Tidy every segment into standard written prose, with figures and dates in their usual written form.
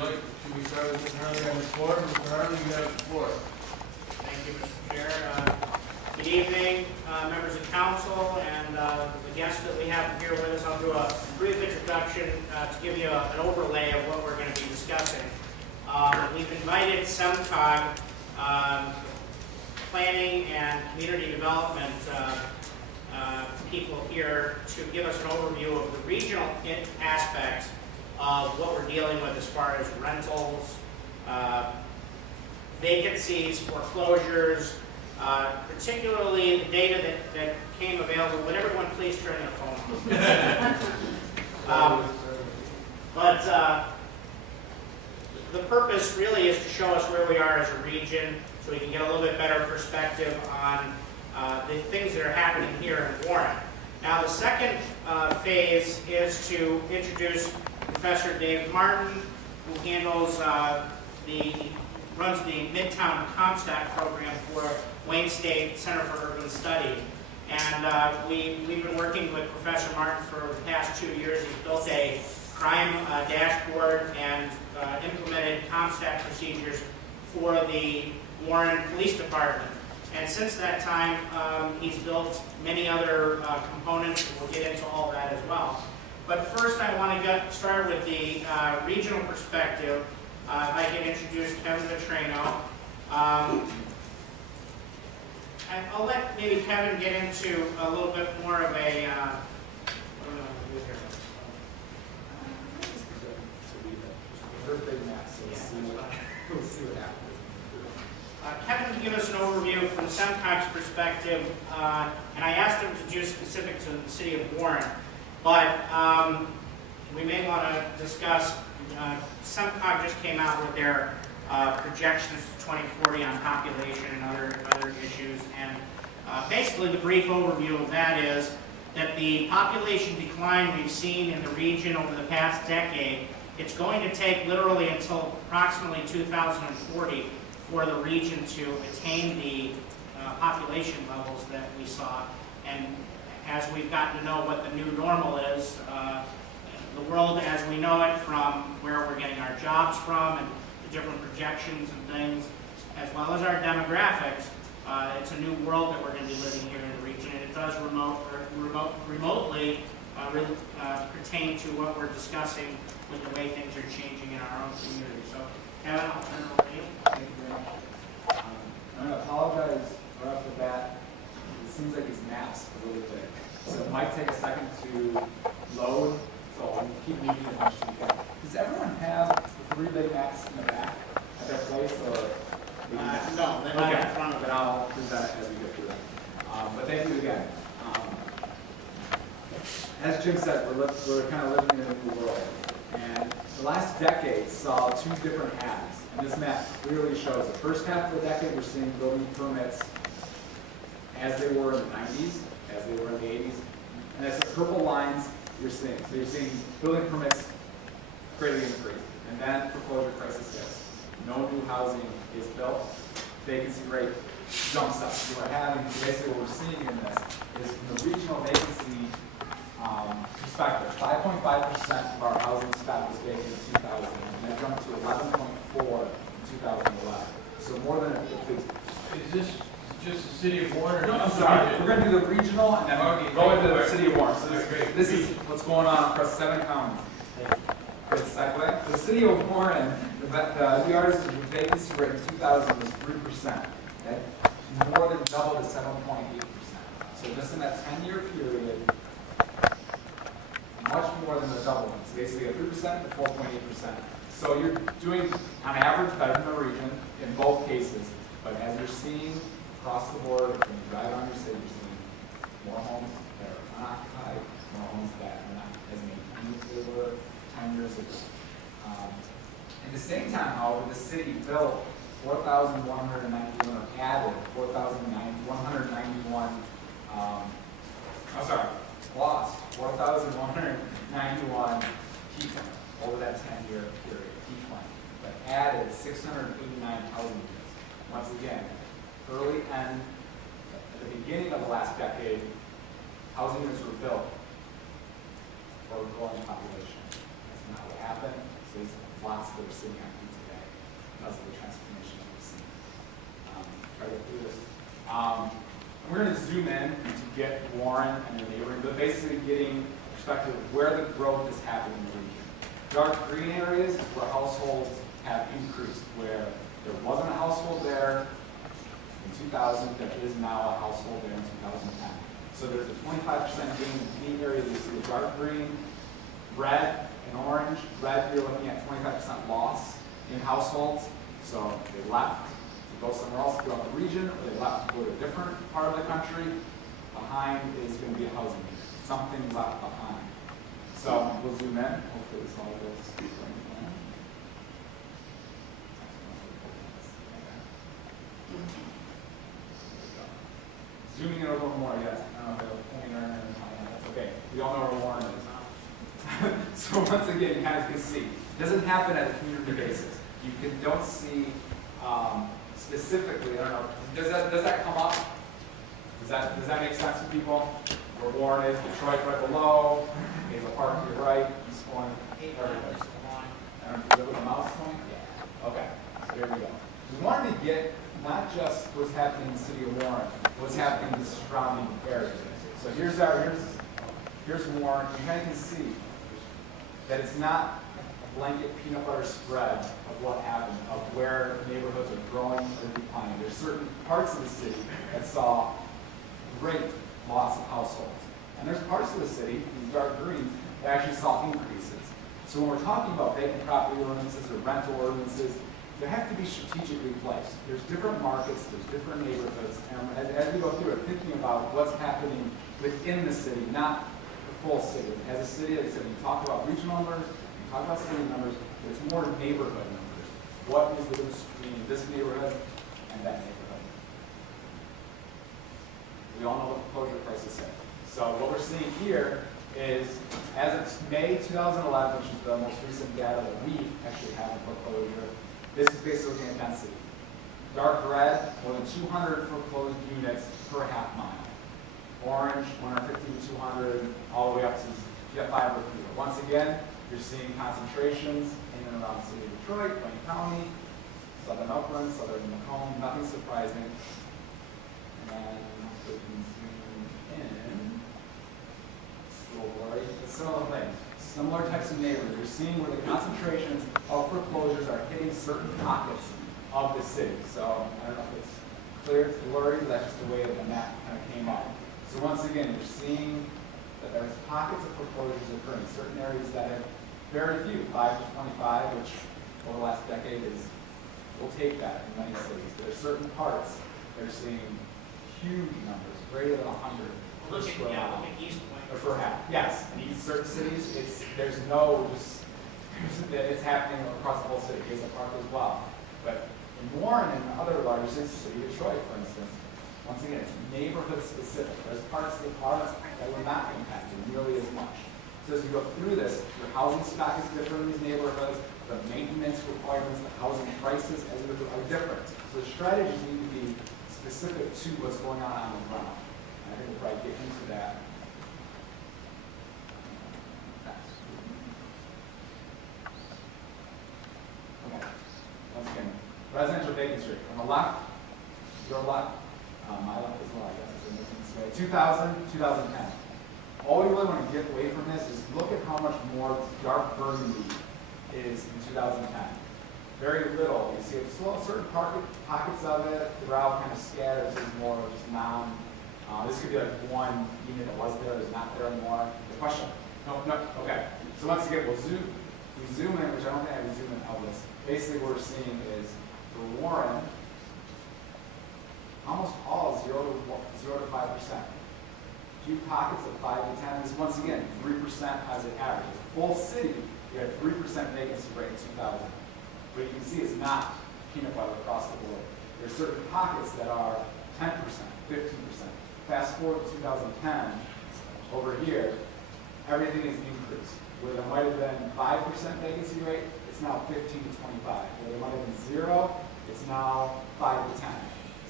Should we start with Mr. Harley on the floor? Mr. Harley, you have the floor. Thank you, Mr. Chair. Good evening, members of council and the guests that we have here with us. I'll do a brief introduction to give you an overlay of what we're going to be discussing. We've invited SEMCOG planning and community development people here to give us an overview of the regional aspects of what we're dealing with as far as rentals, vacancies, foreclosures, particularly the data that came available. Would everyone please turn their phone on? But the purpose really is to show us where we are as a region so we can get a little bit better perspective on the things that are happening here in Warren. Now the second phase is to introduce Professor Dave Martin, who runs the Midtown Comstock program for Wayne State Center for Urban Study. And we've been working with Professor Martin for the past 2 years. He's built a crime dashboard and implemented Comstock procedures for the Warren Police Department. And since that time, he's built many other components, and we'll get into all that as well. But first, I want to start with the regional perspective. If I can introduce Kevin Vitrano. I'll let maybe Kevin get into a little bit more of a, what am I going to do here? We'll see what happens. Kevin can give us an overview from SEMCOG's perspective, and I asked him to do specific to the city of Warren, but we may want to discuss, SEMCOG just came out with their projections to 2040 on population and other issues, and basically the brief overview of that is that the population decline we've seen in the region over the past decade, it's going to take literally until approximately 2040 for the region to attain the population levels that we saw. And as we've gotten to know what the new normal is, the world as we know it from where we're getting our jobs from and the different projections and things, as well as our demographics, it's a new world that we're going to be living here in the region, and it does remotely pertain to what we're discussing with the way things are changing in our own community. So, Kevin, I'll turn it over to you. Thank you very much. I'm going to apologize right off the bat. It seems like his map's a little bit. So it might take a second to load, so I'll keep moving as much as we can. Does everyone have the 3 big maps in the back at their place? Or No, they're not in front of but it. I'll present it as we go through them. But thank you again. As Jim said, we're kind of living in a new world. And the last decade saw 2 different halves. And this map clearly shows the first half of the decade, we're seeing building permits as they were in the 90s, as they were in the 80s. And as the purple lines you're seeing. So you're seeing building permits greatly increase. And then foreclosure crisis hits. No new housing is built. Vacancy rate jumps up. So we're having, basically what we're seeing in this is from the regional vacancy perspective, 5.5% of our housing stock was vacant in 2000, and that jumped to 11.4% in 2011. So more than a fifth. Is this just the city of Warren? No, I'm sorry. We're going to do the regional and then go into the city of Warren. So this is what's going on across 7 counties. Great segue. The city of Warren, the artist's vacancy rate in 2000 was 3%. That more than doubled to 7.8%. So just in that 10-year period, much more than the double. It's basically a 3% to 4.8%. So you're doing, on average, better than the region in both cases. But as you're seeing across the board, when you drive around your city, you're seeing more homes that are unoccupied, more homes that are not as maintained as they were 10 years ago. At the same time, however, the city built 4,191, or added 4,191, lost 4,191 people over that 10-year period, but added 689 housing units. Once again, early and at the beginning of the last decade, housing units were built for a growing population. That's not what happened. So these lots that are sitting empty today because of the transformation that we've seen. Try to get through this. We're going to zoom in to get Warren and the neighboring, but basically getting a perspective of where the growth is happening in the region. Dark green areas is where households have increased, where there wasn't a household there in 2000, there is now a household there in 2010. So there's a 25% gain in any area that you see the dark green, red, and orange. Red, you're looking at 25% loss in households. So they left to go somewhere else throughout the region, or they left to go to a different part of the country. Behind is going to be a housing unit. Something left behind. So we'll zoom in. Hopefully this all goes straight in. Zooming in a little more, yes. I don't know if they're pointing or anything. That's okay. We all know where Warren is. So once again, you kind of can see, it doesn't happen at a community basis. You don't see specifically, I don't know, does that come up? Does that make sense to people? Where Warren is, Detroit right below, Hazel Park to your right, East Point, everybody. I don't know, is that with the mouse point? Yeah. Okay, so here we go. We wanted to get not just what's happening in the city of Warren, what's happening in the surrounding areas. So here's Warren. You kind of can see that it's not a blanket peanut butter spread of what happened, of where neighborhoods are growing or declining. There's certain parts of the city that saw great loss of households. And there's parts of the city, these dark greens, that actually saw increases. So when we're talking about vacant property ordinances or rental ordinances, they have to be strategically placed. There's different markets, there's different neighborhoods, and as we go through it, thinking about what's happening within the city, not the full city. As a city, like I said, we talk about regional numbers, we talk about city numbers, but it's more neighborhood numbers. What is the difference between this neighborhood and that neighborhood? We all know what foreclosure prices say. So what we're seeing here is, as of May 2011, which is the most recent data that we actually have in foreclosure, this is basically looking at density. Dark red, more than 200 foreclosed units per half mile. Orange, 150 to 200, all the way up to 5 or fewer. Once again, you're seeing concentrations in and around the city of Detroit, Wayne County, southern Oakland, southern Macomb, nothing surprising. And we can zoom in. It's a little blurry. It's similar things. Similar types of neighborhoods. You're seeing where the concentrations of foreclosures are hitting certain pockets of the city. So I don't know if it's clear, it's blurry, but that's just the way that the map kind of came up. So once again, you're seeing that there's pockets of foreclosures occurring. Certain areas that have very few, 5 to 25, which over the last decade is, we'll take that in many cities. There's certain parts that are seeing huge numbers, greater than 100. Look at East Point. Or perhaps, yes, in certain cities, there's no just, it's happening across the whole city, Hazel Park as well. But in Warren and other larger cities, city of Detroit, for instance, once again, it's neighborhood specific. There's parts of the province that were not impacted nearly as much. So as we go through this, your housing stock is different in these neighborhoods, the maintenance requirements, the housing prices are different. So the strategies need to be specific to what's going on the ground. And I think we'll probably get into that. Okay. Once again, residential vacancy rate. On the left, your left, my left as well, I guess. So 2000, 2010. All we really want to get away from this is look at how much more dark burgundy is in 2010. Very little. You see certain pockets of it throughout kind of scatters is more just non. This could be like one unit that was there, is not there anymore. The question? No, okay. So once again, we zoom in, which I don't think I have to zoom in of this. Basically what we're seeing is for Warren, almost all 0 to 5%. Few pockets of 5 to 10 is once again 3% as an average. Full city, you had 3% vacancy rate in 2000. But you can see it's not peanut butter across the board. There's certain pockets that are 10%, 15%. Fast forward to 2010, over here, everything is increased. Where there might have been 5% vacancy rate, it's now 15 to 25. Where there might have been 0, it's now 5 to 10.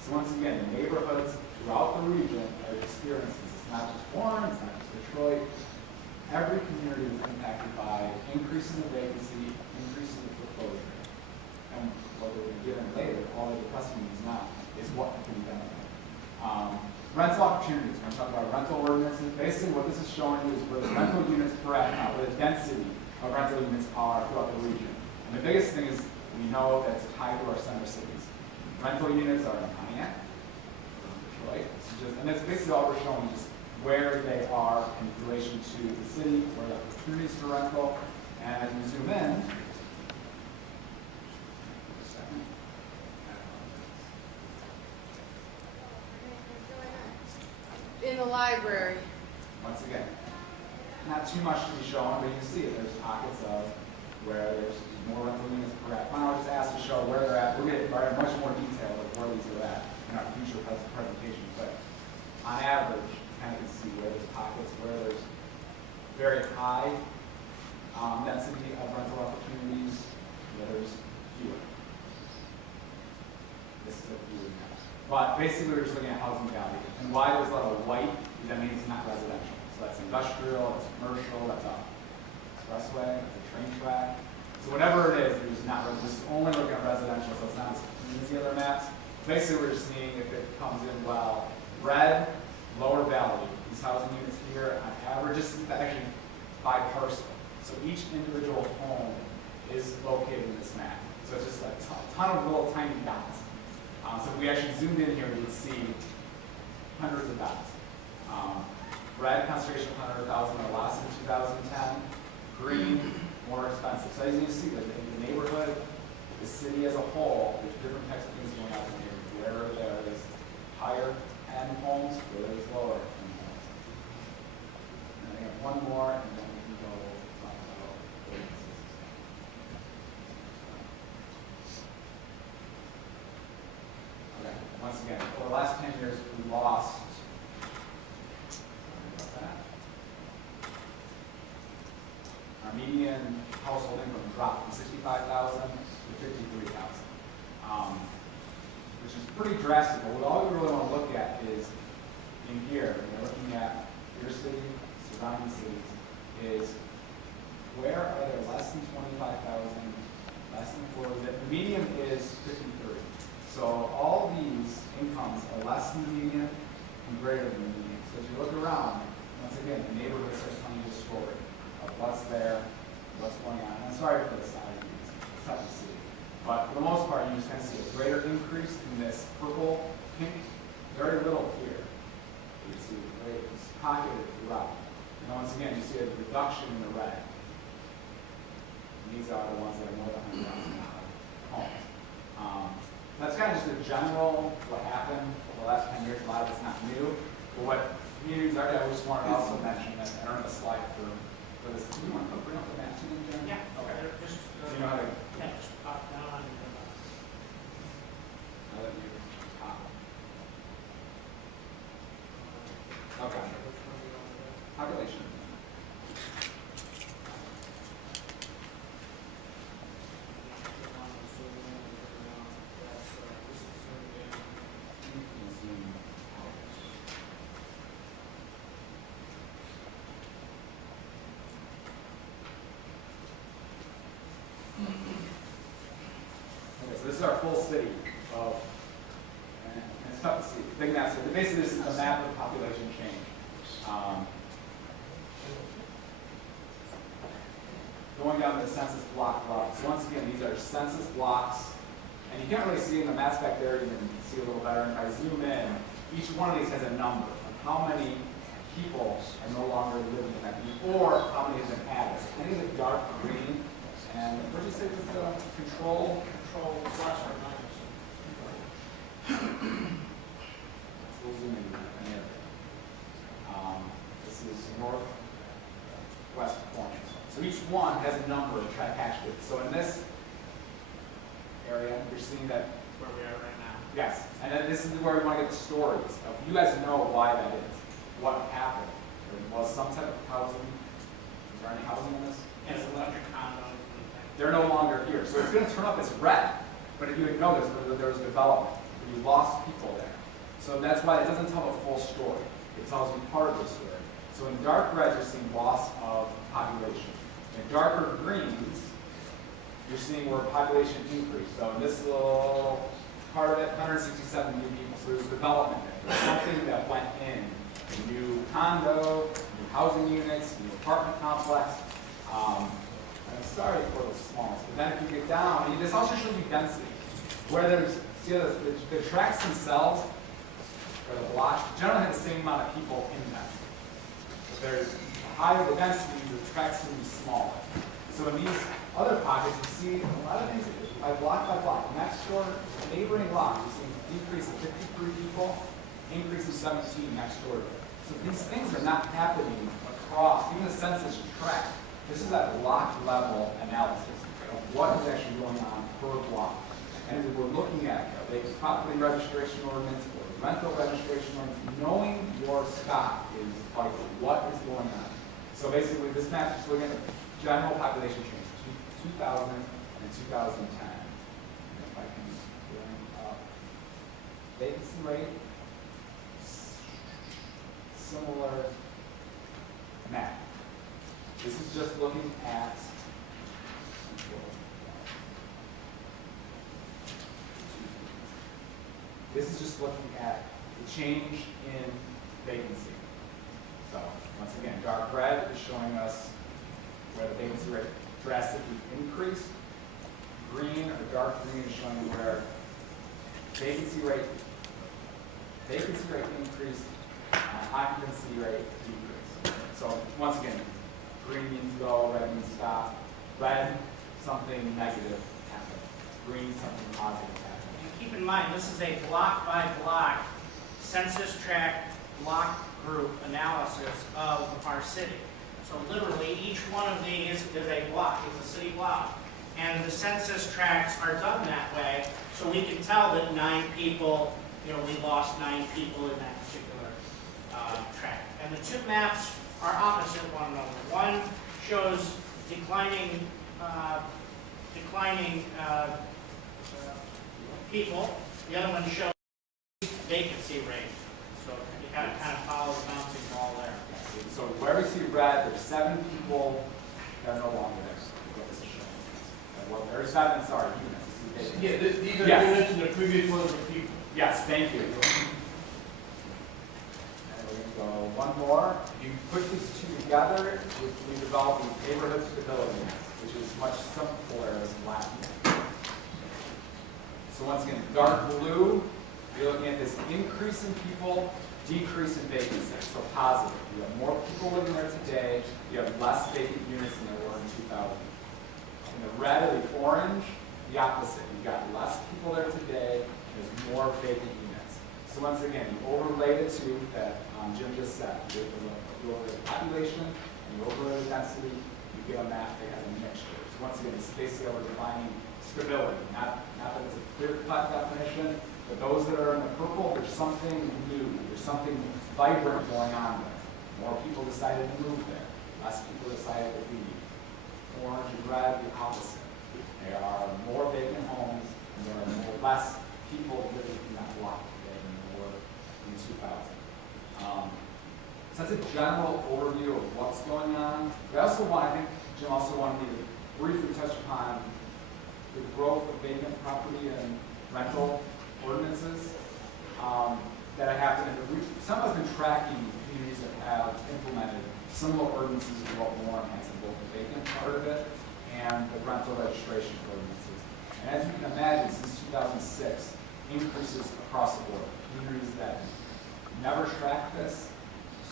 So once again, the neighborhoods throughout the region are experiencing this. It's not just Warren, it's not just Detroit. Every community is impacted by increases in vacancy, increases opportunities. When I'm talking about rental ordinances, basically what this is showing you is where the rental units per acre, where the density of rental units are throughout the region. And the biggest thing is we know that it's tied to our center cities. Rental units are in Pontiac, Detroit, and that's basically all we're showing, just where they are in relation to the city, where the opportunities for rental. And as we zoom in, In the library. once again, not too much to be shown, but you can see it. There's pockets of where there's more rental units per acre. I'll just ask to show where they're at. We'll get much more detail of where these are at in our future presentation. But on average, you kind of can see where there's pockets, where there's very high density of rental opportunities, where there's fewer. This is a few examples. But basically, we're just looking at housing value. And why there's a lot of white, that means it's not residential. So that's industrial, that's commercial, that's a expressway, that's a train track. So whatever it is, there's not, this is only looking at residential, so it's not as clean as the other maps. Basically, we're just seeing if it comes in well. Red, lower value. These housing units here, on average, this is actually by parcel. So each individual home is located in this map. So it's just a ton of little tiny dots. So if we actually zoomed in here, we would see hundreds of dots. Red, concentration of 100,000 or less in 2010. Green, more expensive. So as you see, that in the neighborhood, the city as a whole, there's different types of things going on in here. Where there is higher end homes, where there is lower end homes. And I have one more, and then we can go talk about ordinances. Okay, once again, for the last 10 years, we lost. Our median household income dropped from 65,000 to 53,000, which is pretty drastic. But all we really want to look at is in here, when we're looking at your city, surrounding cities, is where are there less than 25,000, less than 40? The median is 53. So all these incomes are less than the median and greater than the median. So as you look around, once again, the neighborhoods are telling you the story of what's there, what's going on. And I'm sorry for the size of these, it's tough to see. But for the most part, you just kind of see a greater increase in this purple, pink, very little here. You can see it's pocketed throughout. And once again, you see a reduction in the red. And these are the ones that are more than 100,000 homes. That's kind of just a general what happened over the last 10 years. A lot of it's not new. But what communities are, I just wanted to also mention that I don't have a slide for this. Do you want to bring up the maps again, Jen? Yeah. Okay. Just, Do you know how to? yeah, just pop down. Now that you okay. Population. Okay, so this is our full city of, and it's tough to see, big maps. So basically, this is a map of population change. Going down to the census block level. So once again, these are census blocks, and you can't really see in the maps back there. You can see a little better. And if I zoom in, each one of these has a number of how many people are no longer living in that community, or how many have been added. Any of the dark green, and what did you say was the control? Control plus or minus. We'll zoom in here. This is northwest corner. So each one has a number attached to it. So in this area, you're seeing that. Where we are right now. Yes, and then this is where we want to get the stories of. You guys know why that is. What happened? There was some type of housing. Is there any housing in this? Yes, electric condos. They're no longer here. So it's going to turn up as red. But if you had noticed, there was development. You lost people there. So that's why it doesn't tell a full story. It tells you part of the story. So in dark red, you're seeing loss of population. In darker greens, you're seeing where population increased. So in this little part of it, 167 new people. So there's development there. There's something that went in condo, new housing units, new apartment complex. I'm sorry for those smalls, but then if you get down, this also shows you density. Where there's, see the tracks themselves, or the blocks, generally have the same amount of people in them. If there's higher the density, the tracks will be smaller. So in these other pockets, you see a lot of these by block. Next door, neighboring block, you see a decrease of 53 people, increase of 17 next door. So these things are not happening across, even the census tract. This is at block level analysis of what is actually going on per block. And if we're looking at the property registration ordinance or rental registration ordinance, knowing your stock is vital. What is going on? So basically, this map is looking at the general population change, 2000 and 2010. If I can bring up vacancy rate, similar map. This is just looking at the change in vacancy. So once again, dark red is showing us where the vacancy rate drastically increased. Green or dark green is showing where vacancy rate increased, occupancy rate decreased. So once again, green means go, red means stop. Red, something negative happened. Green, something positive happened. And keep in mind, this is a block by block census tract block group analysis of our city. So literally, each one of these is a block, is a city block. And the census tracts are done that way, so we can tell that 9 people, we lost 9 people in that particular tract. And the two maps are opposite one another. One shows declining people. The other one shows vacancy rate. So you kind of follow the bouncing ball there. So where we see red, there's 7 people that are no longer there. Well, there are 7, sorry, units. Yeah, these are Yes. units and the previous ones were people. Yes, thank you. And we're going to go one more. You put these two together, we develop the neighborhood stability map, which is much simpler as last year. So once again, dark blue, you're looking at this increase in people, decrease in vacancy, so positive. You have more people living there today, you have less vacant units than there were in 2000. In the red or the orange, the opposite. You've got less people there today, there's more vacant units. So once again, you overlay the two that Jim just said. You overlay the population and you overlay the density, you get a map that has a mixture. So once again, it's basically we're defining stability. Not that it's a clear-cut definition, but those that are in the purple, there's something new, there's something vibrant going on there. More people decided to move there. Less people decided to leave. Orange and red, the opposite. There are more vacant homes, and there are less people living in that block today than there were in 2000. So that's a general overview of what's going on. I think Jim also wanted me to briefly touch upon the growth of vacant property and rental ordinances that have happened. Some have been tracking communities that have implemented similar ordinances to what Warren has in both the vacant part of it and the rental registration ordinances. And as you can imagine, since 2006, increases across the board. Communities that never tracked this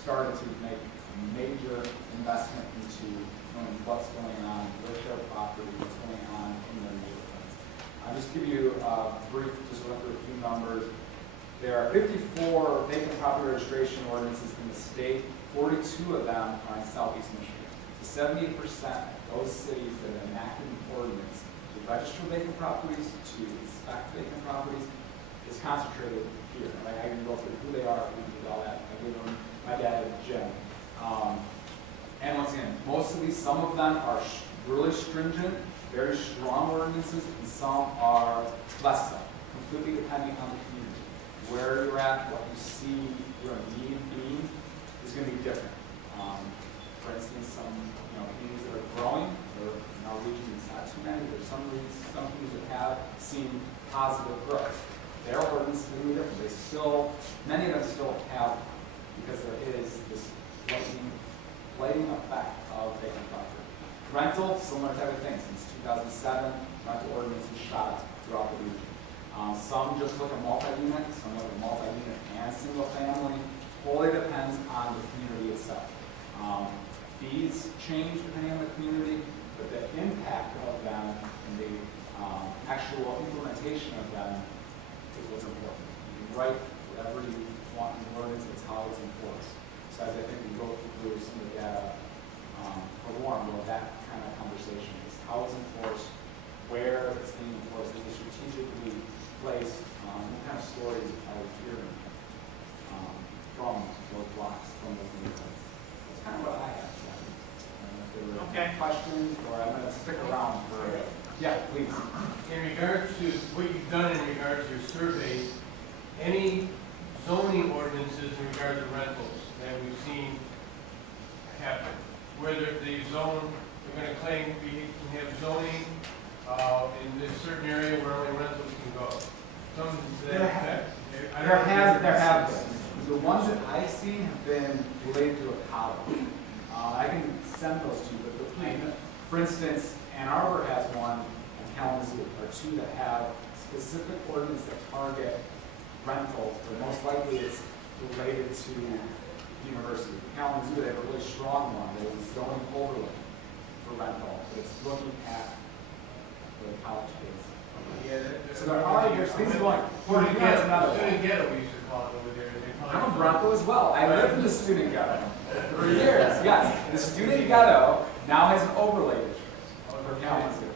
started to make a major investment into knowing what's going on with their property, what's going on in their neighborhoods. I'll just give you a brief, just run through a few numbers. There are 54 vacant property registration ordinances in the state. 42 of them are in Southeast Michigan. So 70% of those cities that have enacted an ordinance to register vacant properties, to inspect vacant properties, is concentrated here. I can go through who they are, who did all that. I give them my dad and Jim. And once again, most of these, some of them are really stringent, very strong ordinances, and some are less so, completely depending on the community. Where you're at, what you see your need being is going to be different. For instance, some communities that are growing, or in our region it's not too many, there's some communities that have seen positive growth. Their ordinance is going to be different. Many of them still have, because there is this deflating effect of vacant property. Rental, similar type of thing. Since 2007, rental ordinances shot up throughout the region. Some just look at multi-unit, some look at multi-unit and single family. Wholly depends on the community itself. Fees change depending on the community, but the impact of them and the actual implementation of them is what's important. You can write whatever you want in the ordinance, it's how it's enforced. So as I think we go through some of the data for Warren, well, that kind of conversation is how it's enforced, where it's being enforced, is it strategically placed, what kind of stories are we hearing from those blocks, from those neighborhoods. That's kind of what I have to say. If there were Okay. questions, or I'm going to stick around for, yeah, please. In regards to what you've done in regards to your survey, any zoning ordinances in regards to rentals that we've seen happen? Whether they zone, they're going to claim we can have zoning in this certain area where only rentals can go. Something to that effect. There have been. The ones that I've seen have been related to a college. I can send those to you, but for instance, Ann Arbor has one, and Kalamazoo are two that have specific ordinance that target rentals, but most likely it's related to university. Kalamazoo, they have a really strong one. There's a zoning overlay for rental, but it's looking at the college kids. So there are, there's things going. Student ghetto, we used to call it over there. I'm a Bronco as well. I lived in the student ghetto for years. Yes, the student ghetto now has an overlay district for Kalamazoo.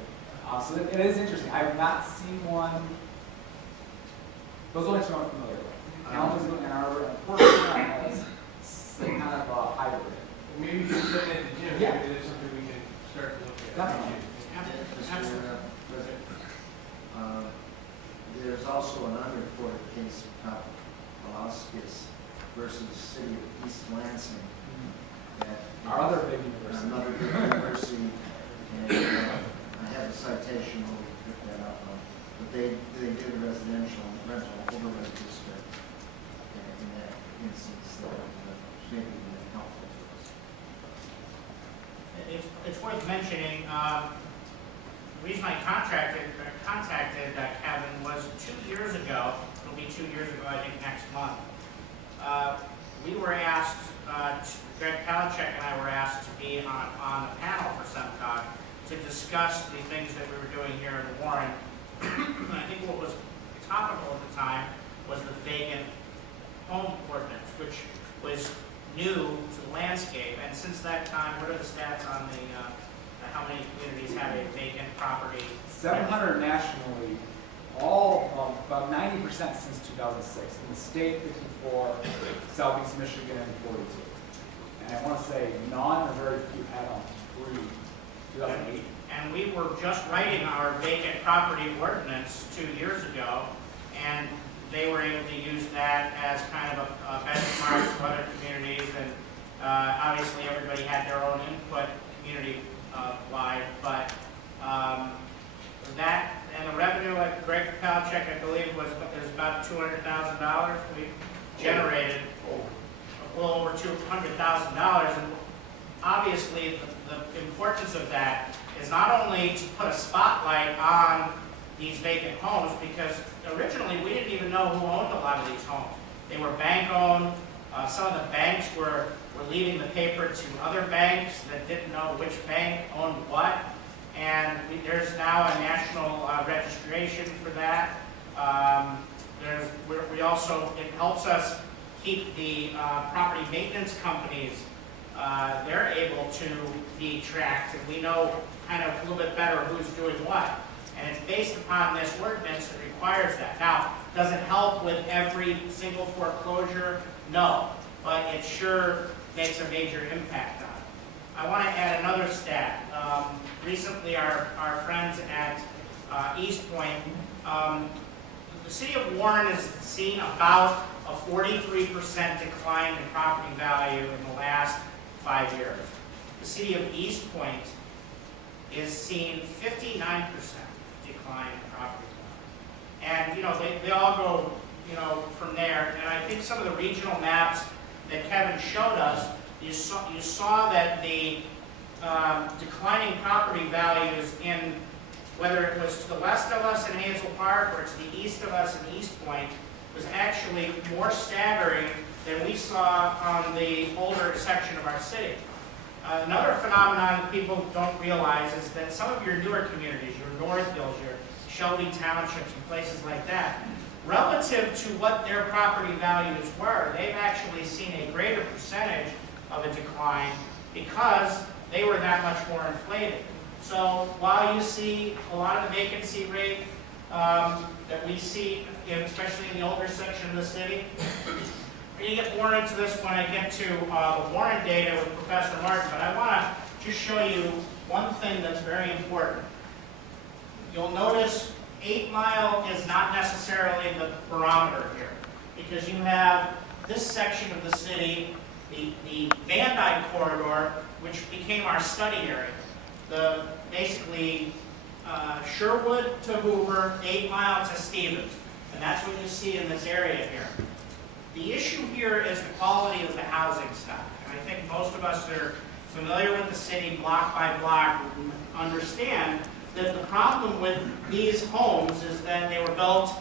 So it is interesting. I've not seen one. Those are the two I'm familiar with. Kalamazoo and Ann Arbor, and Portland has some kind of a hybrid. Maybe you should send it to Jim. Yeah. Maybe it's something we can start to look at. Definitely. Mr. President, there's also an unreported case of Palauskas versus the city of East Lansing. That Our other big university. Another big university, and I have a citation, we'll pick that up. But they did a residential rental overlay district in that instance that maybe helpful to us. It's worth mentioning, the reason I contacted Kevin was 2 years ago. It'll be 2 years ago, I think, next month. We were asked, Greg Palachek and I were asked to be on the panel for SEMCOG to discuss the things that we were doing here in Warren. And I think what was topical at the time was the vacant home ordinance, which was new to the landscape. And since that time, what are the stats on the how many communities have a vacant property? 700 nationally, all about 90% since 2006. In the state, 54, Southeast Michigan, and 42. And I want to say none or very few had on pre-2008. And we were just writing our vacant property ordinance 2 years ago, and they were able to use that as kind of a benchmark for other communities. And obviously, everybody had their own input, community-wide, but that and the revenue, like Greg Palachek, I believe, was about $200,000. We generated a little over $200,000, and obviously, the importance of that is not only to put a spotlight on these vacant homes, because originally we didn't even know who owned a lot of these homes. They were bank-owned. Some of the banks were leaving the paper to other banks that didn't know which bank owned what. And there's now a national registration for that. We also, it helps us keep the property maintenance companies, they're able to be tracked, and we know kind of a little bit better who's doing what. And it's based upon this ordinance that requires that. Now, does it help with every single foreclosure? No, but it sure makes a major impact on it. I want to add another stat. Recently, our friends at East Point, the city of Warren has seen about a 43% decline in property value in the last 5 years. The city of East Point is seeing 59% decline in property value. And, you know, they all go, you know, from there. And I think some of the regional maps that Kevin showed us you saw that the declining property values in, whether it was to the west of us in Hazel Park or to the east of us in East Point, was actually more staggering than we saw on the older section of our city. Another phenomenon that people don't realize is that some of your newer communities, your Northvilles, your Shelby Townships, and places like that, relative to what their property values were, they've actually seen a greater percentage of a decline because they were that much more inflated. So while you see a lot of the vacancy rate that we see, especially in the older section of the city, we're going to get more into this when I get to the Warren data with Professor Martin, but I want to just show you one thing that's very important. You'll notice 8 Mile is not necessarily the barometer here, because you have this section of the city, the Van Dyke corridor, which became our study area. The basically Sherwood to Hoover, 8 Mile to Stevens, and that's what you see in this area here. The issue here is the quality of the housing stock, and I think most of us that are familiar with the city block by block understand that the problem with these homes is that they were built,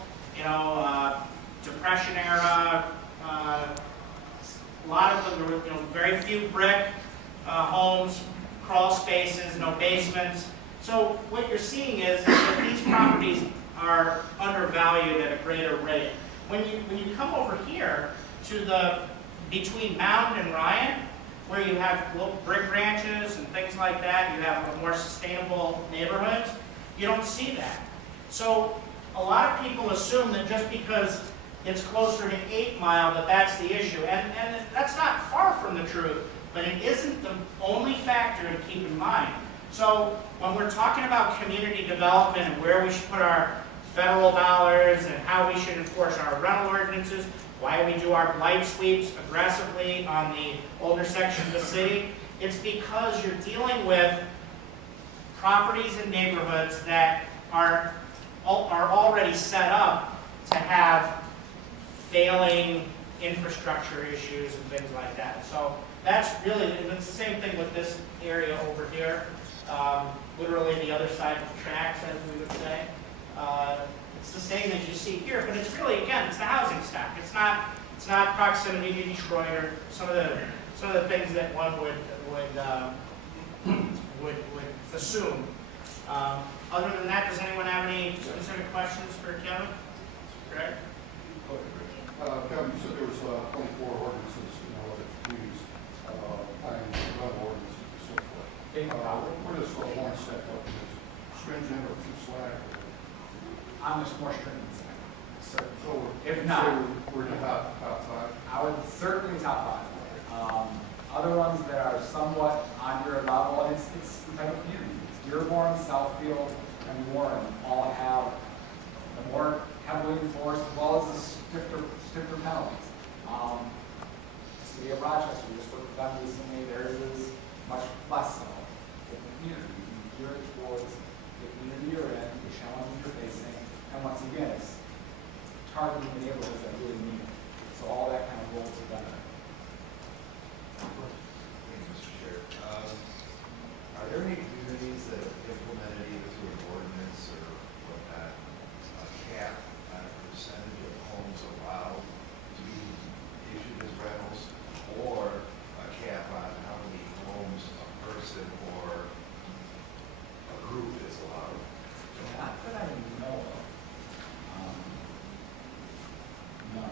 Depression era. A lot of them were, very few brick homes, crawl spaces, no basements. So what you're seeing is that these properties are undervalued at a greater rate. When you come over here to the between Mound and Ryan, where you have little brick ranches and things like that, you have a more sustainable neighborhoods, you don't see that. So a lot of people assume that just because it's closer to 8 Mile that that's the issue, and that's not far from the truth, but it isn't the only factor to keep in mind. So when we're talking about community development and where we should put our federal dollars and how we should enforce our rental ordinances, why we do our blight sweeps aggressively on the older section of the city, it's because you're dealing with properties and neighborhoods that are already set up to have failing infrastructure issues and things like that. So that's really, and it's the same thing with this area over here, literally the other side of the tracks, as we would say. It's the same as you see here, but it's really, again, it's the housing stock. It's not proximity to Detroit or some of the things that one would assume. Other than that, does anyone have any specific questions for Kevin? Greg? Kevin, you said there was 24 ordinances, that you used, planning rental ordinances and so forth. Where does one stack up? Is it stringent or too slack? I'm just more stringent side. So If not, we're in the top 5? I would certainly top 5. Other ones that are somewhat on your level, and it's the type of communities. Dearborn, Southfield, and Warren all have the more heavily enforced, as well as the stiffer penalties. The city of Rochester, we just worked with them recently, theirs is much less so. The community, you can gear it towards the community you're in, the challenges you're facing, and once again, it's targeting the neighborhoods that really need it. So all that kind of rolls together. Thank you, Mr. Chair. Are there any communities that have implemented either through an ordinance or whatnot, a cap on a percentage of homes allowed to be issued as rentals, or a cap on how many homes a person or a group is allowed? Not that I know of. No.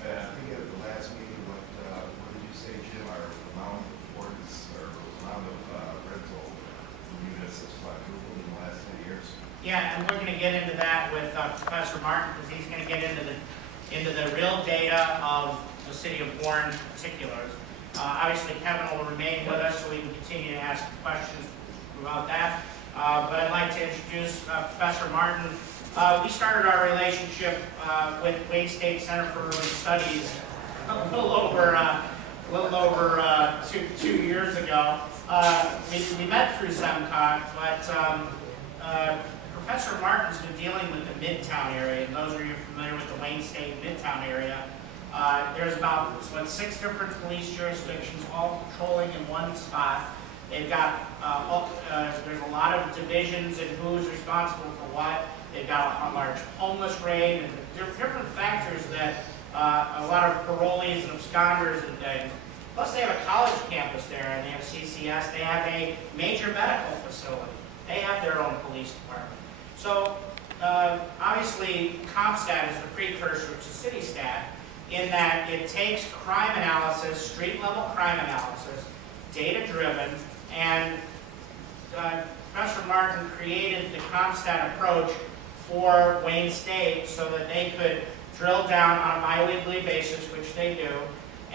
I think at the last meeting, what did you say, Jim, our amount of ordinance or amount of rental units has quadrupled in the last 10 years? Yeah, and we're going to get into that with Professor Martin, because he's going to get into the real data of the city of Warren particulars. Obviously, Kevin will remain with us, so we can continue to ask questions about that. But I'd like to introduce Professor Martin. We started our relationship with Wayne State Center for Urban Studies a little over 2 years ago. We met through SEMCOG, but Professor Martin's been dealing with the Midtown area, and those of you familiar with the Wayne State Midtown area, There's about 6 different police jurisdictions, all patrolling in one spot. They've got, there's a lot of divisions and who's responsible for what. They've got a large homeless rate, and there are different factors that a lot of parolees and absconders and things. Plus, they have a college campus there, and they have CCS. They have a major medical facility. They have their own police department. So, obviously, CompStat is the precursor to CityStat in that it takes crime analysis, street-level crime analysis, data-driven, and Professor Martin created the CompStat approach for Wayne State so that they could drill down on a bi-weekly basis, which they do,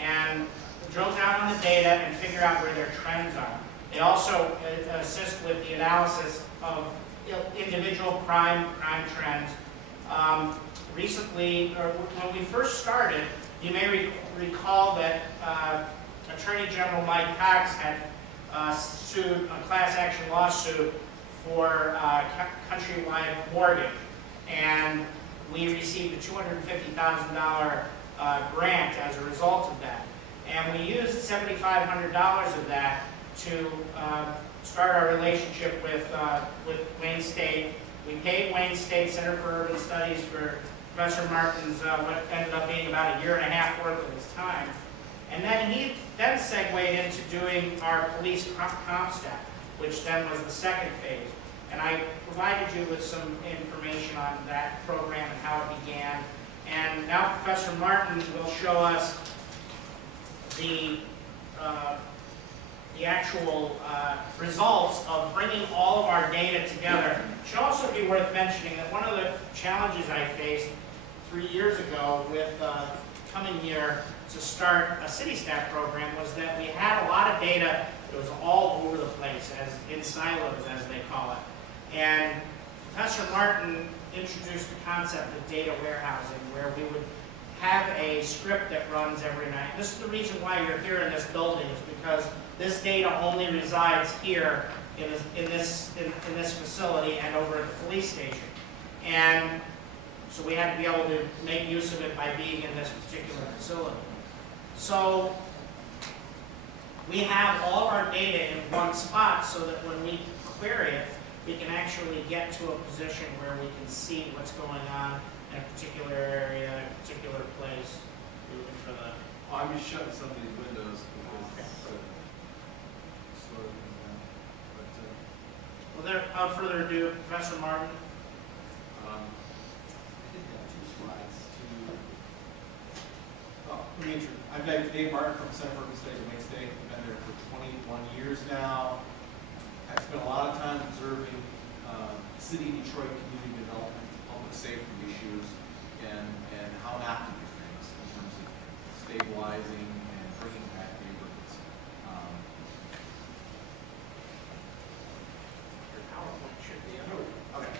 and drill down on the data and figure out where their trends are. They also assist with the analysis of individual crime trends. Recently, or when we first started, you may recall that Attorney General Mike Cox had sued a class action lawsuit for Countrywide mortgage, and we received a $250,000 grant as a result of that. And we used $7,500 of that to start our relationship with Wayne State. We paid Wayne State Center for Urban Studies for Professor Martin's what ended up being about 1.5 years worth of his time. And then he segued into doing our police CompStat, which then was the second phase. And I provided you with some information on that program and how it began. And now Professor Martin will show us the actual results of bringing all of our data together. It should also be worth mentioning that one of the challenges I faced 3 years ago with coming here to start a CityStat program was that we had a lot of data that was all over the place, as in silos, as they call it. And Professor Martin introduced the concept of data warehousing, where we would have a script that runs every night. This is the reason why you're here in this building, is because this data only resides here in this facility and over at the police station. And so we had to be able to make use of it by being in this particular facility. So we have all of our data in one spot so that when we query it, we can actually get to a position where we can see what's going on in a particular area, in a particular place. Looking for the... I'm just shutting some of these windows because Without further ado, Professor Martin. I did have 2 slides to. I'm Dave Martin from Center for Urban Studies at Wayne State. I've been there for 21 years now. I've spent a lot of time observing city Detroit community development, public safety issues, and how not to do things in terms of stabilizing and bringing back neighborhoods. Your PowerPoint should be up. Okay.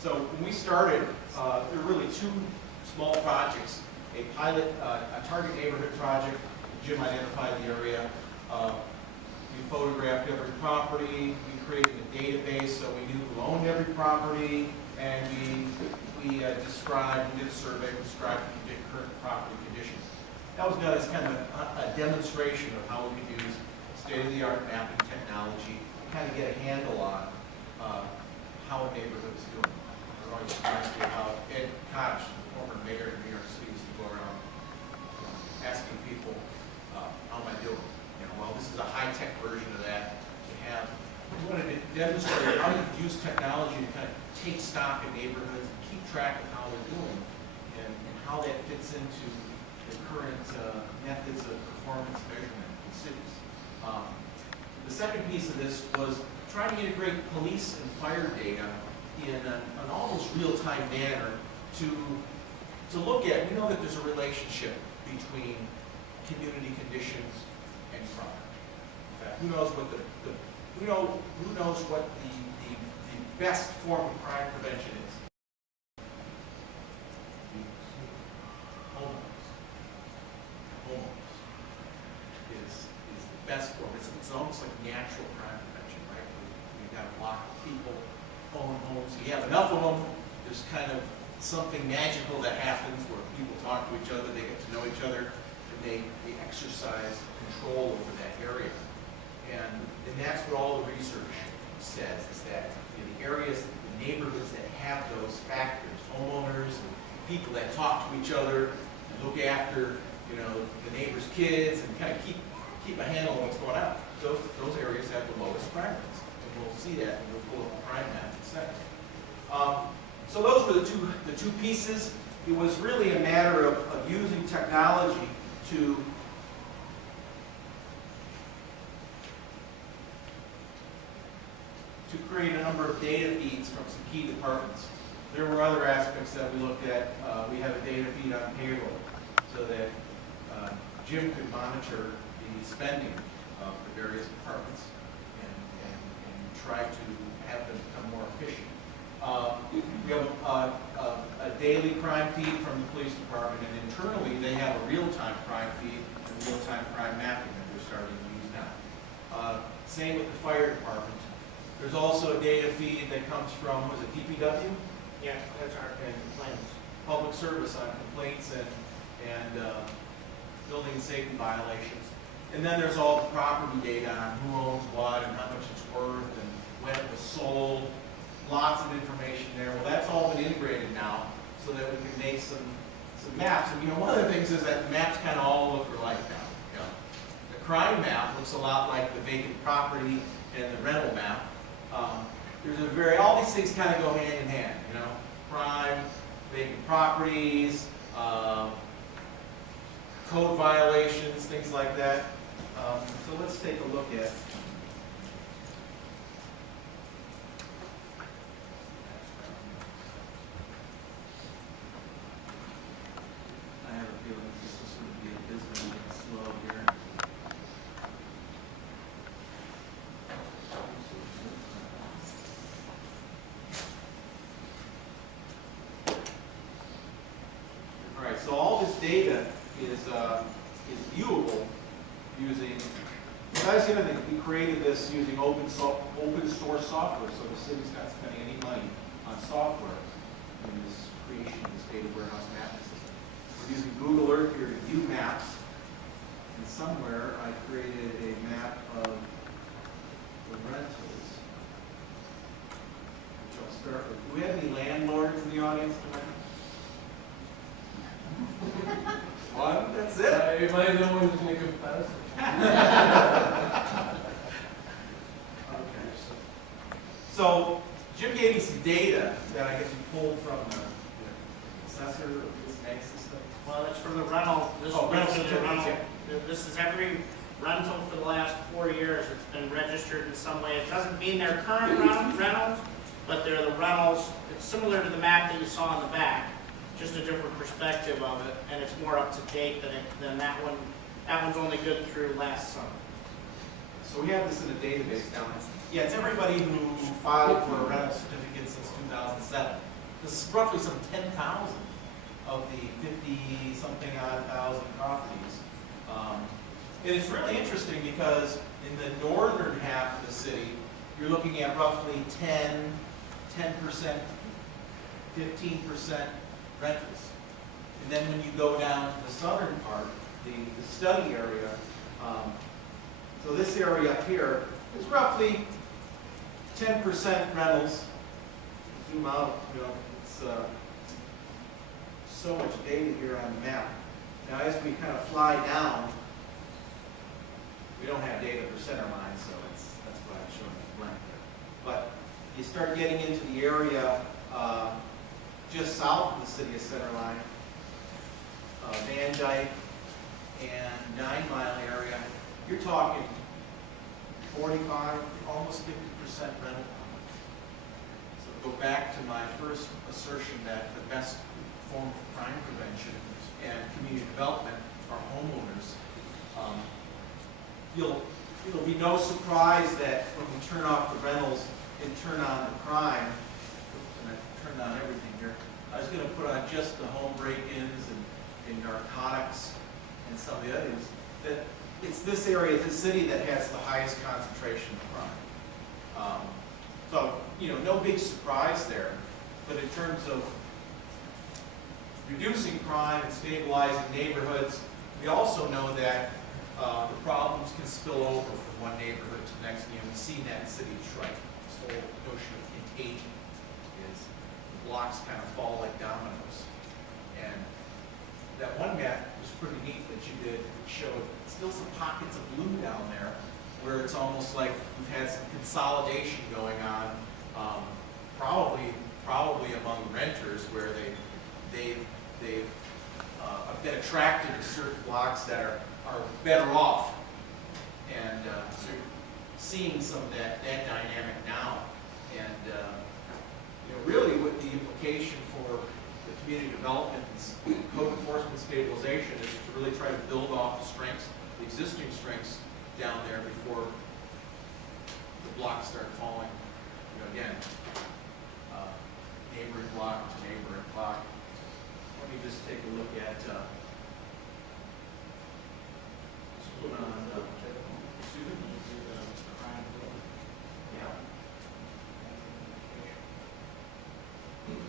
So when we started, there were really 2 small projects. A pilot, a target neighborhood project. Jim identified the area. We photographed every property. We created a database so we knew who owned every property, and we described, we did a survey, described the current property conditions. That was done as kind of a demonstration of how we could use state-of-the-art mapping technology, kind of get a handle on how a neighborhood is doing. I've always surprised me how Ed Koch, the former mayor of New York City, used to go around asking people, how am I doing? Well, this is a high-tech version of that. We wanted to demonstrate how you use technology to kind of take stock in neighborhoods and keep track of how they're doing and how that fits into the current methods of performance measurement in cities. The second piece of this was trying to integrate police and fire data in an almost real-time manner to look at. We know that there's a relationship between community conditions and crime. In fact, who knows what the best form of crime prevention is? Homeowners is the best form. It's almost like natural crime prevention, right? We've got a lot of people own homes. You have enough of them, there's kind of something magical that happens where people talk to each other, they get to know each other, and they exercise control over that area. And that's what all the research says, is that the areas, the neighborhoods that have those factors, homeowners, and people that talk to each other, and look after, the neighbors' kids, and kind of keep a handle on what's going on, those areas have the lowest crime rates. And we'll see that, and we'll pull up the crime map in a second. So those were the two pieces. It was really a matter of using technology to create a number of data feeds from some key departments. There were other aspects that we looked at. We have a data feed on payroll so that Jim could monitor the spending of the various departments and try to have them become more efficient. We have a daily crime feed from the police department, and internally they have a real-time crime feed and real-time crime mapping that they're starting to use now. Same with the fire department. There's also a data feed that comes from, was it DPW? Yeah, that's our complaints. Public service on complaints and building and safety violations. And then there's all the property data on who owns what and how much it's worth and when it was sold. Lots of information there. Well, that's all been integrated now so that we can make some maps. And one of the things is that the maps kind of all look alike now. The crime map looks a lot like the vacant property and the rental map. All these things kind of go hand in hand, crime, vacant properties, code violations, things like that. So let's take a look at. I have a feeling this is going to be a dismal and slow here. All right, so all this data is viewable using. We created this using open source software, so the city's not spending any money on software in this creation of this data warehouse mapping system. We're using Google Earth here to view maps, and somewhere I created a map of the rentals, which I'll start with. Do we have any landlords in the audience tonight? One, that's it. Am I the one who's going to confess? Okay. So Jim gave me some data that I guess you pulled from the assessor of this ag system. Well, it's for the rental, this Oh, rental is the rental. certificates, This is every rental for the last 4 years. It's been registered in some way. It doesn't mean they're current rentals, but they're the rentals. It's similar to the map that you saw on the back, just a different perspective of it, and it's more up to date than that one. That one's only good through last summer. So we have this in a database now. Yeah, it's everybody who filed for a rental certificate since 2007. This is roughly some 10,000 of the 50-something odd thousand properties. And it's really interesting because in the northern half of the city, you're looking at roughly 10%, 15% rentals. And then when you go down to the southern part, the study area, so this area up here is roughly 10% rentals. Zoom out, it's so much data here on the map. Now as we kind of fly down, we don't have data for center line, so that's why I'm showing it blank there. But you start getting into the area just south of the city of Centerline, Van Dyke, and 9 Mile area, you're talking 45, almost 50% rental. So go back to my first assertion that the best form of crime prevention and community development are homeowners. It'll be no surprise that when we turn off the rentals and turn on the crime, and I turned on everything here, I was going to put on just the home break-ins and narcotics and some of the others, that it's this area, this city that has the highest concentration of crime. So, no big surprise there, but in terms of reducing crime and stabilizing neighborhoods. We also know that the problems can spill over from one neighborhood to the next. You know, we've seen that in the city of Detroit. This whole notion of contagion is the blocks kind of fall like dominoes. And that one map was pretty neat that you did. It showed still some pockets of blue down there where it's almost like we've had some consolidation going on, probably among renters where they've been attracted to certain blocks that are better off. And so you're seeing some of that dynamic now. And you know, really what the implication for the community development and code enforcement stabilization is to really try to build off the strengths, the existing strengths down there before the blocks start falling. You know, again, neighboring block to neighboring block. Let me just take a look at, let's put on, excuse me? Yeah.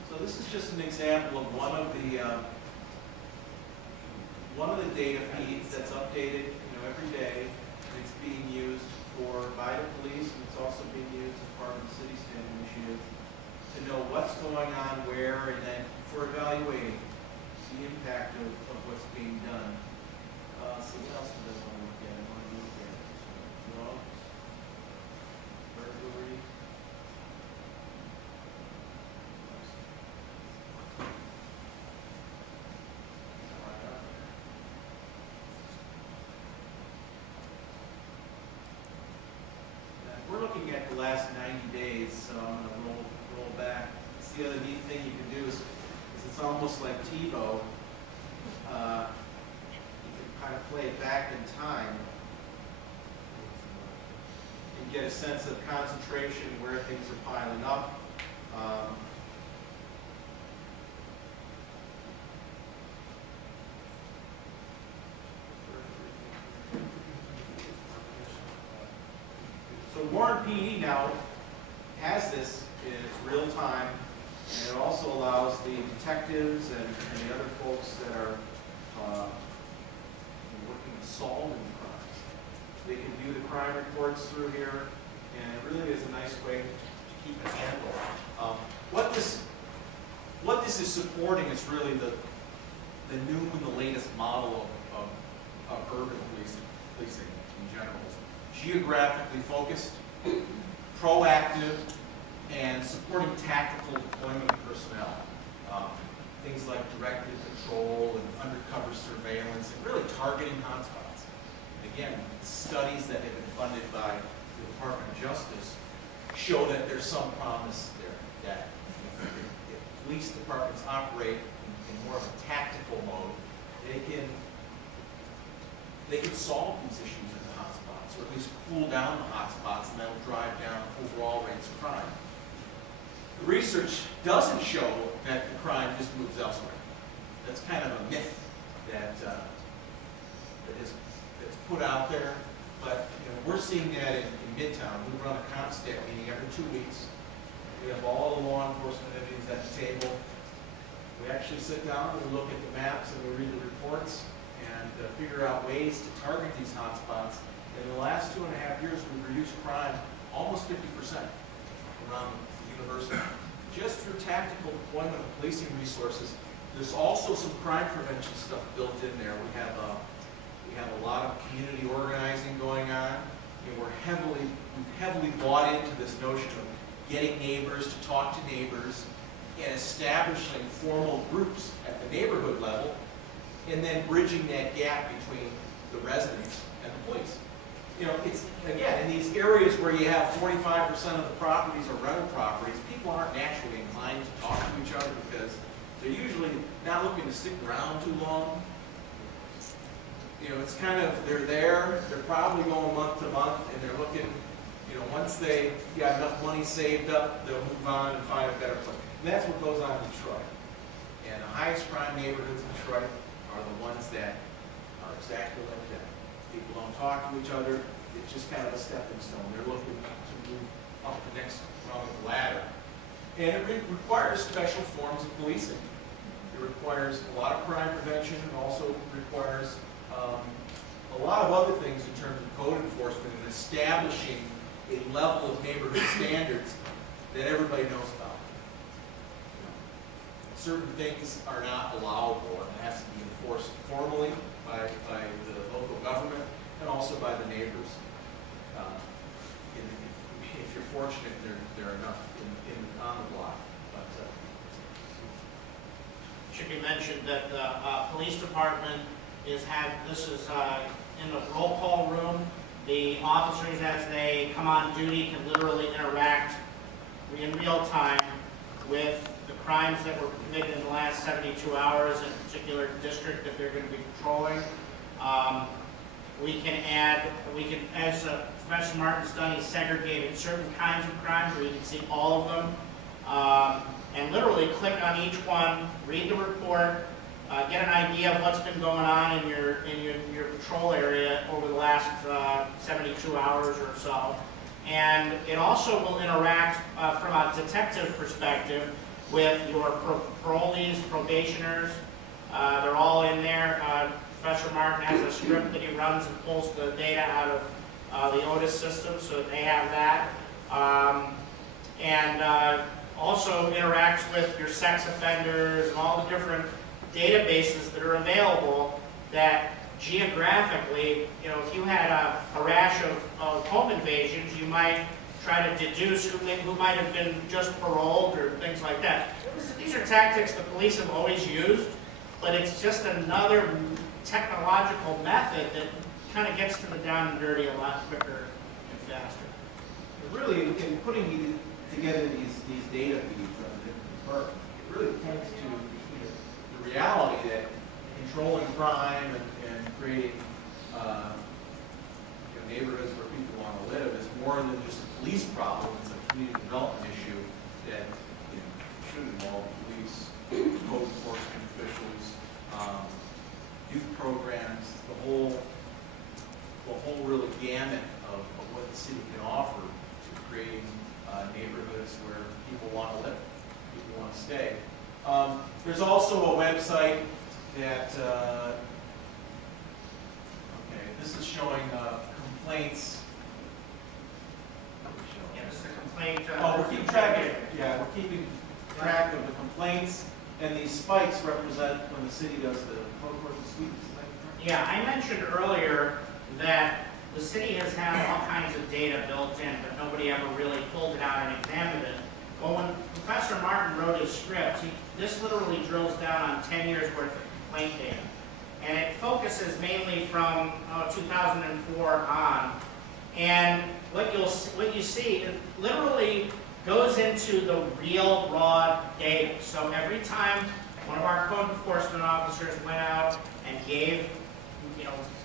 So this is just an example of one of the data feeds that's updated, you know, every day. It's being used by the police, and it's also being used as part of the city stand initiative to know what's going on where, and then for evaluating the impact of what's being done. So what else does I want to look at? I want to look at drugs, burglary. We're looking at the last 90 days, so I'm going to roll back. That's the other neat thing you can do is it's almost like TiVo. You can kind of play it back in time and get a sense of concentration, where things are piling up. So Warren PD now has this in its real time, and it also allows the detectives and the other folks that are working on solving crimes. They can view the crime reports through here, and it really is a nice way to keep a handle. What this is supporting is really the new and the latest model of urban policing in general. Geographically focused, proactive, and supporting tactical deployment of personnel. Things like directed patrol and undercover surveillance, and really targeting hotspots. Again, studies that have been funded by the Department of Justice show that there's some promise there, that if police departments operate in more of a tactical mode, they can solve these issues in the hotspots, or at least cool down the hotspots, and that'll drive down overall rates of crime. The research doesn't show that the crime just moves elsewhere. That's kind of a myth that is put out there. But you know, we're seeing that in Midtown. We run a CompStat meeting every 2 weeks. We have all the law enforcement entities at the table. We actually sit down and we look at the maps and we read the reports and figure out ways to target these hotspots. In the last 2.5 years, we've reduced crime almost 50% around the university, just through tactical deployment of policing resources. There's also some crime prevention stuff built in there. We have a lot of community organizing going on. And we've heavily bought into this notion of getting neighbors to talk to neighbors and establishing formal groups at the neighborhood level, and then bridging that gap between the residents and the police. You know, it's, again, in these areas where you have 45% of the properties are rental properties, people aren't naturally inclined to talk to each other because they're usually not looking to stick around too long. You know, it's kind of, they're there, they're probably going month to month, and they're looking, you know, once they got enough money saved up, they'll move on and find a better place. And that's what goes on in Detroit. And the highest crime neighborhoods in Detroit are the ones that are exactly like that. People don't talk to each other. It's just kind of a stepping stone. They're looking to move up the next rung of the ladder. And it requires special forms of policing. It It requires a lot of crime prevention, and also requires a lot of other things in terms of code enforcement and establishing a level of neighborhood standards that everybody knows about. Certain things are not allowable, and it has to be enforced formally by the local government and also by the neighbors. If you're fortunate, there are enough on the block. But Should be mentioned that the police department this is in the roll call room. The officers, as they come on duty, can literally interact in real time with the crimes that were committed in the last 72 hours in a particular district that they're going to be patrolling. We can, as Professor Martin's done, he's segregated certain kinds of crimes where you can see all of them, and literally click on each one, read the report, get an idea of what's been going on in your patrol area over the last 72 hours or so. And it also will interact from a detective perspective with your parolees, probationers. They're all in there. Professor Martin has a script that he runs and pulls the data out of the Otis system, so they have that. And also interacts with your sex offenders and all the different databases that are available that geographically, if you had a rash of home invasions, you might try to deduce who might have been just paroled or things like that. These are tactics the police have always used, but it's just another technological method that kind of gets to the down and dirty a lot quicker and faster. really, in putting together these data feeds of the different departments, it really points to the reality that controlling crime and creating neighborhoods where people want to live is more than just a police problem. It's a community development issue that should involve police, code enforcement officials, youth programs, the whole really gamut of what the city can offer to creating neighborhoods where people want to live, people want to stay. There's also a website that, this is showing complaints. Yeah, this is the complaint. We're keeping track of it. Yeah, we're keeping track of the complaints, and these spikes represent when the city does the code enforcement sweeps. Is that correct? Yeah, I mentioned earlier that the city has had all kinds of data built in, but nobody ever really pulled it out and examined it. Well, when Professor Martin wrote his script, this literally drills down on 10 years worth of complaint data. And it focuses mainly from 2004 on. And what you see, it literally goes into the real raw data. So every time one of our code enforcement officers went out and gave,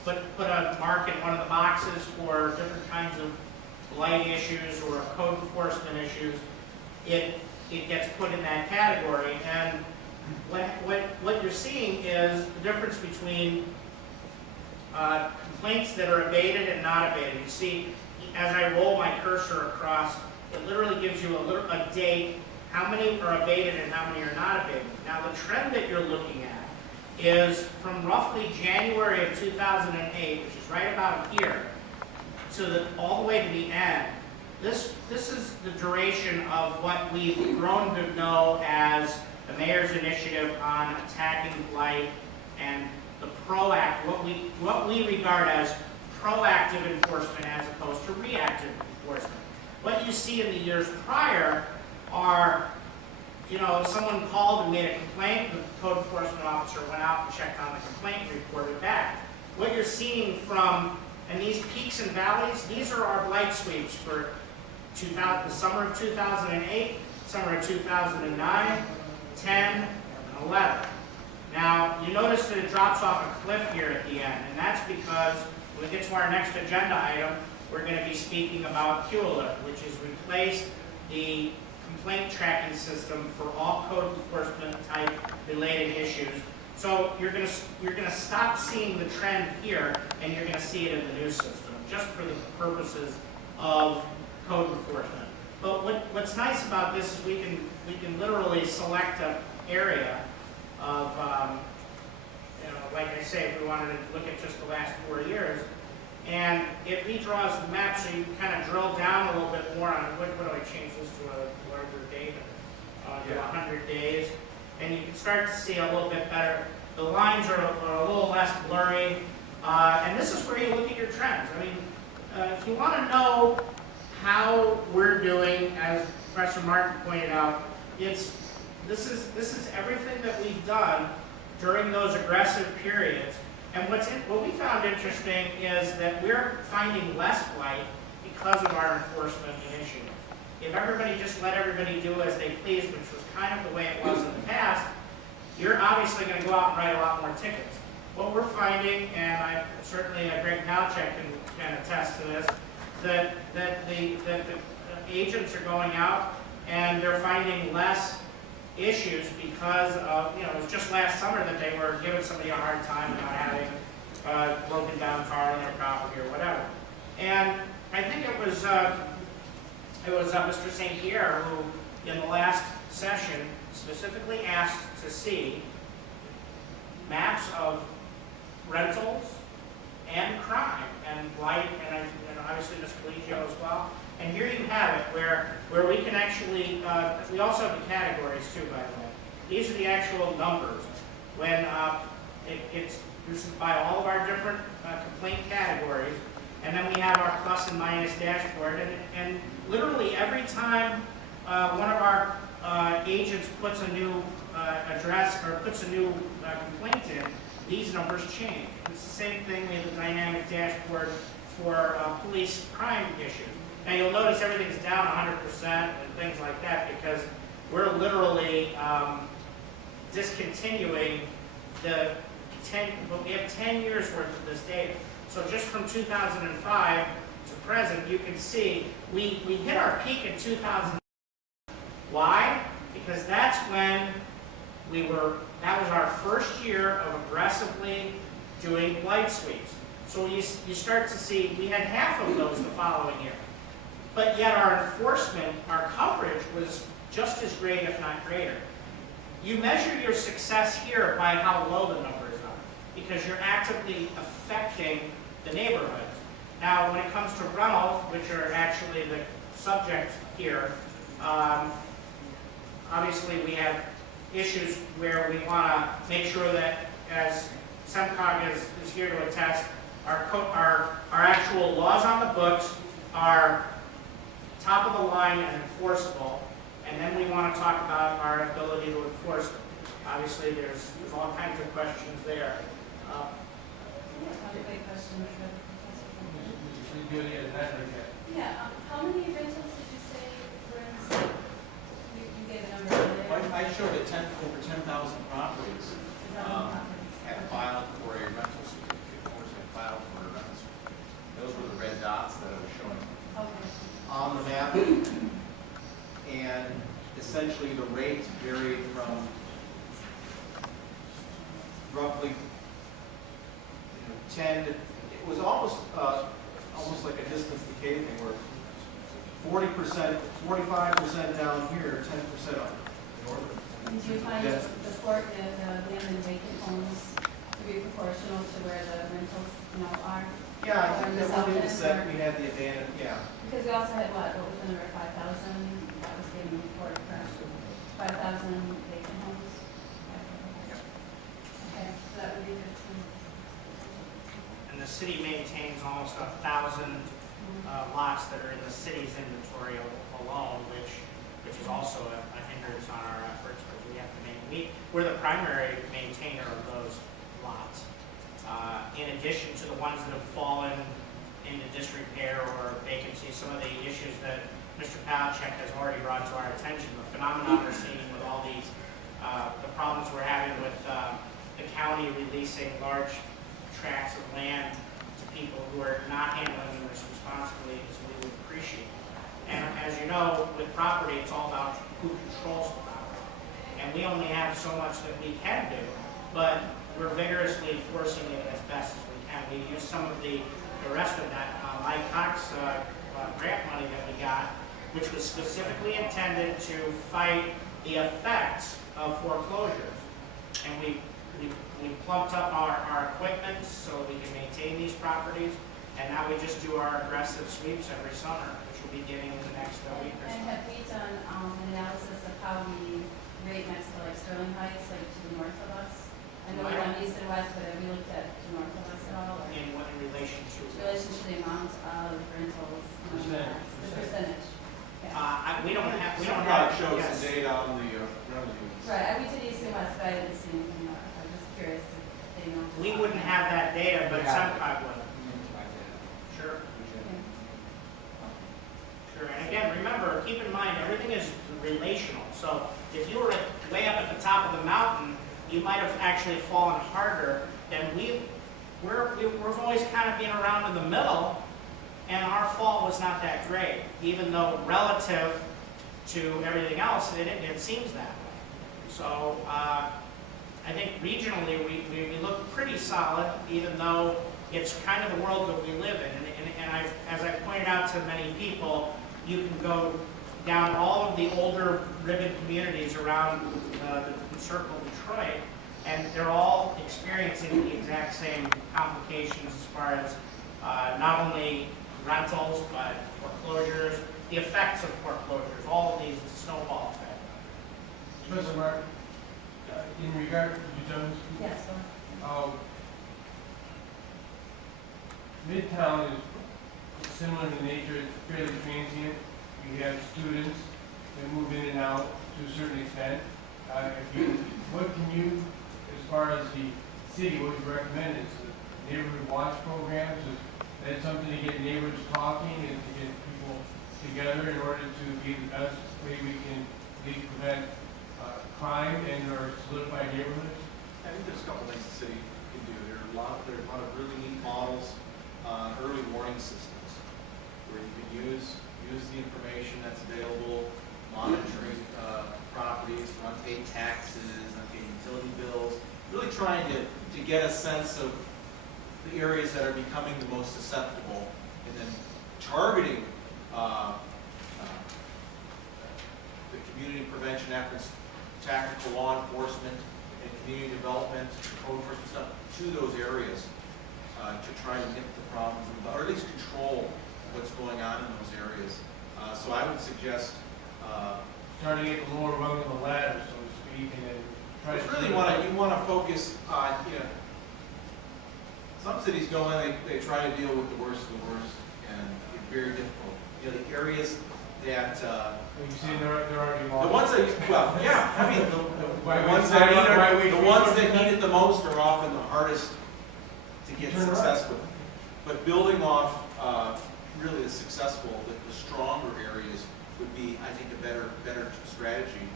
put a mark in one of the boxes for different kinds of blight issues or code enforcement issues, it gets put in that category. And what you're seeing is the difference between complaints that are abated and not abated. You see, as I roll my cursor across, it literally gives you a date, how many are abated and how many are not abated. Now, the trend that you're looking at is from roughly January of 2008, which is right about here, all the way to the end. This is the duration of what we've grown to know as the mayor's initiative on attacking blight and the what we regard as proactive enforcement as opposed to reactive enforcement. What you see in the years prior are, someone called and made a complaint, the code enforcement officer went out and checked on the complaint and reported back. What you're seeing and these peaks and valleys, these are our blight sweeps for the summer of 2008, summer of 2009, 10, and 11. Now, you notice that it drops off a cliff here at the end, and that's because when we get to our next agenda item, we're going to be speaking about QAlert, which has replaced the complaint tracking system for all code enforcement type related issues. So you're going to stop seeing the trend here, and you're going to see it in the new system, just for the purposes of code enforcement. But what's nice about this is we can literally select an area of, like I say, if we wanted to look at just the last 4 years. And it redraws the map so you can kind of drill down a little bit more on, what do I change this to a larger data? To 100 days. And you can start to see a little bit better. The lines are a little less blurry. And this is where you look at your trends. I mean, if you want to know how we're doing, as Professor Martin pointed out, this is everything that we've done during those aggressive periods. And what we found interesting is that we're finding less blight because of our enforcement initiative. If everybody just let everybody do as they please, which was kind of the way it was in the past, you're obviously going to go out and write a lot more tickets. What we're finding, and certainly Greg Nowchek can attest to this, that the agents are going out and they're finding less issues because of, it was just last summer that they were giving somebody a hard time about having broken down car on their property or whatever. And I think it was Mr. St. Pierre who, in the last session, specifically asked to see maps of rentals and crime and blight, and obviously Ms. Collegio as well. And here you have it, where we can actually, we also have the categories too, by the way. These are the actual numbers. When this is by all of our different complaint categories, and then we have our plus and minus dashboard, and literally every time one of our agents puts a new address or puts a new complaint in, these numbers change. It's the same thing with the dynamic dashboard for police crime issues. Now you'll notice everything's down 100% and things like that because we're literally discontinuing we have 10 years worth of this data. So just from 2005 to present, you can see we hit our peak in 2000. Why? Because that's when that was our first year of aggressively doing blight sweeps. So you start to see, we had half of those the following year. But yet our enforcement, our coverage was just as great, if not greater. You measure your success here by how low the numbers are, because you're actively affecting the neighborhoods. Now, when it comes to rentals, which are actually the subject here, obviously we have issues where we want to make sure that, as SEMCOG is here to attest, our actual laws on the books are top of the line and enforceable, and then we want to talk about our ability to enforce them. Obviously, there's all kinds of questions there. Yeah, how many rentals did you say were in the city? You gave a number. I showed it over 10,000 properties had filed for a rental certificate, or filed for a rental certificate. Those were the red dots that I was showing on the map. And essentially the rates varied from roughly 10 to, it was almost like a distance decay thing where 40%, 45% down here, 10% up north. Did you find the abandoned vacant homes to be proportional to where the rentals are? Yeah, I think that one data set we had the abandoned, yeah. Because we also had what was the number, 5,000? That was the report, 5,000 vacant homes. Okay, so that would be 15. And the city maintains almost 1,000 lots that are in the city's inventory alone, which is also a hindrance on our efforts because we have to we're the primary maintainer of those lots. In addition to the ones that have fallen into disrepair or vacancy, some of the issues that Mr. Palachek has already brought to our attention, the phenomenon we're seeing with all these, the problems we're having with the county releasing large tracts of land to people who are not handling them as responsibly as we would appreciate. And as you know, with property, it's all about who controls the property. And we only have so much that we can do, but we're vigorously enforcing it as best as we can. We use some of the rest of that Mike Cox grant money that we got, which was specifically intended to fight the effects of foreclosures. and we plumped up our equipment so we can maintain these properties, and now we just do our aggressive sweeps every summer, which will be beginning in the next week or And so. have we done an analysis of how we rate next to like Sterling Heights, like to the north of us? I know we're on east and west, but have we looked at the north of us at all? Or In what relation to? in relation to the amount of rentals? The percentage. Yeah. We don't have, Probably shows yes. the data on the rental units. Right, we did east and west, but I didn't see anything north. I was just curious if they know. We wouldn't have that data, but We have it. SEMCOG would. Sure. Sure, and again, remember, keep in mind, everything is relational. So if you were way up at the top of the mountain, you might have actually fallen harder than we've always kind of been around in the middle, and our fall was not that great, even though relative to everything else, it seems that way. So I think regionally, we look pretty solid, even though it's kind of the world that we live in. And as I pointed out to many people, you can go down all of the older ribbon communities around the circle Detroit, and they're all experiencing the exact same complications as far as not only rentals, but foreclosures, the effects of foreclosures, all of these snowball effect. Mr. Mark, in regard, you done? Yes, so Midtown is similar in nature, it's fairly transient. You have students that move in and out to a certain extent. What can you, as far as the city, what would you recommend? Is the neighborhood watch programs? Is that something to get neighbors talking and to get people together in order to be the best way we can prevent crime and or solidify neighborhoods? I think there's a couple things the city can do. There are a lot of really neat models on early warning systems where you can use the information that's available, monitoring properties, unpaid taxes, unpaid utility bills, really trying to get a sense of the areas that are becoming the most susceptible, and then targeting the community prevention efforts, tactical law enforcement, and community development, code enforcement stuff to those areas to try to nip the problems, or at least control what's going on in those areas. So I would suggest Starting at the lower rung of the ladder, so to speak, and then try to... you want to focus on, some cities go in, they try to deal with the worst of the worst, and it's very difficult. The areas that... You say they're already the lost. ones that, well, yeah, I mean, the Why ones we- that why we- the ones that need it the most are often the hardest to get Turn around. successful. But building off really the successful, the stronger areas would be, I think, a better strategy,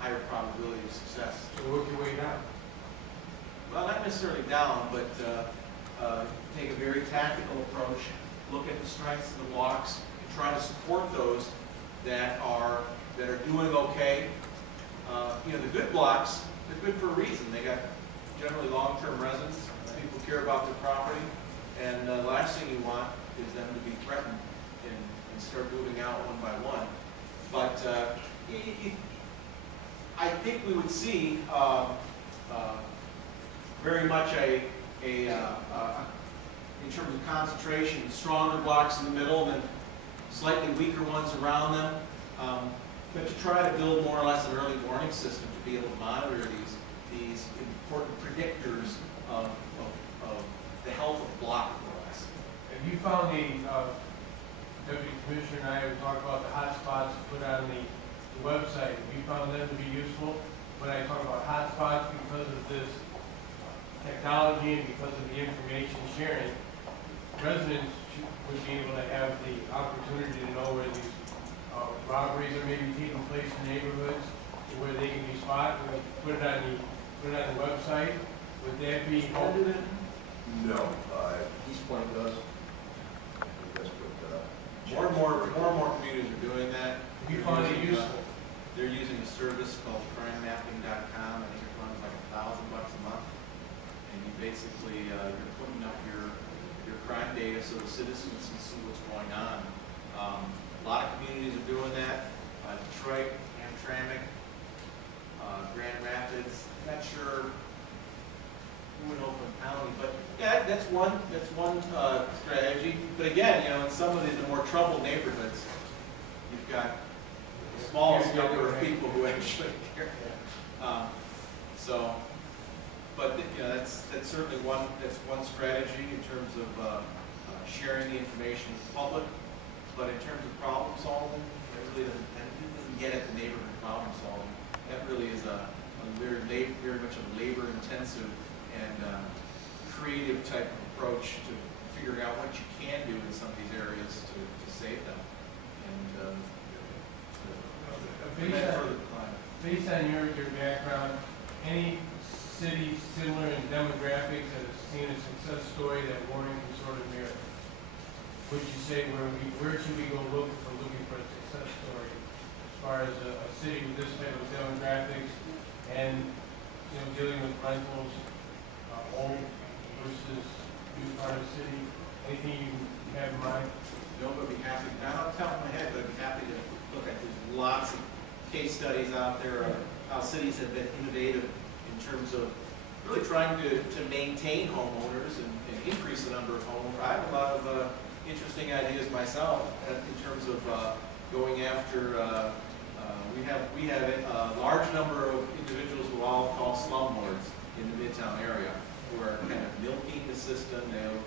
higher probability of success. So work your way down. Well, not necessarily down, but take a very tactical approach, look at the strengths of the blocks, and try to support those that are doing okay. The good blocks, they're good for a reason. They got generally long-term residents. People care about their property, and the last thing you want is them to be threatened and start moving out one by one. But I think we would see very much in terms of concentration, stronger blocks in the middle and then slightly weaker ones around them. But to try to build more or less an early warning system to be able to monitor these important predictors of the health of the block more or less. Have you found Deputy Commissioner and I have talked about the hotspots put on the website. Have you found them to be useful? When I talk about hotspots, because of this technology and because of the information sharing, residents would be able to have the opportunity to know where these robberies are maybe taking place in neighborhoods, where they can be spotted. Put it on the website. Would that be helpful? No, East Point does. More and more communities are doing that. Have you found it useful? They're using a service called crimemapping.com. I think it runs like $1,000 a month. And you basically, you're putting up your crime data so the citizens can see what's going on. A lot of communities are doing that. Detroit, Hamtramck, Grand Rapids. I'm not sure one strategy. But again, you know, in some of the more troubled neighborhoods, you've got the smallest number of people who actually care. So, but you know, that's certainly one strategy in terms of sharing the information with the public. But in terms of problem solving, it really doesn't get at the neighborhood problem solving. That really is a very much a labor-intensive and creative type of approach to figuring out what you can do in some of these areas to save them. And based on your background, any city similar in demographics that has seen a success story that Warren can sort of mirror? Would you say where should we go looking for a success story as far as a city with this type of demographics and, you know, dealing with rentals, old versus new part of the city? Anything you have in mind? No, but I'd be happy, not off the top of my head, but I'd be happy to look at. There's lots of case studies out there of how cities have been innovative in terms of really trying to maintain homeowners and increase the number of homeowners. I have a lot of interesting ideas myself in terms of going after, we have a large number of individuals who I'll call slumlords in the Midtown area who are kind of milking the system. They owe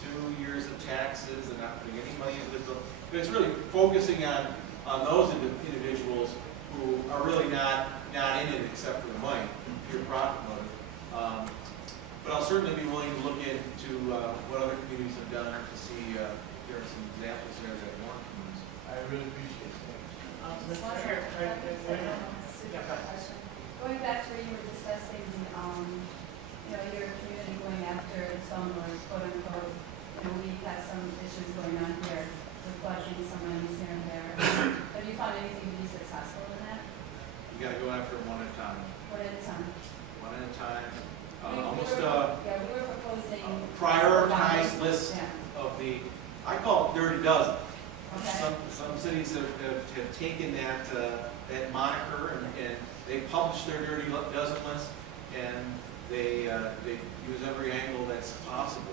two years of taxes and not putting any money into the bill. But it's really focusing on those individuals who are really not in it except for the money, pure profit motive. But I'll certainly be willing to look into what other communities have done to see if there are some examples there that more communities. I really appreciate it. Going back to where you were discussing, you know, your community going after some, or quote unquote, you know, we've had some issues going on here with collecting some monies here and there. Have you found anything to be successful in that? You got to go after them one at a time. One at a time? One at a time. We Almost were proposing prioritized list Yeah. of the, I call it dirty dozen. Okay. Some cities have taken that moniker and they publish their dirty dozen list, and they use every angle that's possible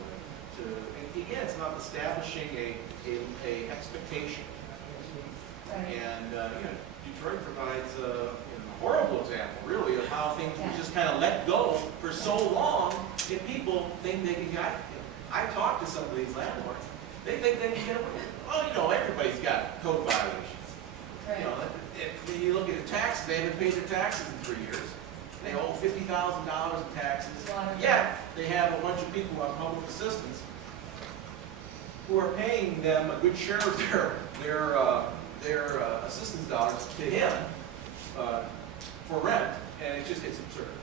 to. And again, it's about establishing a expectation. Right. And Detroit provides a horrible example, really, of how things were just kind of let go for so long, and people think they can get. I talked to some of these landlords. They think they can get away. Well, you know, everybody's got code violations. Right. You know, if you look at the taxes, they haven't paid their taxes in 3 years. They owe $50,000 in taxes. Yet they have a bunch of people on public assistance who are paying them a good share of their assistance dollars to him for rent, and it's absurd.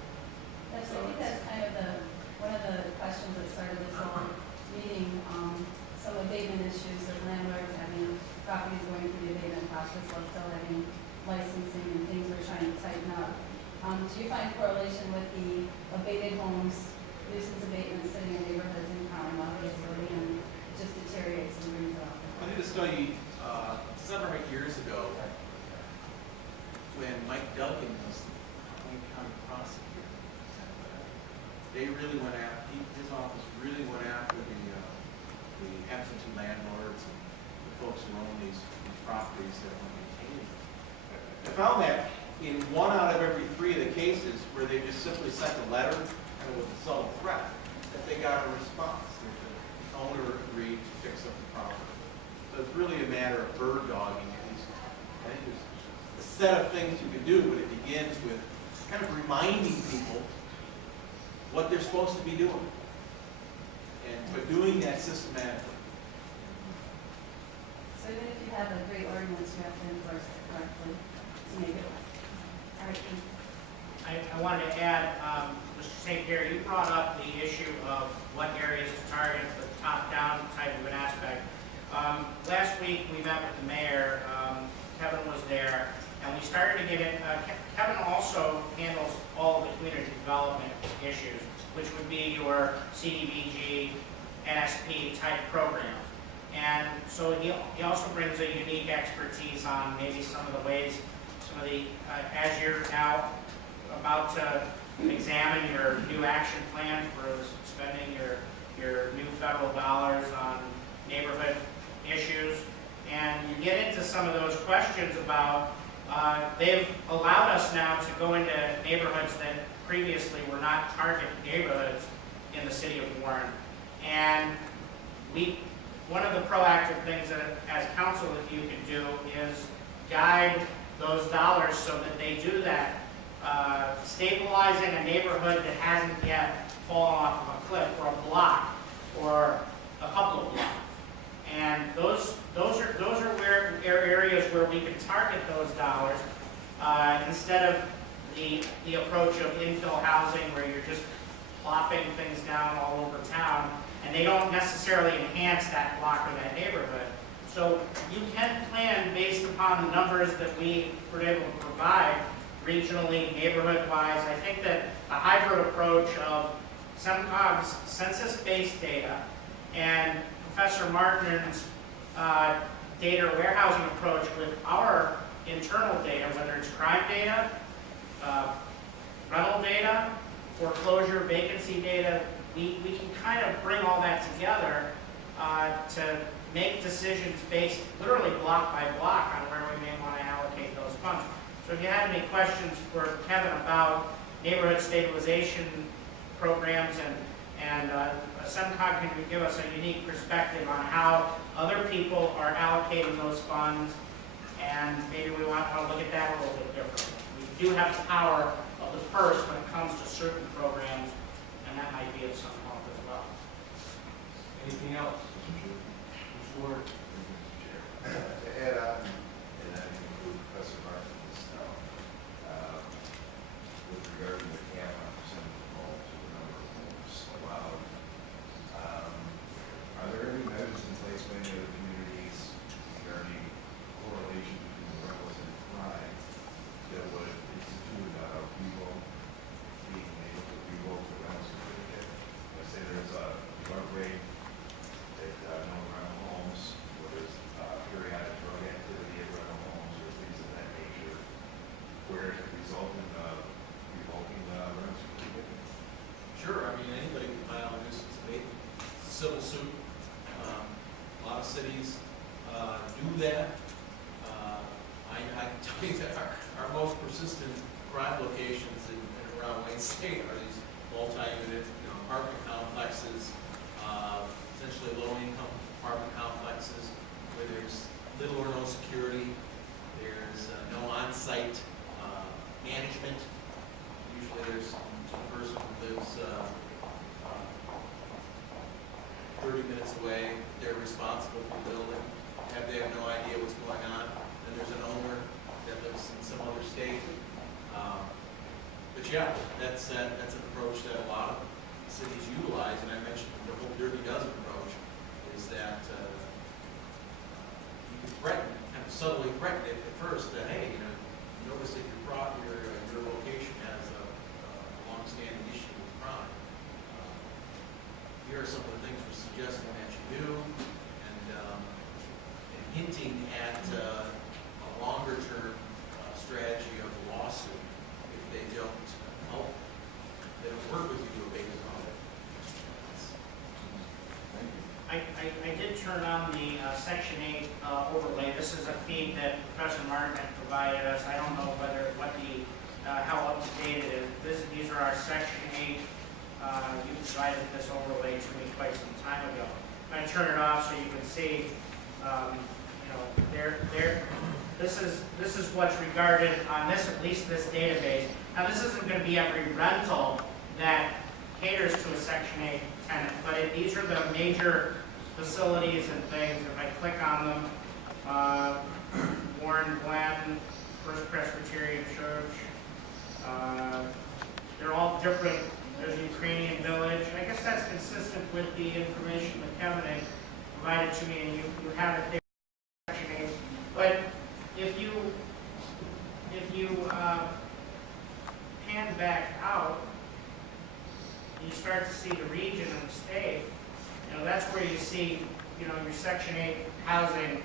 I think that's kind of one of the questions that started this whole meeting, some abatement issues of landlords having properties going through the abatement process while still having licensing and things we're trying to tighten up. Do you find correlation with the abated homes, nuisance abatement sitting in neighborhoods in common, obviously, and it just deteriorates and brings it up? I did a study 7 or 8 years ago when Mike Duggan was the Plain County prosecutor. They really went after, his office really went after the absentee landlords and the folks who own these properties that were maintained. I found that in 1 out of every 3 of the cases where they just simply sent a letter and with a subtle threat, that they got a response. That the owner agreed to fix up the property. So it's really a matter of bird dogging. I think there's a set of things you can do, but it begins with kind of reminding people what they're supposed to be doing. But doing that systematically. So even if you have a great ordinance, you have to enforce it correctly to make it work. All right, thank you. I wanted to add, Mr. St. Pierre, you brought up the issue of what areas to target for the top-down type of an aspect. Last week, we met with the mayor. Kevin was there, and we started to get it. Kevin also handles all of the community development issues, which would be your CDBG, NSP type programs. And so he also brings a unique expertise on maybe some of the ways, as you're now about to examine your new action plan for spending your your new federal dollars on neighborhood issues. And you get into some of those questions about, they've allowed us now to go into neighborhoods that previously were not target neighborhoods in the city of Warren. And one of the proactive things that as council that you can do is guide those dollars so that they do that, stabilizing a neighborhood that hasn't yet fallen off of a cliff, or a block, or a couple of blocks. And those are where areas where we can target those dollars, instead of the approach of infill housing where you're just plopping things down all over town, and they don't necessarily enhance that block or that neighborhood. So you can plan based upon the numbers that we were able to provide regionally, neighborhood-wise. I think that a hybrid approach of SEMCOG's census-based data and Professor Martin's data warehousing approach with our internal data, whether it's crime data, rental data, foreclosure, vacancy data, we can kind of bring all that together to make decisions based literally block by block on where we may want to allocate those funds. So if you have any questions for Kevin about neighborhood stabilization programs, and SEMCOG can give us a unique perspective on how other people are allocating those funds, and maybe we want to look at that a little bit differently. We do have the power of the purse when it comes to certain programs, and that might be of some help as well. Anything else? Mr. Ward? To add on, and I include Professor Martin's with regard to the cap on percentage of homes, or the number of homes allowed. Are there any measures in place by any other communities regarding correlation between the rentals and crime that would institute people being able to revoke the rental certificate? Let's say there's a drug rate at no rental homes, where there's periodic drug activity at rental homes or things of that nature, where it could result in revoking the rental certificate. Sure, I mean, anybody can file a nuisance abatement civil suit. A lot of cities do that. I can tell you that our most persistent crime locations in and around Wayne State are these multi-unit apartment complexes, essentially low-income apartment complexes where there's little or no security, there's no on-site management. Usually there's some person who lives 30 minutes away, they're responsible for the building, they have no idea what's going on. Then there's an owner that lives in some other state. But yeah, that's an approach that a lot of cities utilize, and I mentioned the whole Dirty Dozen approach is that you can threaten, kind of subtly threaten it at first that, hey, notice if your location has a long-standing issue with crime. Here are some of the things we're suggesting that you do, and hinting at a longer-term strategy of a lawsuit if they don't help, they don't work with you to abate the problem. I did turn on the Section 8 overlay. This is a feed that Professor Martin had provided us. I don't know how up to date it is. These are our Section 8. You provided this overlay to me quite some time ago. I'm going to turn it off so you can see. This is what's regarded on this, at least this database. Now, this isn't going to be every rental that caters to a Section 8 tenant, but these are the major facilities and things. If I click on them, Warren Glen, First Presbyterian Church, they're all different. There's a Ukrainian village. I guess that's consistent with the information that Kevin had provided to me, and you have it there. Section 8. But if you pan back out, you start to see the region and the state. That's where you see, your Section 8 housing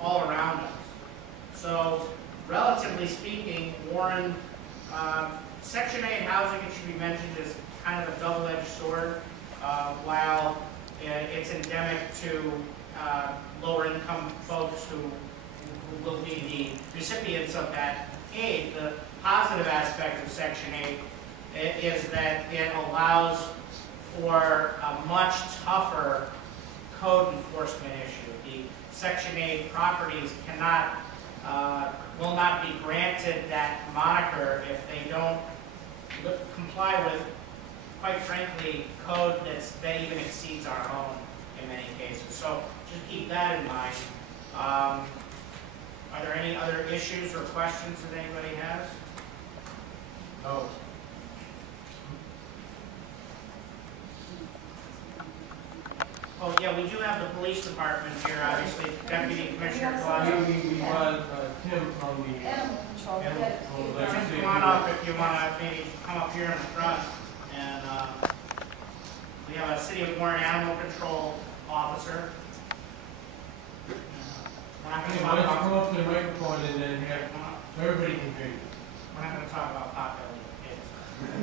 all around us. So, relatively speaking, Warren, Section 8 housing, it should be mentioned, is kind of a double-edged sword. while it's endemic to lower income folks who will be the recipients of that aid. The positive aspect of Section 8 is that it allows for a much tougher code enforcement issue. The Section 8 properties cannot, will not be granted that moniker if they don't comply with, quite frankly, code that even exceeds our own in many cases. So just keep that in mind. Are there any other issues or questions that anybody has? No. Oh, yeah, we do have the police department here, obviously. Deputy Commissioner We Clausen. want Tim on the Animal control, we animal had control a- legislative. Come on up if you want to maybe come up here in the front. And we have a City of Warren Animal Control Officer. We're not going Hey, to why talk don't you about, come up to the microphone and then have, so everybody can hear you. we're not going to talk about potbelly pigs.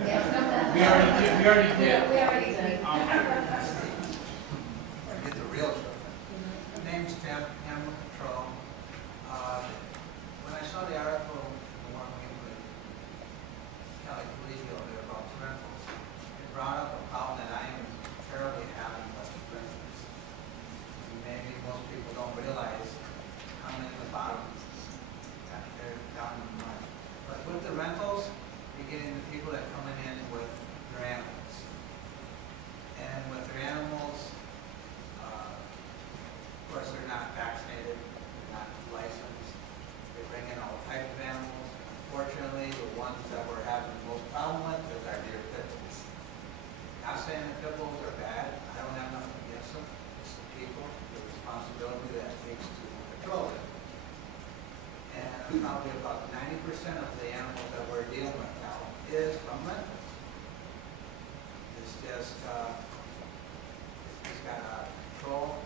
Yeah. We already did. We already did. Okay. Get the real stuff. My name's Tim, Animal Control. When I saw the article in the Warren Weekly, Kelly Collegio there about the rentals, it brought up a problem that I am terribly having with rentals. Maybe most people don't realize how many of the bottoms that they're down in the mud. But with the rentals, you're getting the people that are coming in with their animals. And with their animals, of course, they're not vaccinated, they're not licensed. They bring in all types of animals. Unfortunately, the ones that we're having the most problem with is our deer pit bulls. Not saying the pit bulls are bad. I don't have nothing against them. It's the people, the responsibility that takes to control it. And probably about 90% of the animals that we're dealing with now is from rentals. It's just, it's got out of control.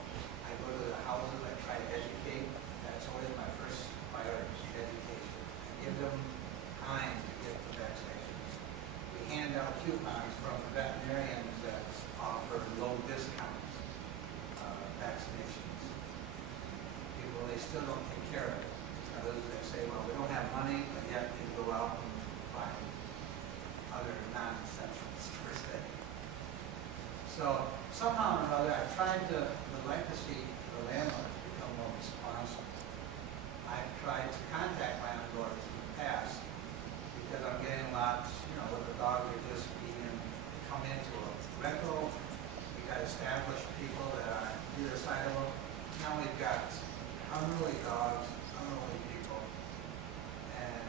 I go to the houses, I try to educate. That's always my first priority, education. I give them time to get the vaccinations. We hand out coupons from veterinarians that offer low discounts, vaccinations. People, they still don't take care of it. Others, they say, well, we don't have money, but yet they go out and find other non-essentials per se. So somehow or another, I've tried to, would like to see the landlords become more responsible. I've tried to contact landlords in the past because I'm getting lots, you know, with the dogs are just being, they come into a rental, we got established people that are on either side of them. Now we've got unruly dogs, unruly people, and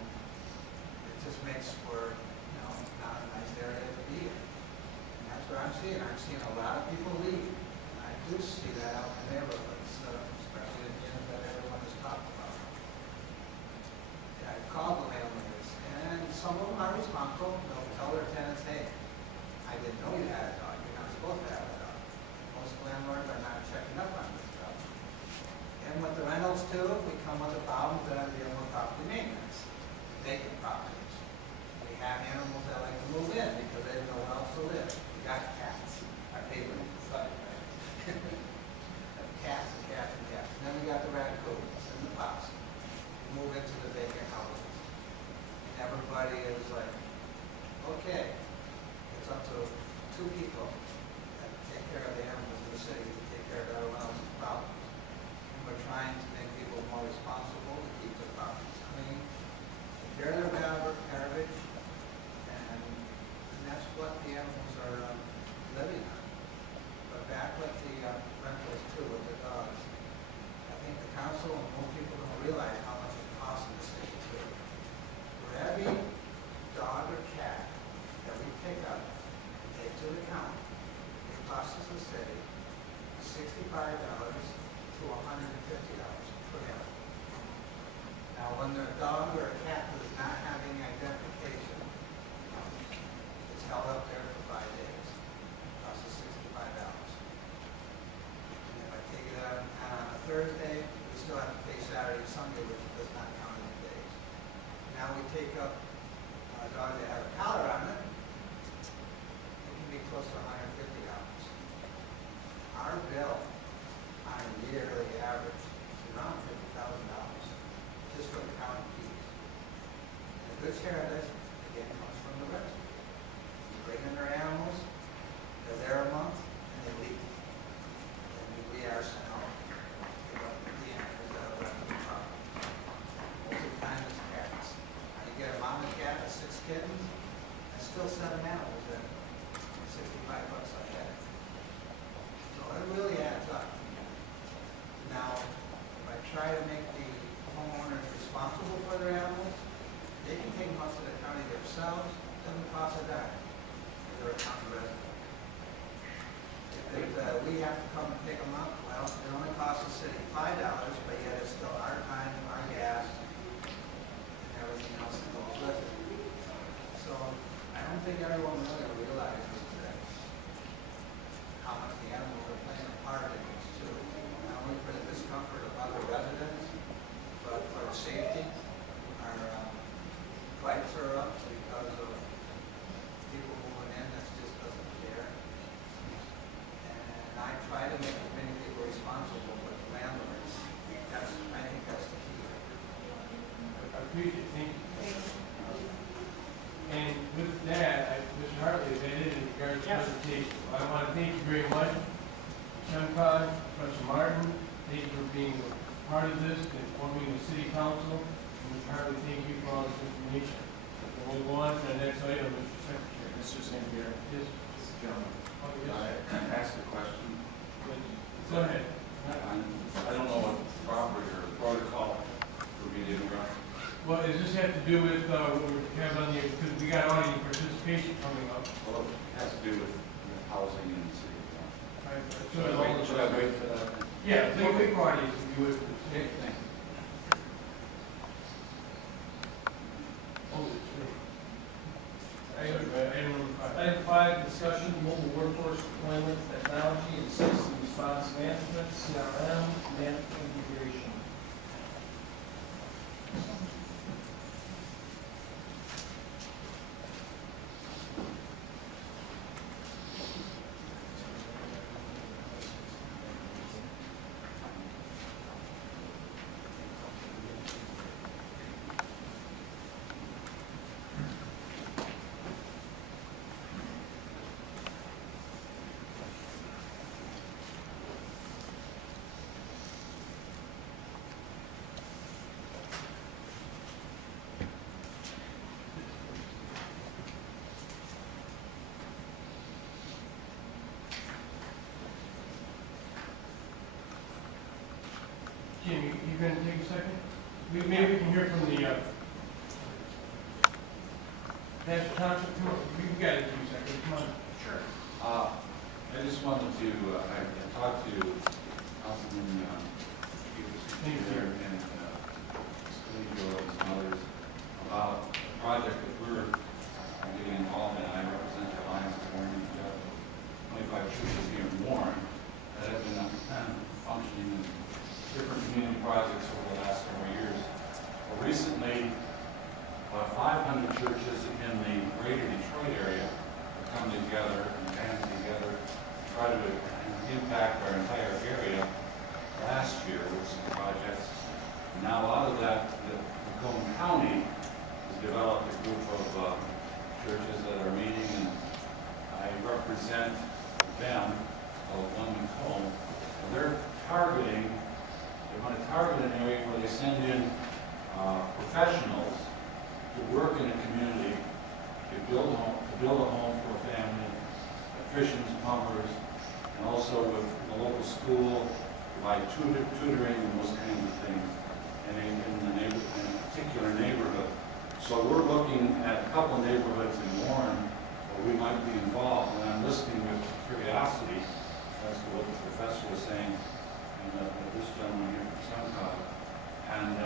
it just makes for, you know, not a nice area to be in. And that's what I'm seeing. I'm seeing a lot of people leave. And I do see that out in the neighborhoods, especially in the areas that everyone is talking about. And I've called the landlords, and some of them are responsible. They'll tell their tenants, hey, I didn't know you had a dog. You're not supposed to have a dog. Most landlords are not checking up on this stuff. And with the rentals too, we come with a problem that I'm dealing with property maintenance, vacant properties. We have animals that like to move in because they don't know where else to live. We got cats, our favorite, right? Cats and cats and cats. And then we got the raccoons and the possums. We move into the vacant houses. And everybody is like, okay, it's up to two people that take care of the animals in the city, to take care of everyone else's problems. And we're trying to make people more responsible, to keep their properties clean, take care of their garbage, and that's what the animals are living on. But back with the rentals too, with the dogs, I think the council and most people don't realize how much it costs in the city too. For every dog or cat that we pick up and take to the county, it costs us the city $65 to $150 per animal. Now, when the dog or a cat does not have any identification, it's held up there for 5 days. It costs us $65. And if I take it out on a Thursday, we still have to pay Saturday and Sunday, which does not count in the days. Now we take up a dog that has a collar on it, it can be close to $150. share of this, again, comes from the residents. You bring in their animals, they're there a month, and they leave. And we are sent out. The animals that are left in the truck. Most of the time it's cats. Now you get a mom and cat with 6 kittens, that's still 7 animals there. $65 a head. So it really adds up. Now, if I try to make the homeowners responsible for their animals, they can take them up to the county themselves, doesn't cost a dime, if they're a county resident. If we have to come and pick them up, well, it only costs the city $5, but yet it's still our time, our gas, and everything else that goes with it. So, I don't think everyone really realizes that how much the animals are playing a part in this too. Not only for the discomfort of other residents, but for the safety. Our lights are up because of people moving in that just doesn't care. And I try to make as many people responsible, but landlords, I think that's the key. I appreciate it, thank you. And with that, Mr. Hartley, that is in regards to Yes. presentation. I want to thank you very much. Sean, Professor Martin, thank you for being part of this and forming the city council. And Mr. Hartley, thank you for all this information. And we'll go on to the next item, Mr. Secretary. Mr. St. Pierre, Yes. this gentleman, Oh, can I ask a question? Go ahead. I don't know what property or protocol for me to interrupt. Well, does this have to do with what we have on the, because we got auditing participation coming up. Well, it has to do with housing in the city. Should I wait for that? Yeah, big audience, if you would. Okay, thank you. Oh, it's great. Item 5, discussion, mobile workforce deployment, technology, and citizen response management, CRM, management integration. Jim, you gonna take a second? Maybe we can hear from the, Pastor Thompson, come on, you got it in 2 seconds, come on. Sure. I just wanted to, I talked to Councilman Peterson and Scalio and some others about a project that we're getting involved in. I represent the Alliance of Warren, 25 churches here in Warren that have been functioning in different community projects over the last several years. Well, recently, about 500 churches in the greater Detroit area have come together and banded together to try to impact our entire area last year with some projects. And now out of that, Macomb County has developed a group of churches that are meeting, and I represent them, one Macomb. And they're targeting, they want to target an area where they send in professionals to work in a community, to build a home for a family, electricians, plumbers, and also with the local school, provide tutoring and those kinds of things, and in a particular neighborhood. So we're looking at a couple of neighborhoods in Warren where we might be involved, and I'm listening with curiosity as to what the professor was saying, and this gentleman here from Suncog. And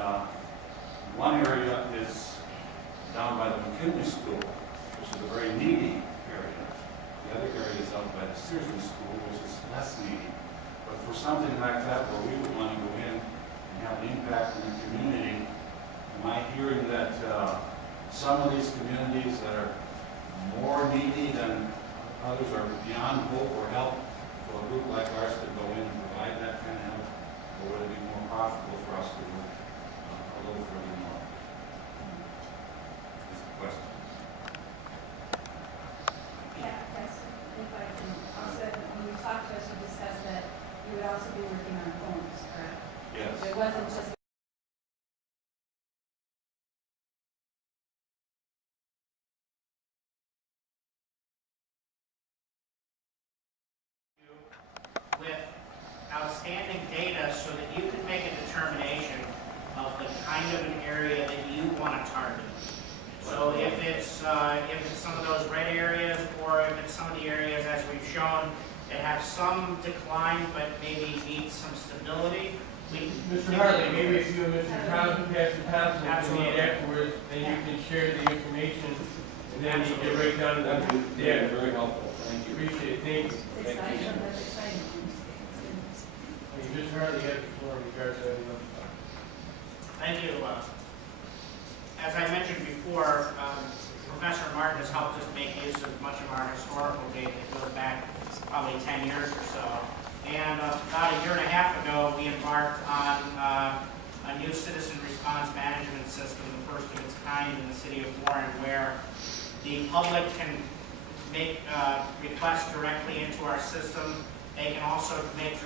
one area is down by the McKinley School, which is a very needy area. The other area is out by the Searson School, which is less needy. But for something like that, where we would want to go in and have an impact in the community, am I hearing that some of these communities that are more needy than others are beyond hope or help for a group like ours to go in and provide that kind of help? Or would it be more profitable for us to work a little further north? question. Yeah, yes, if I can, also, when you talked to us, you discussed that you would also be working on homes, correct? Yes. It wasn't just with outstanding data so that you can make a determination of the kind of an area that you want to target. So if it's some of those red areas, or if it's some of the areas, as we've shown, that have some decline but maybe need some stability, we. Mr. Hartley, maybe if you and Mr. Thompson pass the Thompson to me Absolutely. afterwards, then you can share the information, and then you get right down to the, Yeah, very helpful, thank you. appreciate it, thank you. it's exciting, that's exciting. Mr. Hartley had the floor in regards to that. Thank you. As I mentioned before, Professor Martin has helped us make use of much of our historical data that goes back probably 10 years or so. And about a year and a half ago, we embarked on a new citizen response management system, the first of its kind in the city of Warren, where the public can make requests directly into our system. They can also make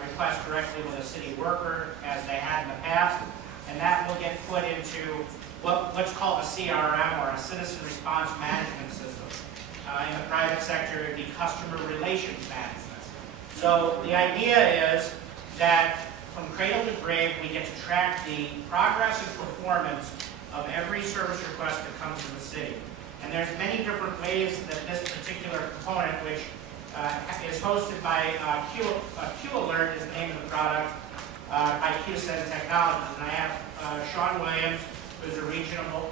requests directly with a city worker, as they had in the past, and that will get put into what's called a CRM, or a citizen response management system. In the private sector, it would be customer relations management. So the idea is that from cradle to grave, we get to track the progress and performance of every service request that comes to the city. And there's many different ways that this particular component, which is hosted by Q Alert, is the name of the product, by QSEN Technologies. And I have Sean Williams, who's a regional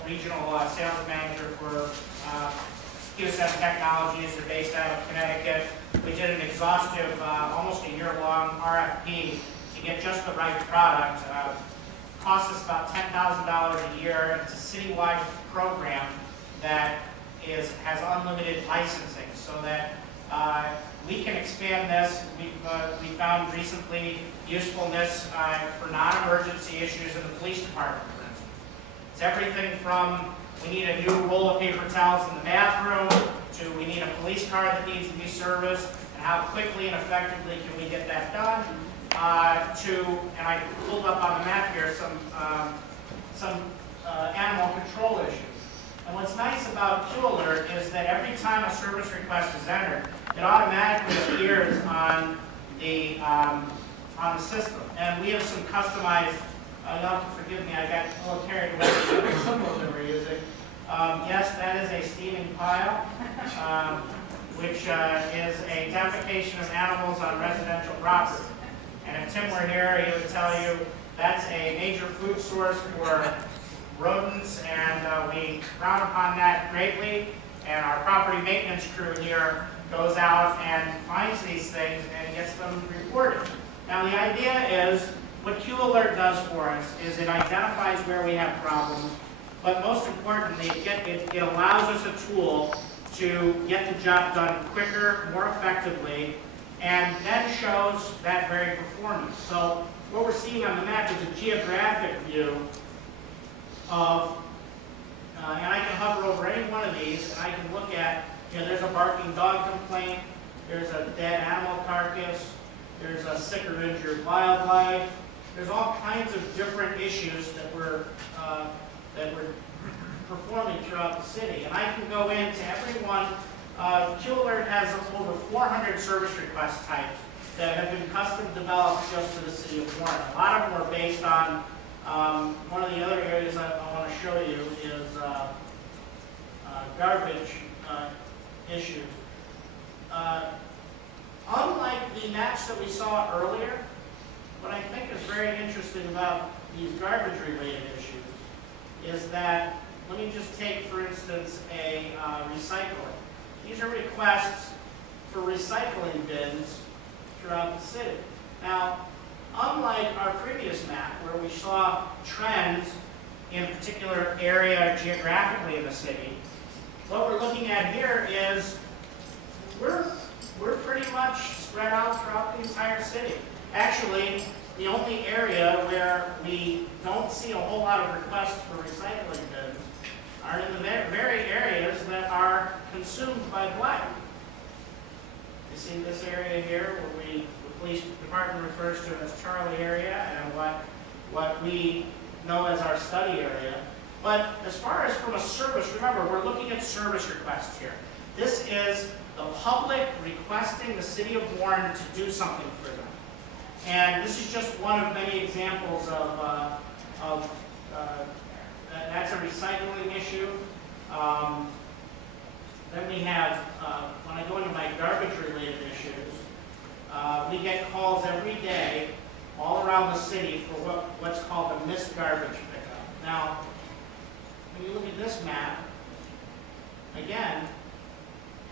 sales manager for QSEN Technologies. They're based out of Connecticut. We did an exhaustive, almost a year-long RFP to get just the right product. Cost us about $10,000 a year. It's a citywide program that has unlimited licensing, so that we can expand this. We found recently usefulness for non-emergency issues in the police department, for instance. It's everything from we need a new roll of paper towels in the bathroom to we need a police car that needs to be serviced, and how quickly and effectively can we get that done, and I pulled up on the map here some animal control issues. And what's nice about Q Alert is that every time a service request is entered, it automatically appears on the system. And we have some customized, you'll have to forgive me, I got a little carried away with the symbols that we're using. Yes, that is a steaming pile, which is a defecation of animals on residential property. And if Tim were here, he would tell you that's a major food source for rodents, and we frown upon that greatly. And our property maintenance crew here goes out and finds these things and gets them reported. Now the idea is, what Q Alert does for us is it identifies where we have problems, but most importantly, it allows us a tool to get the job done quicker, more effectively, and then shows that very performance. So what we're seeing on the map is a geographic view of, and I can hover over any one of these, and I can look at, there's a barking dog complaint, there's a dead animal carcass, there's a sick or injured wildlife, there's all kinds of different issues that we're performing throughout the city. And I can go into every one. Q Alert has over 400 service request types that have been custom developed just for the city of Warren. A lot of them are based on, one of the other areas I want to show you is garbage issues. Unlike the maps that we saw earlier, what I think is very interesting about these garbage-related issues is that, let me just take, for instance, a recycling. These are requests for recycling bins throughout the city. Now, unlike our previous map, where we saw trends in a particular area geographically in the city, what we're looking at here is we're pretty much spread out throughout the entire city. Actually, the only area where we don't see a whole lot of requests for recycling bins are in the very areas that are consumed by blight. You see this area here where the police department refers to as Charlie area and what we know as our study area. But as far as from a service, remember, we're looking at service requests here. This is the public requesting the city of Warren to do something for them. And this is just one of many examples of that's a recycling issue. Then we have, when I go into my garbage-related issues, we get calls every day all around the city for what's called a missed garbage pickup. Now, when you look at this map, again,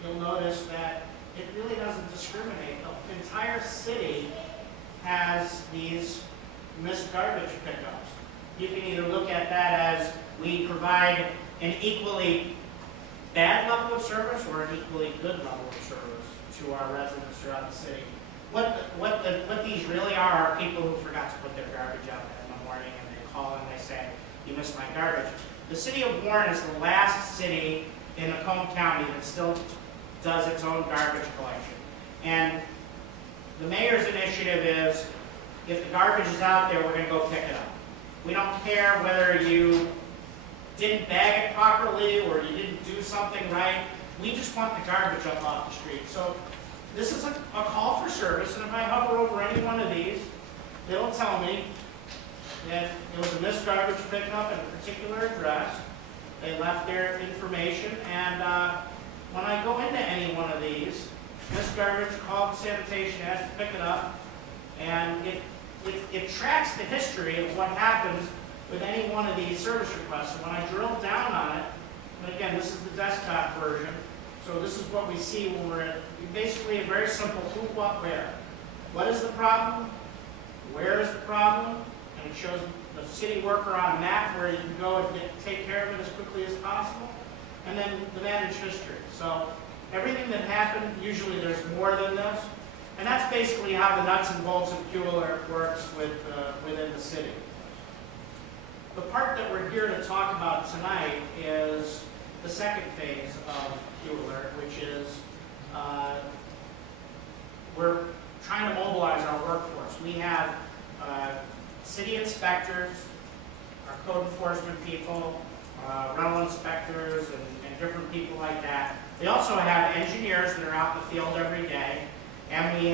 you'll notice that it really doesn't discriminate. The entire city has these missed garbage pickups. You can either look at that as we provide an equally bad level of service or an equally good level of service to our residents throughout the city. What these really are people who forgot to put their garbage out in the morning and they call and they say, you missed my garbage. The city of Warren is the last city in Macomb County that still does its own garbage collection. And the mayor's initiative is, if the garbage is out there, we're going to go pick it up. We don't care whether you didn't bag it properly or you didn't do something right. We just want the garbage up off the street. So this is a call for service, and if I hover over any one of these, it'll tell me that it was a missed garbage pickup at a particular address. They left their information, and when I go into any one of these, missed garbage, called sanitation, has to pick it up, and it tracks the history of what happens with any one of these service requests. And when I drill down on it, and again, this is the desktop version, so this is what we see when we're at basically a very simple who, what, where. What is the problem? Where is the problem? And it shows the city worker on a map where you can go and take care of it as quickly as possible. And then the managed history. So everything that happened, usually there's more than this. And that's basically how the nuts and bolts of Q Alert works within the city. The part that we're here to talk about tonight is the second phase of Q Alert, which is we're trying to mobilize our workforce. We have city inspectors, our code enforcement people, rental inspectors, and different people like that. We also have engineers that are out in the field every day, and we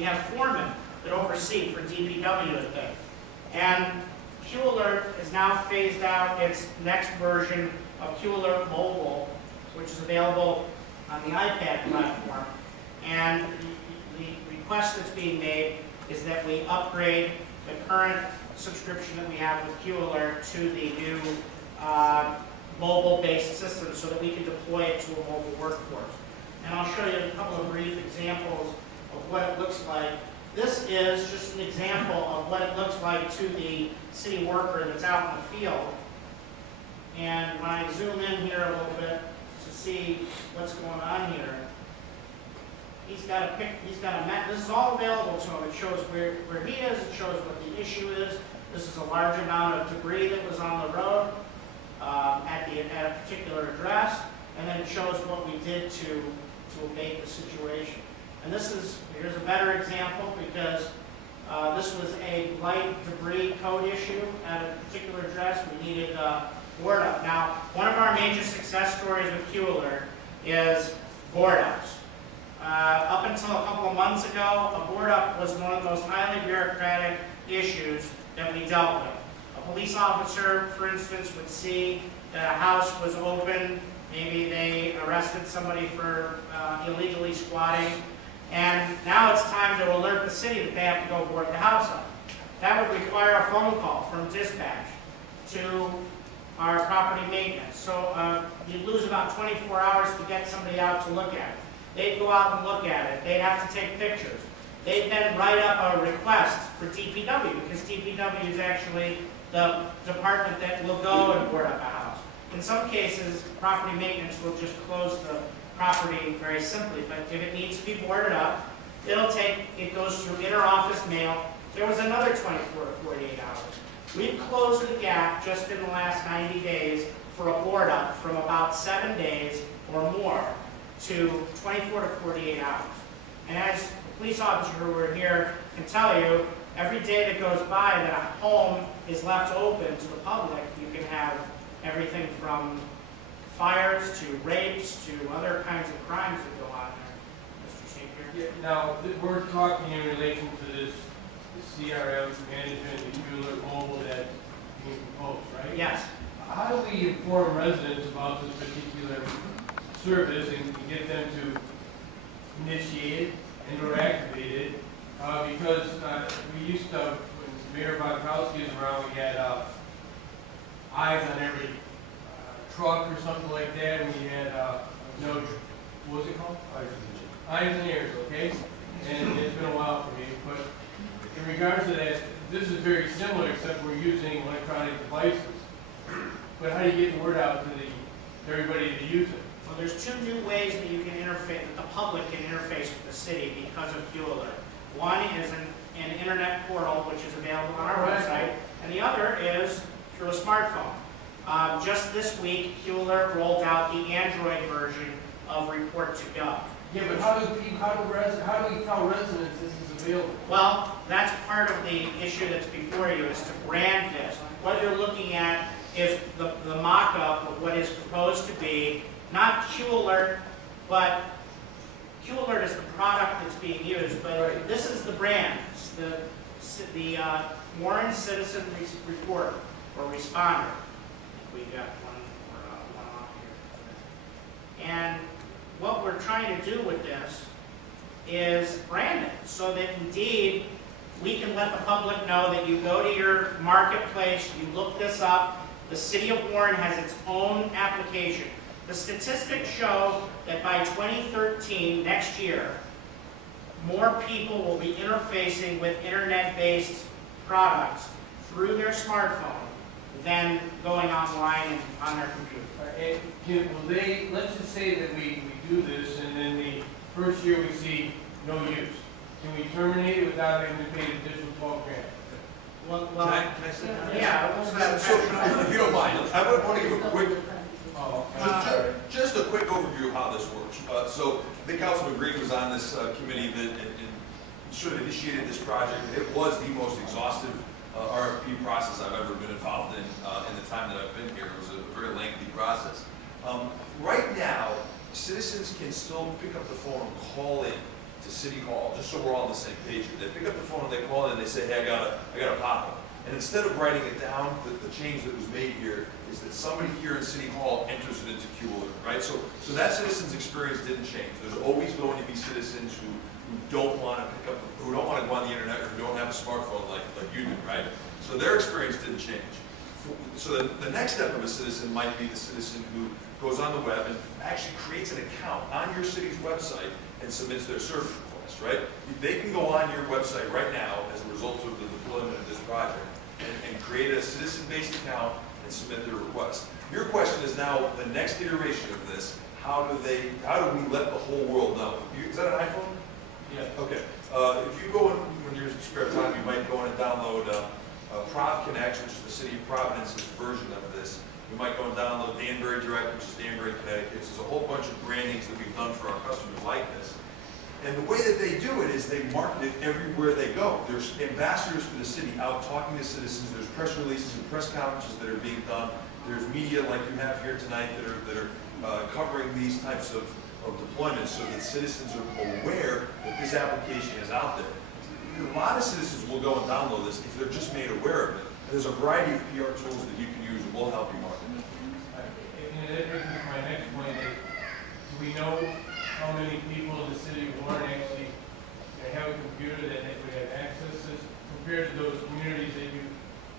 have foremen that oversee for DPW and things. And Q Alert is now phased out its next version of Q Alert Mobile, which is available on the iPad platform. And the request that's being made is that we upgrade the current subscription that we have with Q Alert to the new mobile-based system so that we can deploy it to a mobile workforce. And I'll show you a couple of brief examples of what it looks like. This is just an example of what it looks like to the city worker that's out in the field. And when I zoom in here a little bit to see what's going on here, he's got a map. This is all available to him. It shows where he is. It shows what the issue is. This is a large amount of debris that was on the road at a particular address, and then it shows what we did to abate the situation. And here's a better example because this was a light debris code issue at a particular address. We needed board up. Now, one of our major success stories with Q Alert is board ups. Up until a couple of months ago, a board up was one of the most highly bureaucratic issues that we dealt with. A police officer, for instance, would see that a house was open. Maybe they arrested somebody for illegally squatting. And now it's time to alert the city that they have to go board the house up. That would require a phone call from dispatch to our property maintenance. So you'd lose about 24 hours to get somebody out to look at it. They'd go out and look at it. They'd have to take pictures. They'd then write up a request for DPW because DPW is actually the department that will go and board up a house. In some cases, property maintenance will just close the property very simply, but if it needs to be boarded up, it goes through inter-office mail. There was another 24 to 48 hours. We've closed the gap just in the last 90 days for a board up from about 7 days or more to 24 to 48 hours. And as the police officer who were here can tell you, every day that goes by that a home is left open to the public, you can have everything from fires to rapes to other kinds of crimes that go on there. Mr. St. Pierre? Yeah, now, we're talking in relation to this CRM management and Mueller mobile that's being proposed, right? Yes. How do we inform residents about this particular service and get them to initiate it and or activate it? Because we used to, when Mayor Bukowski was around, we had eyes on every truck or something like that, and we had no, what was it called? Eyes and ears, okay? And it's been a while for me, but in regards to that, this is very similar, except we're using electronic devices. But how do you get the word out to everybody to use it? Well, there's two new ways that you can interface, that the public can interface with the city because of Mueller. One is an internet portal, which is available on our website, and the other is through a smartphone. Just this week, Mueller rolled out the Android version of Report to Gov. Yeah, but how do we tell residents this is available? Well, that's part of the issue that's before you, is to brand this. What you're looking at is the mock-up of what is proposed to be, not Q-Alert, but Q-Alert is the product that's being used, but Right. this is the brand. It's the Warren Citizen Report, or Responder. We got one off here. And what we're trying to do with this is brand it, so that indeed we can let the public know that you go to your marketplace, you look this up. The city of Warren has its own application. The statistics show that by 2013, next year, more people will be interfacing with internet-based products through their smartphone than going online and on their computer. And will they, let's just say that we do this, and then the first year we see no use. Can we terminate it without having to pay an additional $12,000? Well, Can I say that? yeah. So, if you don't mind, I want to give a quick, Oh, just a quick overview of how this works. So, I think Councilman Green was on this committee that sort of initiated this project. It was the most exhaustive RFP process I've ever been involved in the time that I've been here. It was a very lengthy process. Right now, citizens can still pick up the phone and call in to City Hall, just so we're all on the same page here. They pick up the phone and they call in and they say, hey, I got a pothole. And instead of writing it down, the change that was made here is that somebody here in City Hall enters it into Q-Alert, right? So that citizens' experience didn't change. There's always going to be citizens who don't want to pick up, who don't want to go on the internet, or who don't have a smartphone like you do, right? So their experience didn't change. So the next step of a citizen might be the citizen who goes on the web and actually creates an account on your city's website and submits their service request, right? They can go on your website right now as a result of the deployment of this project and create a citizen-based account and submit their request. Your question is now the next iteration of this. How do we let the whole world know? Is that an iPhone? yeah. Okay. If you go in, when you're in spare time, you might go in and download Prov Connect, which is the city of Providence's version of this. You might go and download Danbury Direct, which is Danbury, Connecticut. There's a whole bunch of brandings that we've done for our customers like this. And the way that they do it is they market it everywhere they go. There's ambassadors for the city out talking to citizens. There's press releases and press conferences that are being done. There's media like you have here tonight that are covering these types of deployments so that citizens are aware that this application is out there. A lot of citizens will go and download this if they're just made aware of it. And there's a variety of PR tools that you can use that will help you market it. And that brings me to my next point is, do we know how many people in the city of Warren actually have a computer that would have access to this compared to those communities that you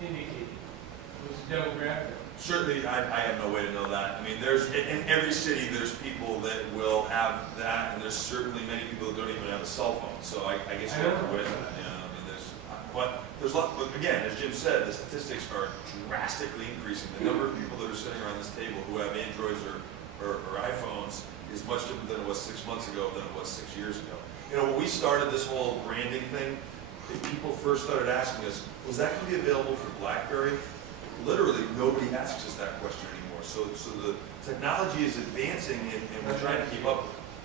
indicated? What's the demographic? Certainly, I have no way to know that. I mean, in every city, there's people that will have that, and there's certainly many people that don't even have a cell phone. So I guess you have to wait on that. You know, I mean, but again, as Jim said, the statistics are drastically increasing. The number of people that are sitting around this table who have Androids or iPhones is much different than it was 6 months ago than it was 6 years ago. You know, when we started this whole branding thing, and people first started asking us, was that going to be available for BlackBerry? Literally, nobody asks us that question anymore. So the technology is advancing, and we're trying to keep up.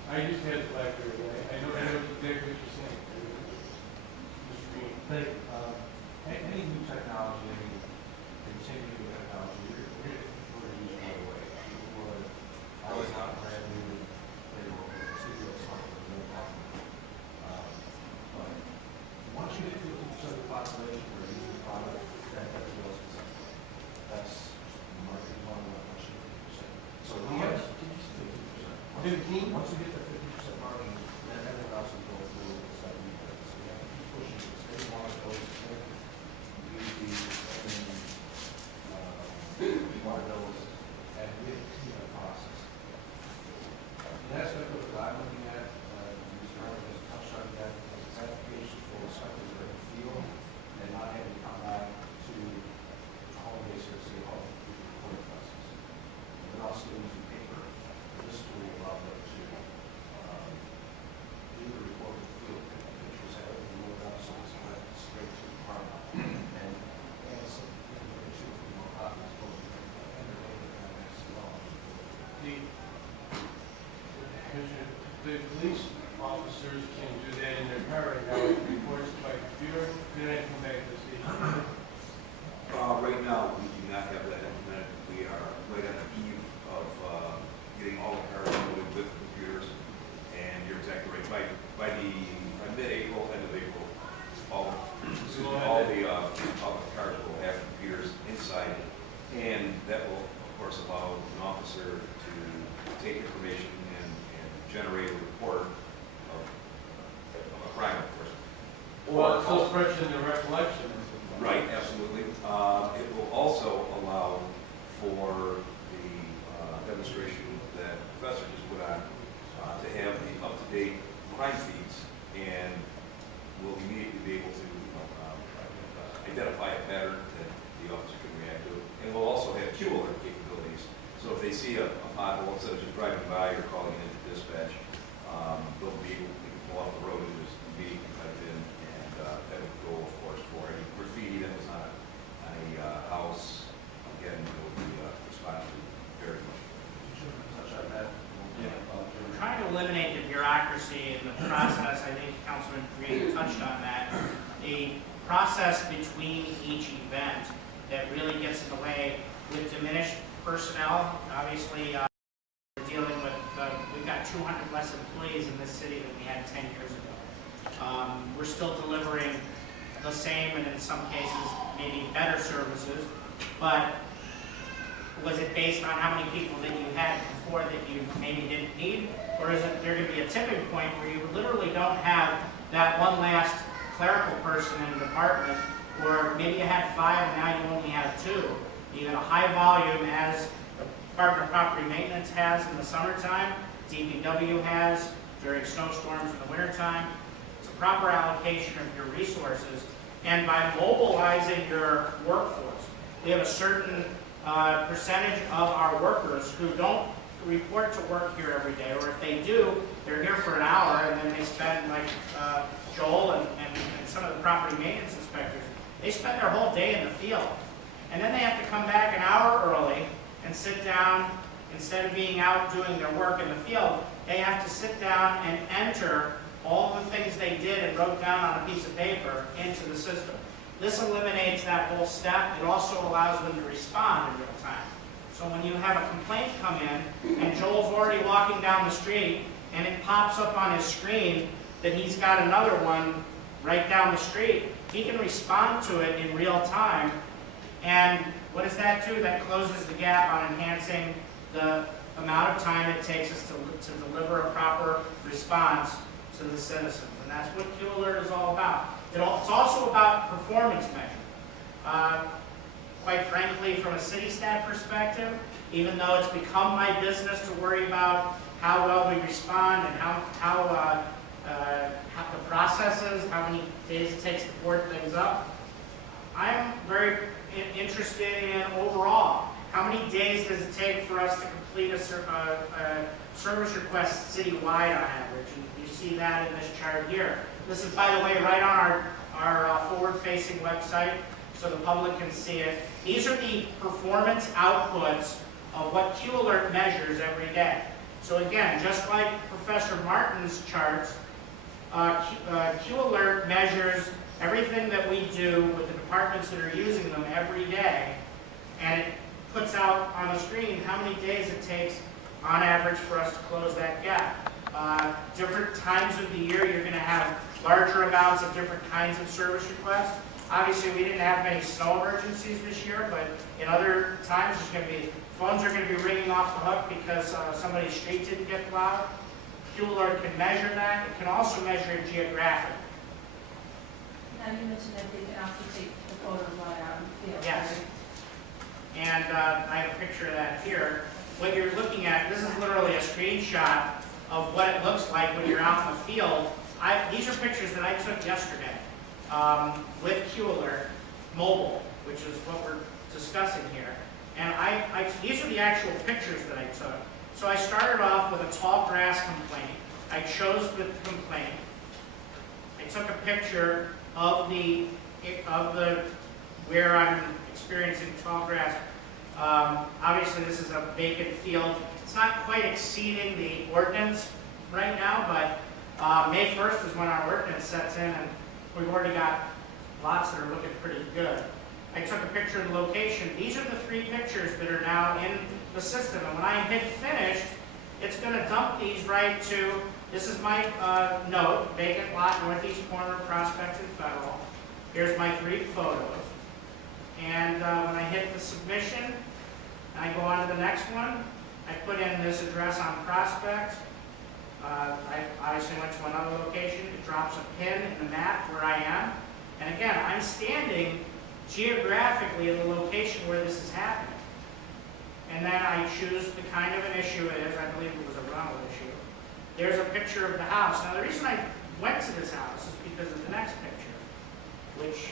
I used to have the BlackBerry. I know exactly what you're saying. Mr. Green. Thank you. Any new technology, any continuing new technology, we're going to use right away. People would always not brand new, they will see something, no problem. But once you get 50% of the population who are using the product, that's real specific. That's market model that much 50%. So we have 50%. Once you get the 50% margin, then everything else will go through the 70%. So we have to keep pushing the state water bills, water bills, and we have to see that process. The aspect of what I'm looking at, Mr. Harvey has touched on that, because it's application for inspectors that are in the field and not having to come back to a home base or say, oh, reporting process. And also using paper, this tool will allow them to do the report in the field, take pictures, have everything loaded up, so it's not straight to the department. And some information from more copies, both and the data as well. The police officers can do that in their car right now, it reports by computer, then I come back to the station. Right now, we do not have that implemented. We are right on the eve of getting all the cars loaded with computers. And you're exactly right. By mid-April, end of April, all the cars will have computers inside. And that will, of course, allow an officer to take information and generate a report of a crime, of course. Well, it's so fresh in their recollection. Right, absolutely. It will also allow for the demonstration that the professor just put on to have the up-to-date crime feeds, and we'll immediately be able to identify a pattern that the officer can react to. And we'll also have queue alert capabilities. So if they see a pothole, instead of just driving by or calling into dispatch, they'll be able to pull off the road and just immediately cut it in, and that would go, of course, for any graffiti that was on a house. Again, it would be responded to very much. Touch on that. We're trying to eliminate the bureaucracy in the process. I think Councilman Green touched on that. The process between each event that really gets in the way with diminished personnel. Obviously, we're dealing with, we've got 200 less employees in this city than we had 10 years ago. We're still delivering the same, and in some cases, maybe better services, but was it based on how many people that you had before that you maybe didn't need? Or is it there to be a tipping point where you literally don't have that one last clerical person in the department, or maybe you had 5 and now you only have 2. You got a high volume, as the Department of Property Maintenance has in the summertime, DPW has during snowstorms in the wintertime. It's a proper allocation of your resources, and by mobilizing your workforce, we have a certain percentage of our workers who don't report to work here every day, or if they do, they're here for an hour and then they spend, like Joel and some of the property maintenance inspectors, they spend their whole day in the field. And then they have to come back an hour early and sit down. Instead of being out doing their work in the field, they have to sit down and enter all the things they did and wrote down on a piece of paper into the system. This eliminates that whole step. It also allows them to respond in real time. So when you have a complaint come in and Joel's already walking down the street and it pops up on his screen that he's got another one right down the street, he can respond to it in real time. And what does that do? That closes the gap on enhancing the amount of time it takes us to deliver a proper response to the citizens. And that's what Q Alert is all about. It's also about performance measure. Quite frankly, from a city staff perspective, even though it's become my business to worry about how well we respond and how the process is, how many days it takes to board things up, I'm very interested in overall, how many days does it take for us to complete a service request citywide on average? And you see that in this chart here. This is, by the way, right on our forward-facing website so the public can see it. These are the performance outputs of what Q-Alert measures every day. So again, just like Professor Martin's charts, Q-Alert measures everything that we do with the departments that are using them every day, and it puts out on the screen how many days it takes on average for us to close that gap. Different times of the year, you're going to have larger amounts of different kinds of service requests. Obviously, we didn't have many snow emergencies this year, but in other times, there's going to be phones are going to be ringing off the hook because somebody's street didn't get plowed. Q-Alert can measure that. It can also measure it geographically. Now, you mentioned that they can also take the photos while they're out in the field. Yes. Right? And I have a picture of that here. What you're looking at, this is literally a screenshot of what it looks like when you're out in the field. These are pictures that I took yesterday with Q-Alert mobile, which is what we're discussing here. And these are the actual pictures that I took. So I started off with a tall grass complaint. I chose the complaint. I took a picture of the where I'm experiencing tall grass. Obviously, this is a vacant field. It's not quite exceeding the ordinance right now, but May 1st is when our ordinance sets in, and we've already got lots that are looking pretty good. I took a picture of the location. These are the 3 pictures that are now in the system, and when I hit finish, it's going to dump these right to, this is my note, vacant lot, northeast corner, Prospect and Federal. Here's my 3 photos. And when I hit the submission, I go on to the next one. I put in this address on Prospect. I obviously went to another location. It drops a pin in the map where I am. And again, I'm standing geographically in the location where this is happening. And then I choose the kind of an issue it is. I believe it was a rental issue. There's a picture of the house. Now, the reason I went to this house is because of the next picture, which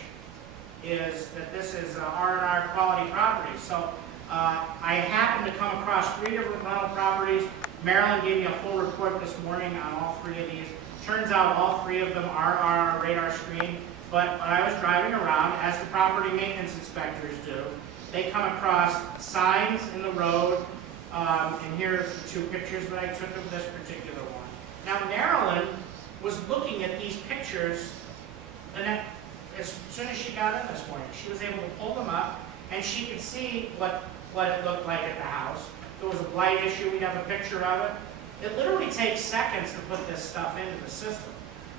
is that this is R&R quality property. So I happened to come across 3 different rental properties. Marilyn gave me a full report this morning on all 3 of these. Turns out all 3 of them are on our radar screen. But when I was driving around, as the property maintenance inspectors do, they come across signs in the road. And here's the 2 pictures that I took of this particular one. Now, Marilyn was looking at these pictures, and as soon as she got in this morning, she was able to pull them up, and she could see what it looked like at the house. If it was a blight issue, we'd have a picture of it. It literally takes seconds to put this stuff into the system.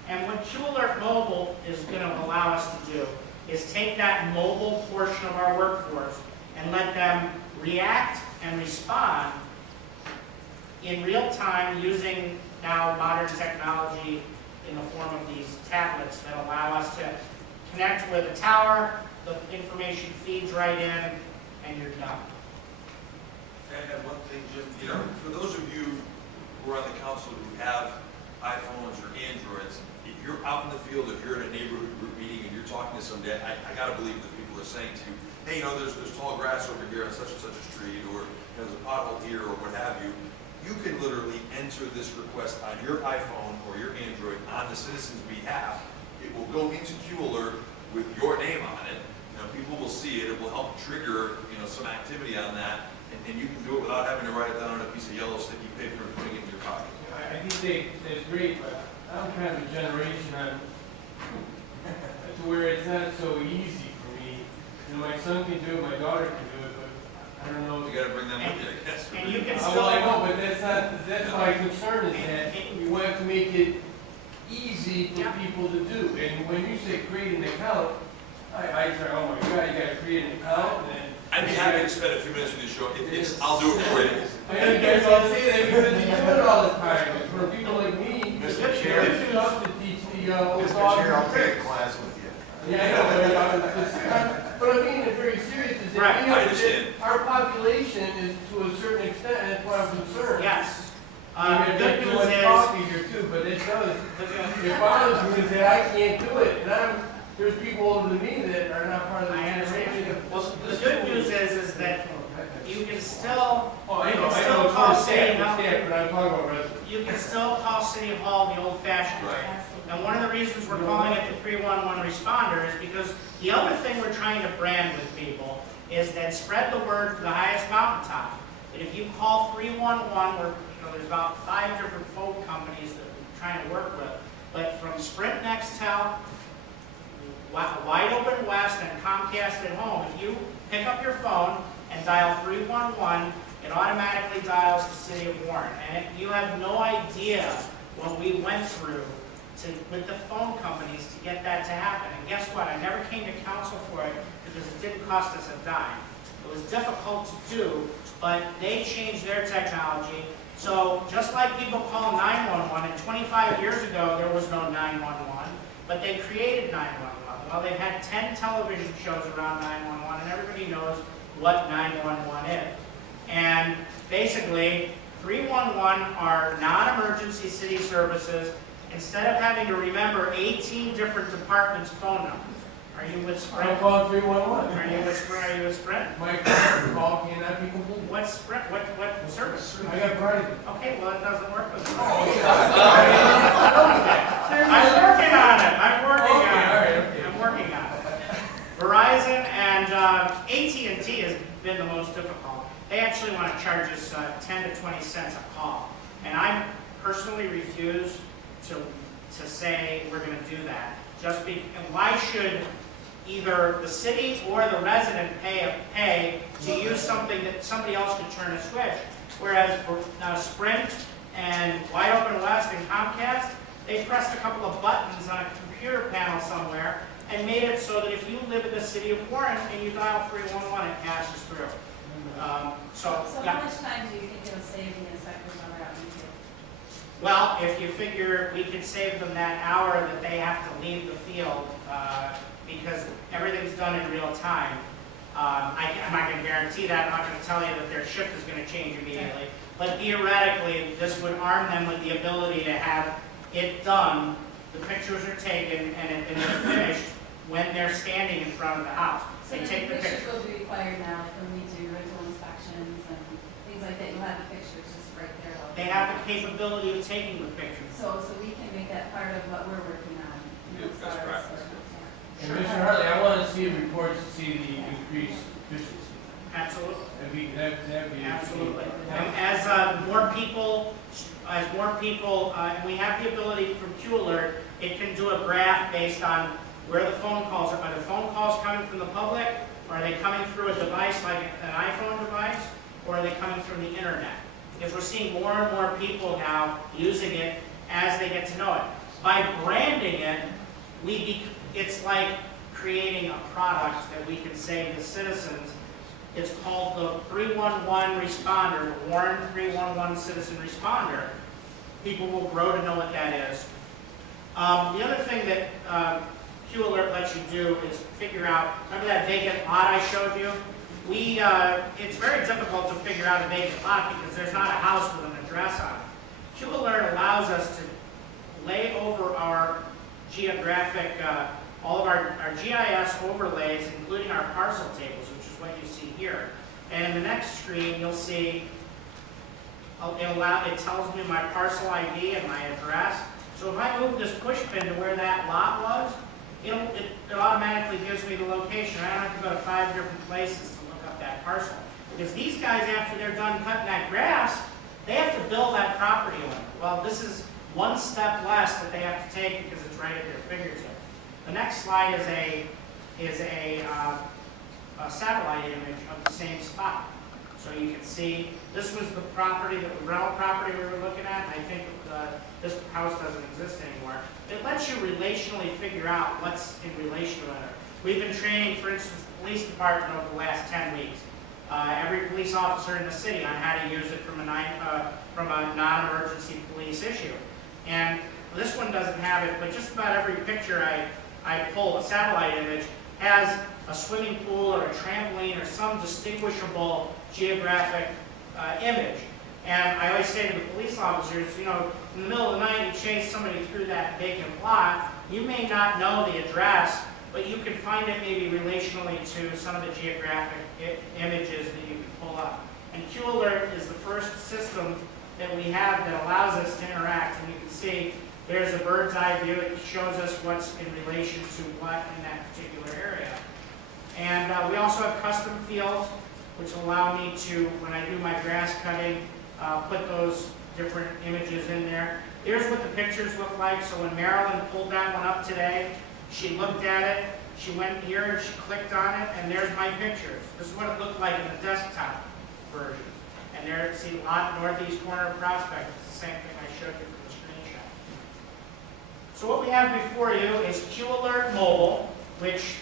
And what Q-Alert Mobile is going to allow us to do is take that mobile portion of our workforce and let them react and respond in real time using now modern technology in the form of these tablets that allow us to connect with a tower, the information feeds right in, and you're done. And one thing, Jim, for those of you who are on the council who have iPhones or Androids, if you're out in the field, if you're in a neighborhood group meeting and you're talking to somebody, I gotta believe that people are saying to you, hey, there's tall grass over here on such and such a street, or there's a pothole here, or what have you. You can literally enter this request on your iPhone or your Android on the citizen's behalf. It will go into Q-Alert with your name on it. People will see it. It will help trigger, some activity on that, and you can do it without having to write it down on a piece of yellow sticky paper and putting it in your pocket. I think that's great, but I'm kind of a generation to where it's not so easy for me. My son can do it, my daughter can do it, but I don't know. You got to bring them with you, I guess. And you can Well, still. I know, but that's my concern is that you have to make it easy for people to do. And when you say create an account, I say, oh my God, you got to create an account, and then. I'd be happy to spend a few minutes with you, show. I'll do it for you. I know you guys all say that because you do it all the time. But for people like me, Mr. Chair. it's enough to teach the Mr. Chair, I'll take a class with you. Yeah, I know, but I mean, it's very serious. Is that Right, we know I understand. that our population is to a certain extent, and that's why I'm concerned. Yes. I mean, The good too news much is, coffee here too, but it does. It bothers me that I can't do it, and there's people older than me that are not part of the I understand. generation. Well, the good news is that you can still, Oh, I you know, can I still know, it's call for City staff, Hall. but I'm talking about residents. You can still call City Hall the old-fashioned way. Right. Absolutely. And one of the reasons we're calling it the 311 responder is because the other thing we're trying to brand with people is that spread the word to the highest mountaintop. That if you call 311, there's about 5 different phone companies that we're trying to work with, but from Sprint, Nextel, Wide Open West, and Comcast at Home, if you pick up your phone and dial 311, it automatically dials the city of Warren. And you have no idea what we went through with the phone companies to get that to happen. And guess what? I never came to council for it because it didn't cost us a dime. It was difficult to do, but they changed their technology. So just like people call 911, and 25 years ago there was no 911, but they created 911. Well, they've had 10 television shows around 911, and everybody knows what 911 is. And basically, 311 are non-emergency city services. Instead of having to remember 18 different departments' phone numbers. Are you with Sprint? I'm calling 311. Are you with Sprint? Are you with Sprint? My call cannot be completed. What Sprint? What service? I got Friday. Okay, well, it doesn't work with me. Oh, I'm working on it. I'm working on it. all right, okay. I'm working on it. Verizon and AT&T has been the most difficult. They actually want to charge us 10 to 20 cents a call. And I personally refuse to say we're going to do that. And why should either the city or the resident pay to use something that somebody else could turn a switch? Whereas for Sprint and Wide Open West and Comcast, they pressed a couple of buttons on a computer panel somewhere and made it so that if you live in the city of Warren and you dial 311, it passes through. So how much time do you think it'll save the inspectors on that one? Well, if you figure we could save them that hour that they have to leave the field, because everything's done in real time. I'm not going to guarantee that. I'm not going to tell you that their shift is going to change immediately. But theoretically, this would arm them with the ability to have it done, the pictures are taken, and they're finished when they're standing in front of the house. So They the take the pictures picture. will be required now when we do rental inspections and things like that. You'll have the pictures just right there. They have the capability of taking the pictures. So we can make that part of what we're working on. Yeah, as best far as- practice. And Mr. Hartley, I want to see a report to see the increased efficiency. Absolutely. That'd be Absolutely. And as more people, and we have the ability from Q Alert, it can do a graph based on where the phone calls are. Are the phone calls coming from the public? Or are they coming through a device like an iPhone device? Or are they coming from the internet? Because we're seeing more and more people now using it as they get to know it. By branding it, it's like creating a product that we can say to citizens. It's called the 311 Responder, the Warren 311 Citizen Responder. People will grow to know what that is. The other thing that Q Alert lets you do is figure out, remember that vacant lot I showed you? It's very difficult to figure out a vacant lot because there's not a house with an address on it. Q Alert allows us to lay over our geographic, all of our GIS overlays, including our parcel tables, which is what you see here. And in the next screen, you'll see, it tells me my parcel ID and my address. So if I move this push pin to where that lot was, it automatically gives me the location. I don't have to go to 5 different places to look up that parcel. Because these guys, after they're done cutting that grass, they have to build that property owner. Well, this is one step less that they have to take because it's right at their fingertips. The next slide is a satellite image of the same spot. So you can see this was the property, the rental property we were looking at. I think this house doesn't exist anymore. It lets you relationally figure out what's in relation to it. We've been training, for instance, the police department over the last 10 weeks. Every police officer in the city on how to use it from a non-emergency police issue. And this one doesn't have it, but just about every picture I pull, a satellite image, has a swimming pool or a trampoline or some distinguishable geographic image. And I always say to the police officers, you know, in the middle of the night you chase somebody through that vacant lot, you may not know the address, but you can find it maybe relationally to some of the geographic images that you can pull up. And Q Alert is the first system that we have that allows us to interact. And you can see There's a bird's eye view. It shows us what's in relation to what in that particular area. And we also have custom fields, which allow me to, when I do my grass cutting, put those different images in there. Here's what the pictures look like. So when Marilyn pulled that one up today, she looked at it, she went here and she clicked on it, and there's my pictures. This is what it looked like in the desktop version. And there, see, lot northeast corner of Prospect. It's the same thing I showed you from the screenshot. So what we have before you is Q-Alert Mobile, which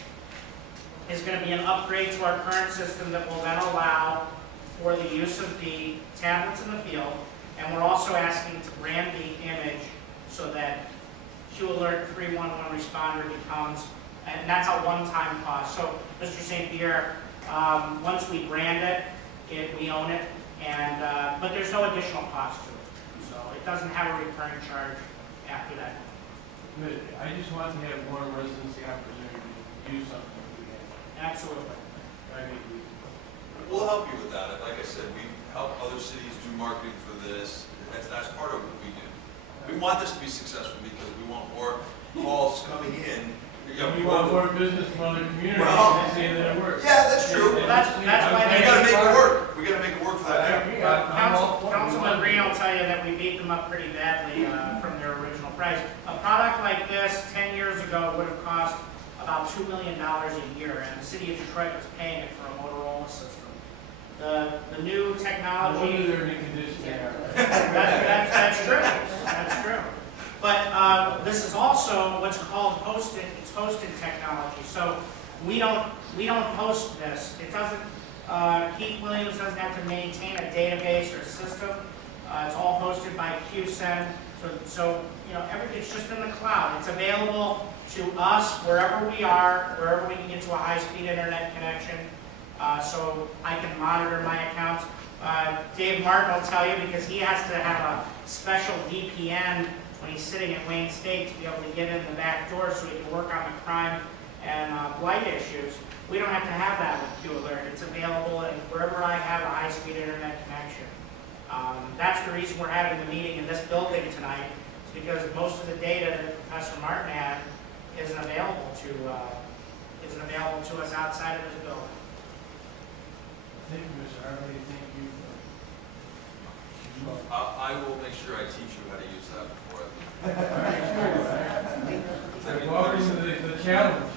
is going to be an upgrade to our current system that will then allow for the use of the tablets in the field. And we're also asking to brand the image so that Q-Alert 311 responder becomes, and that's a one-time cost. So, Mr. St. Pierre, once we brand it, we own it, and but there's no additional cost to it. So it doesn't have a recurring charge after that. Good. I just want to have more residents the opportunity to use something we have. Absolutely. I mean, We'll help you with that. Like I said, we help other cities do marketing for this. That's part of what we do. We want this to be successful because we want more calls coming in. we want more business from other communities Well, to say that it works. Yeah, that's true. Well, that's why We gotta make it work. We gotta make it work for that. Councilman Green will tell you that we beat them up pretty badly from their original price. A product like this 10 years ago would have cost about $2 million a year, and the city of Detroit was paying it for a Motorola system. The new technology. They're in condition they are. That's true. That's true. But this is also what's called hosted. It's hosted technology. So we don't host this. It doesn't. Keith Williams doesn't have to maintain a database or a system. It's all hosted by QSend. So you know, everything's just in the cloud. It's available to us wherever we are, wherever we can get to a high-speed internet connection. So I can monitor my accounts. Dave Martin will tell you because he has to have a special VPN when he's sitting at Wayne State to be able to get in the back door so he can work on the crime and blight issues. We don't have to have that with Q-Alert. It's available and wherever I have a high-speed internet connection. That's the reason we're having the meeting in this building tonight. It's because most of the data that Professor Martin had isn't available to us outside of this building. Thank you, Mr. Harvey. Thank you. I will make sure I teach you how to use that before Welcome to the challenge.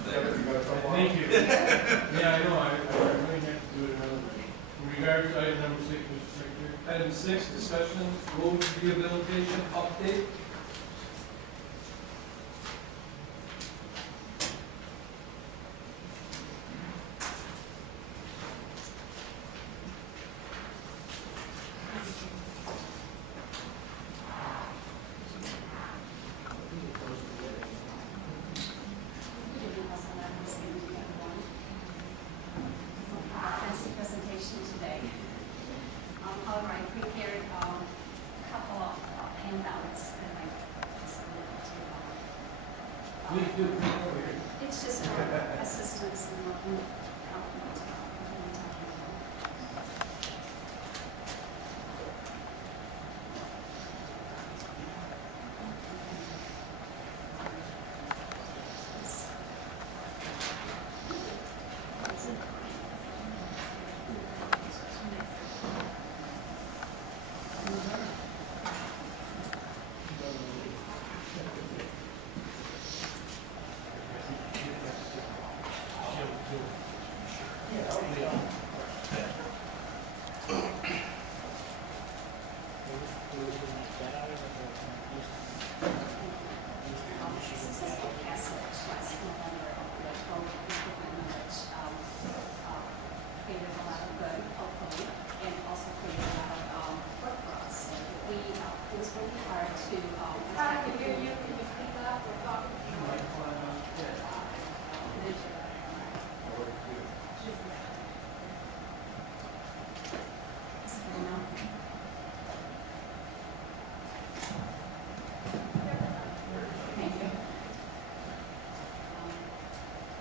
Thank you. Yeah, I know. I really have to do it another way. In regards to item number 6, Mr. Secretary. Item 6, discussion, road rehabilitation update. It's just for assistance and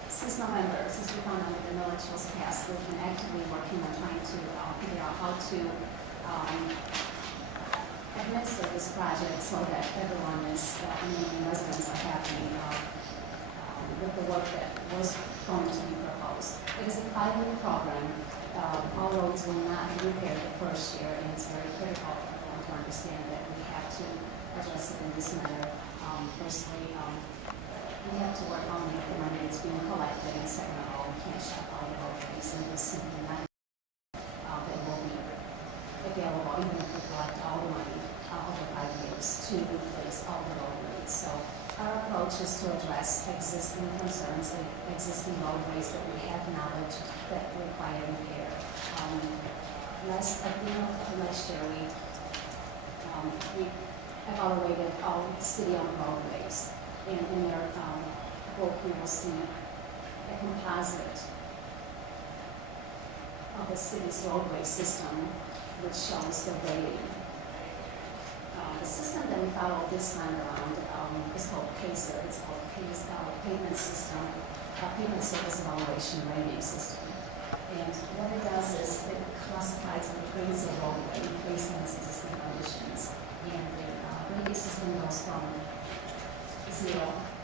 Since November, since we found out that the millage was passed, we've been actively working on trying to figure out how to administer this project so that everyone is, residents are happy with the work that was going to be proposed. It is a 5-year program. All roads will not be repaired the first year, and it's very critical for everyone to understand that we have to address it in this manner. Firstly, we have to work on the money that's being collected, and second of all, we can't shut all the roadways, and it's simply not that will be available, even if we collect all the money over 5 years to replace all the roadways. So our approach is to address existing concerns, the existing roadways that we have knowledge that require repair. At the end of last year, we evaluated all city-owned roadways, and in their book you will see a composite of the city's roadway system, which shows the rating. The system that we follow this time around is called PACER. It's called Pavement System, Pavement Service Evaluation Rating System. And what it does is it classifies the grades of roadway based on its existing conditions. And the rating system goes from 0,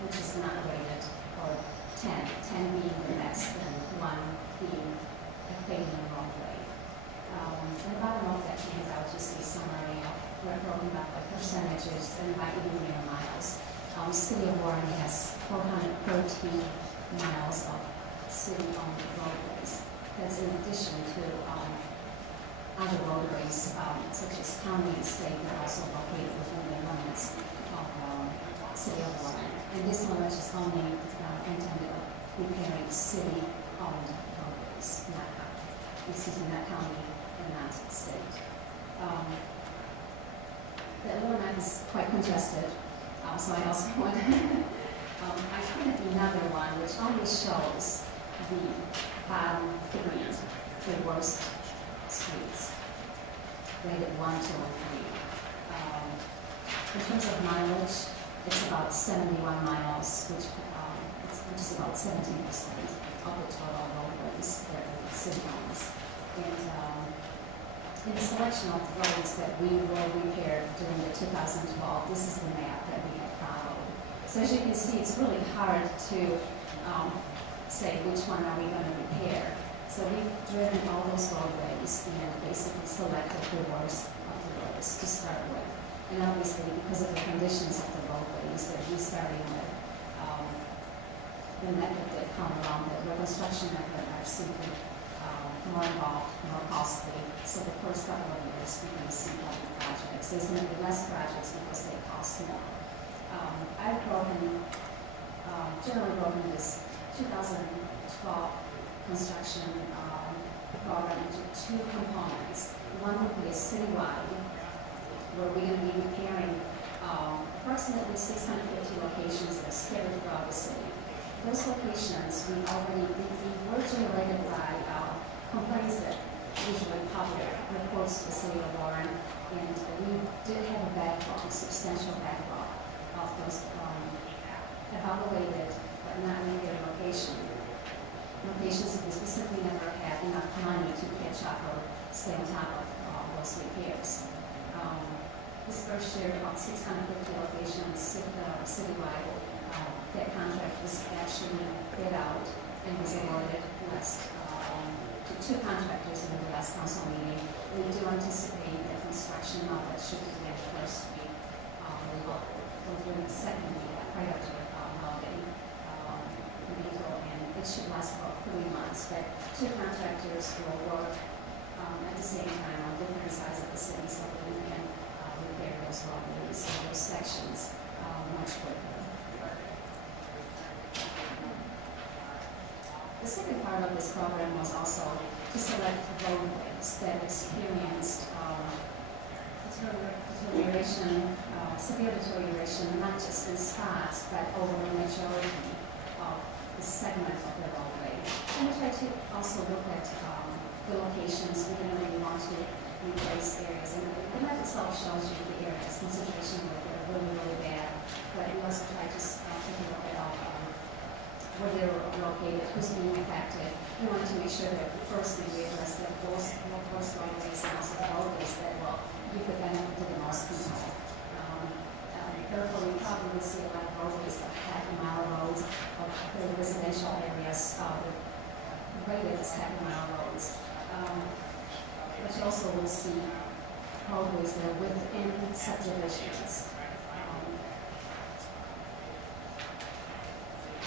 which is not rated, or 10 being the best, and 1 being a failing roadway. At the bottom of that handout, you see summary of we're broken up by percentages and by linear miles. City of Warren has 413 miles of city-owned roadways. That's in addition to other roadways such as county and state that are also located within the limits of City of Warren. And this one is just only intended of repairing city-owned roadways, not county and not state. The lower map is quite congested, so I also want I printed another one which only shows the bottom 3, the worst streets, rated 1, 2, and 3. In terms of mileage, it's about 71 miles, which is about 17% of the total roadways that the city owns. And in the selection of roads that we will repair during the 2012, this is the map that we have followed. So as you can see, it's really hard to say which one are we going to repair. So we've driven all those roadways and basically selected the worst of the roads to start with. And obviously, because of the conditions of the roadways that we started with, the method that come along, the reconstruction method are simply more involved, more costly. So the first couple of years, we're going to see other projects. There's going to be less projects because they cost more. I've generally broken this 2012 construction program into 2 components. One would be a citywide, where we're going to be repairing approximately 650 locations that are scattered throughout the city. Those locations we were generated by complaints that usually public reports to the City of Warren, and we did have a backlog, a substantial backlog of those evaluated but not repaired locations that we simply never had enough money to catch up or stay on top of those repairs. This first year, about 650 locations citywide. That contract was actually bid out and was awarded to 2 contractors in the last council meeting. We do anticipate that construction of it should begin the first week. We will go through the second week prior to holiday and it should last about 3 months. But 2 contractors will work at the same time on different sides of the city so that we can repair those roadways and those sections much quicker. The second part of this program was also to select roadways that experienced deterioration, severe deterioration, not just in spots, but over the majority of the segment of the roadway. And we tried to also look at the locations we didn't really want to replace areas. And the map itself shows you the areas, concentration where they're really, really bad. But we also tried to take a look at where they were located, who's being affected. We wanted to make sure that firstly we address those roadways and also the roadways that will be the benefit to the most people. residential areas, rated as half mile roads. But you also will see roadways that are within subdivisions.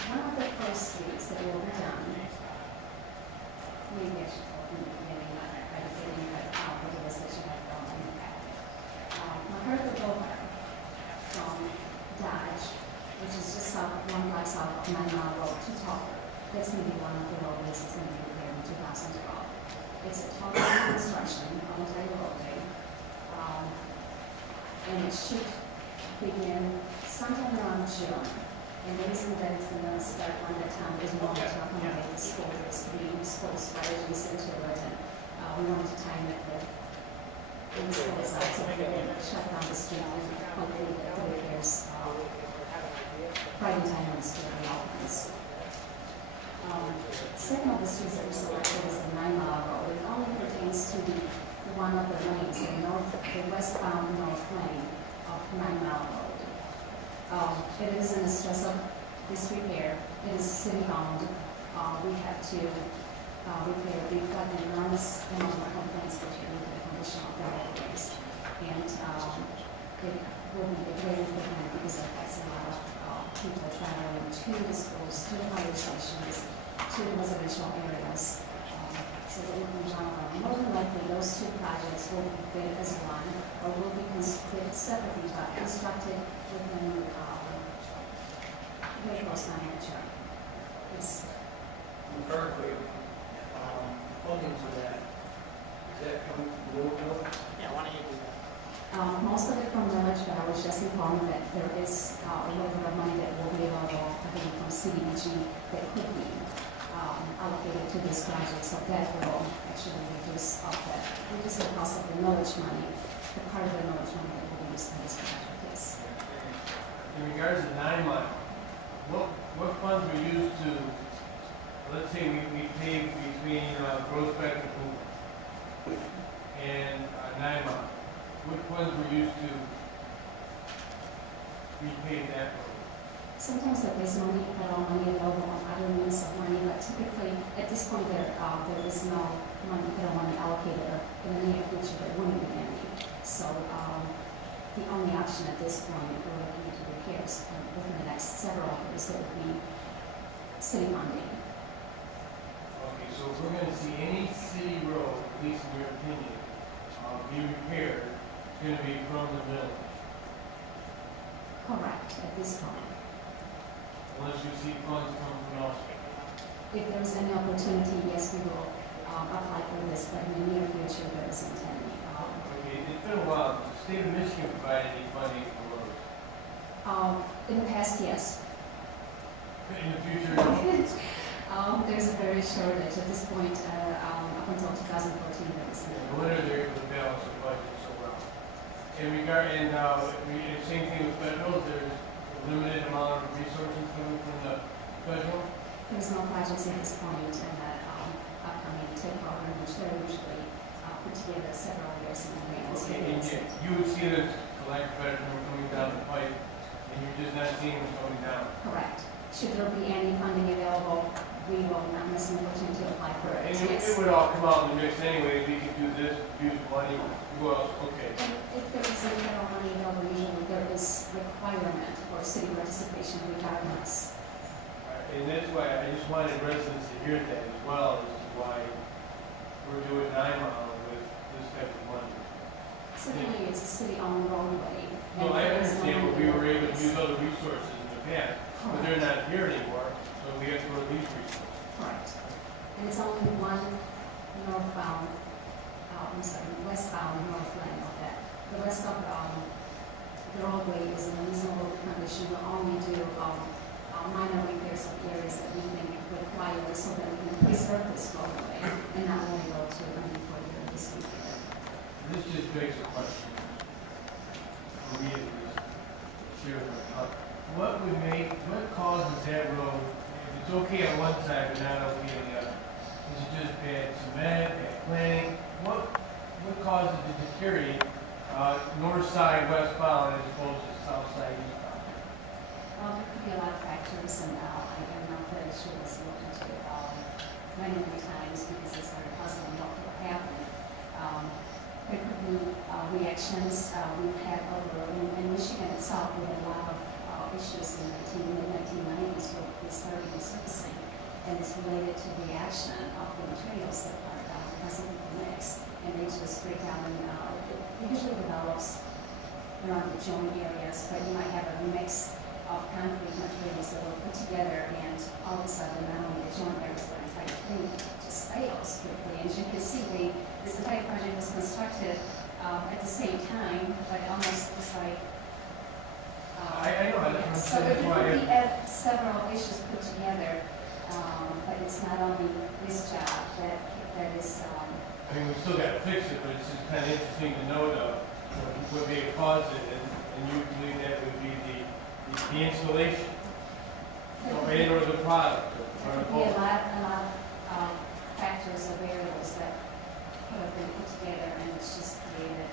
One of the first streets that will be done, maybe I should go from the beginning, not by the beginning, but what it is that you have gone in the back. Maherta Boulevard from Dodge, which is just south, 1 block south of 9 Mile Road to Talker. That's going to be one of the roadways that's going to be repaired in 2012. It's a total construction of entire roadway. And it should begin sometime around June. And the reason that it's going to start on that time is we wanted to accommodate the school. There's 3 school strategies into it, and we wanted to time it with the school side, so we can shut down the street and hopefully the repairs right in time when the school reopens. Second of the streets that we selected is the 9 Mile Road. It only pertains to the one of the lanes, the westbound north lane of 9 Mile Road. It is in the stress of disrepair. It is city-owned. We have to repair. We've got an enormous amount of complaints pertaining to the condition of the roadways. And it will be a great improvement because it affects a lot of people traveling to the schools, to the fire stations, to the residential areas. So that we can jump on. More than likely, those 2 projects will be bid as one, or will be separately constructed within very close manufacturer. Yes. Currently, funding for that, is that coming from the local? Yeah, why don't you do that? Most of it from village, but I was just informed that there is a little bit of money that will be available, I think, from CDBG that could be allocated to this project, so that will actually reduce the cost of the millage money, the part of the millage money that will be used for this project, yes. In regards to 9 Mile, what funds were used to, let's say we paved between Groesbeck and Hoover and 9 Mile, what funds were used to repave that road? Sometimes there is money available on other means of money, but typically at this point there is no federal money allocated, or in the near future there wouldn't be any. So the only option at this point, if we're looking into repairs within the next several years, that would be city funding. Okay, so if we're going to see any city road, at least in your opinion, be repaired, it's going to be from the village, Correct, at this point. unless you see funds come from elsewhere. If there's any opportunity, yes, we will apply for this, but in the near future there isn't any. Okay, it's been a while. Does the state of Michigan provide any funding for roads? In the past, yes. In the future, no? There's a very shortage at this point. Up until 2014, there was No wonder they're able to balance the budget so well. Same thing with federal, there's a limited amount of resources coming from the federal. There's no projects at this point in that upcoming TIP program, which they're usually put together several years in advance. Okay, and you would see the collect federal coming down the pipe, and you're just not seeing what's coming down. Correct. Should there be any funding available, we will not miss an opportunity to apply for it. And Yes. it would all come out in the mix anyway, we could do this, use money, well, okay. And if there is any federal money available, usually there is requirement for city participation regardless. And that's why I just wanted residents to hear that as well, as to why we're doing 9 Mile with this type of money. Certainly, it's a city-owned roadway. No, and I there is no understand, but we were able to roadways. use other resources in the past, but they're not here anymore, so we have to go to these resources. Correct. And it's only one westbound north lane of that. The rest of the roadway is in a reasonable condition. We'll only do minor repairs of areas that we think require so that we can preserve this roadway and not only go to for this weekend. This just begs a question. For me, at least, here, what causes that road, if it's okay on one side but not okay on the other? Is it just bad cement, bad planning? What causes it to deteriorate north side westbound as opposed to south side eastbound? There could be a lot of factors, and I'm not very issue was looked into many, many times because it's very puzzling what will happen. There could be reactions. We've had over in Michigan itself, we had a lot of issues in the mid-1990s with started resurfacing, and it's related to the reaction of the materials that are present in the mix, and they just break down and it usually develops around the joint areas, but you might have a mix of concrete materials that were put together, and all of a sudden, not only the joint areas, but the entire thing just fails quickly. And as you can see, this entire project was constructed at the same time, but it almost was like. I know how to So there could be several issues put together, but it's not only this job that is. I mean, we still got to fix it, but it's just kind of interesting to know though, what may have caused it, and you believe that would be the installation, or the product, or There could be a lot of factors or variables that could have been put together, and it's just created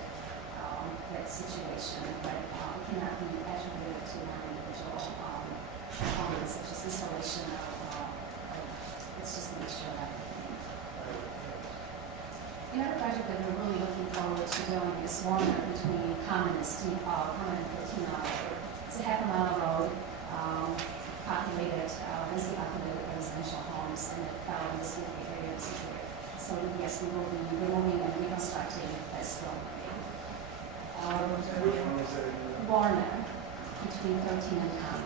that situation, but it cannot be attributed to one individual component, such as installation it's just a mixture of everything. Another project that we're really looking forward to doing is Warner between Common and 14 Mile Road. It's a half a mile road, densely populated residential homes, and it fell in the Smithfield area of Smithfield. So yes, we will be removing and reconstructing this roadway. Warner between 13 and Common.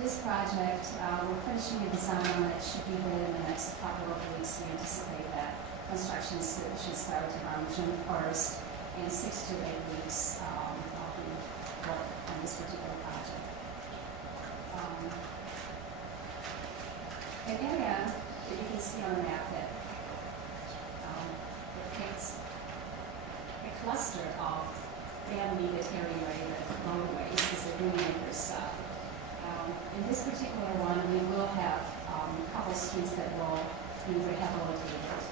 This project, we're finishing a design on it, should be ready in the next couple of weeks. We anticipate that construction should start around June 1st, and 6 to 8 weeks of the work on this particular project. An area that you can see on the map that depicts a cluster of badly deteriorated roadways is the Green Acres side. In this particular one, we will have a couple streets that will be rehabilitated.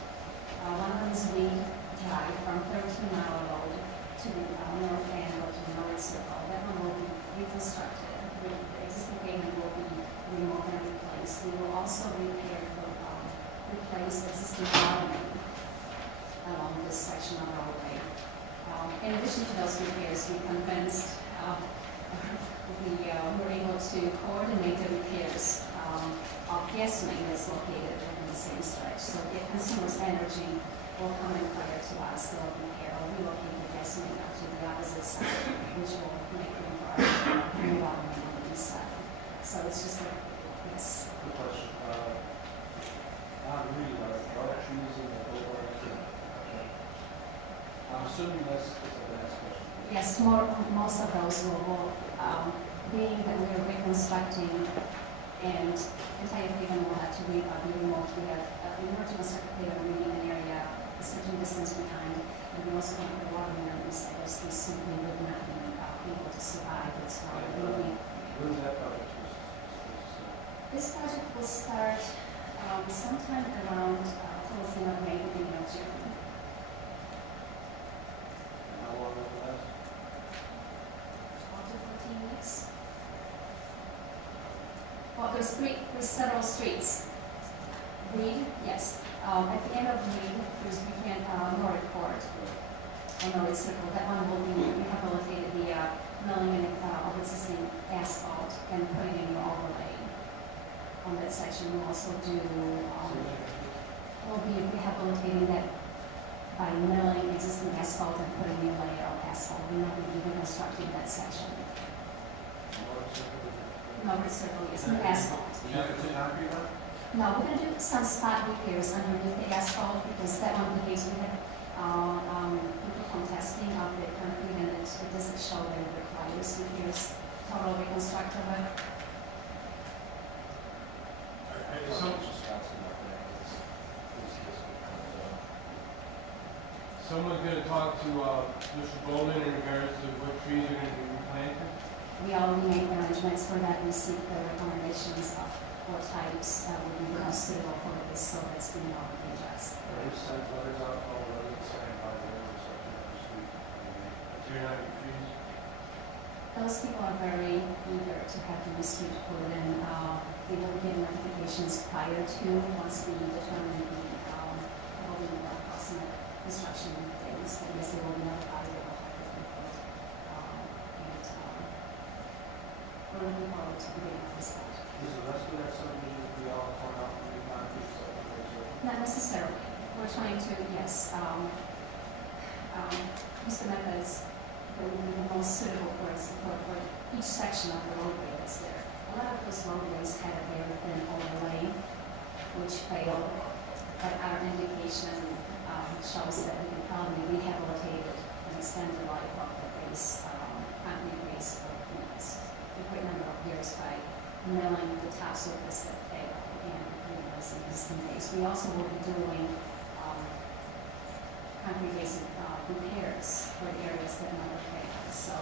One of them is Reed Drive from 13 Mile Road to the north end or to the north circle. That one will be reconstructed. The existing pavement will be removed and replaced. We will also replace existing widening along this section of roadway. In addition to those repairs, we convinced we were able to coordinate the repairs of gas main that's located in the same stretch. So the consumer's energy will come in prior to us. They'll repair or relocate the gas main up to the opposite side, which will make room for our new water main on the east side. So it's just like, yes. Good question. On Reed, are trees in the boulevard? Okay. I'm assuming that's the last question. Yes, most of those will being that we're reconstructing and entire pavement will have to be removed. We have, in order to construct a pavement, we need an area a certain distance behind, and we also want the water main on these sides. These simply would not be able to survive. It's not really. When is that project? This project will start sometime around towards the end of May, beginning of June. And how long will it last? 12 to 14 weeks. Well, there's several streets. Reed, yes. At the end of Reed, there's Norwood Court. Norwood Circle. That one will be rehabilitated via milling of existing asphalt and putting in new overlay. On that section, we'll also do, we'll be rehabilitating that by milling existing asphalt and putting new layer of asphalt. We're not going to be reconstructing that section. Norwood Circle, yes, new asphalt. No, we're going to do some spot repairs underneath the asphalt because that one behaves. We had people from testing of the concrete and it doesn't show that it requires repairs, total reconstruct of it. Someone's going to talk to Mr. Bowman in regards to what trees are going to be replanted? We already made arrangements for that. We seek the recommendations of what types would be most suitable for this, so that's being already addressed. Are you sent letters out to all the residents saying how they're reception of the street? Clear out your trees? those people are very eager to have the new street put in. They will get notifications prior to, once we determine what we will approximate construction things, but yes, they will be notified of what has been put. We're looking forward to beginning this project. Is the rest of that subdivision be all torn out and re-concrete, so Not necessarily. We're trying to, yes, Mr. Mehta is the most suitable for each section of the roadway that's there. A lot of those roadways had a very thin overlay, which failed, but our indication shows that we can probably rehabilitate it and extend the life of the base, concrete base for a great number of years by milling the top surface that failed and realizing existing base. We also will be doing concrete basic repairs for the areas that never failed. So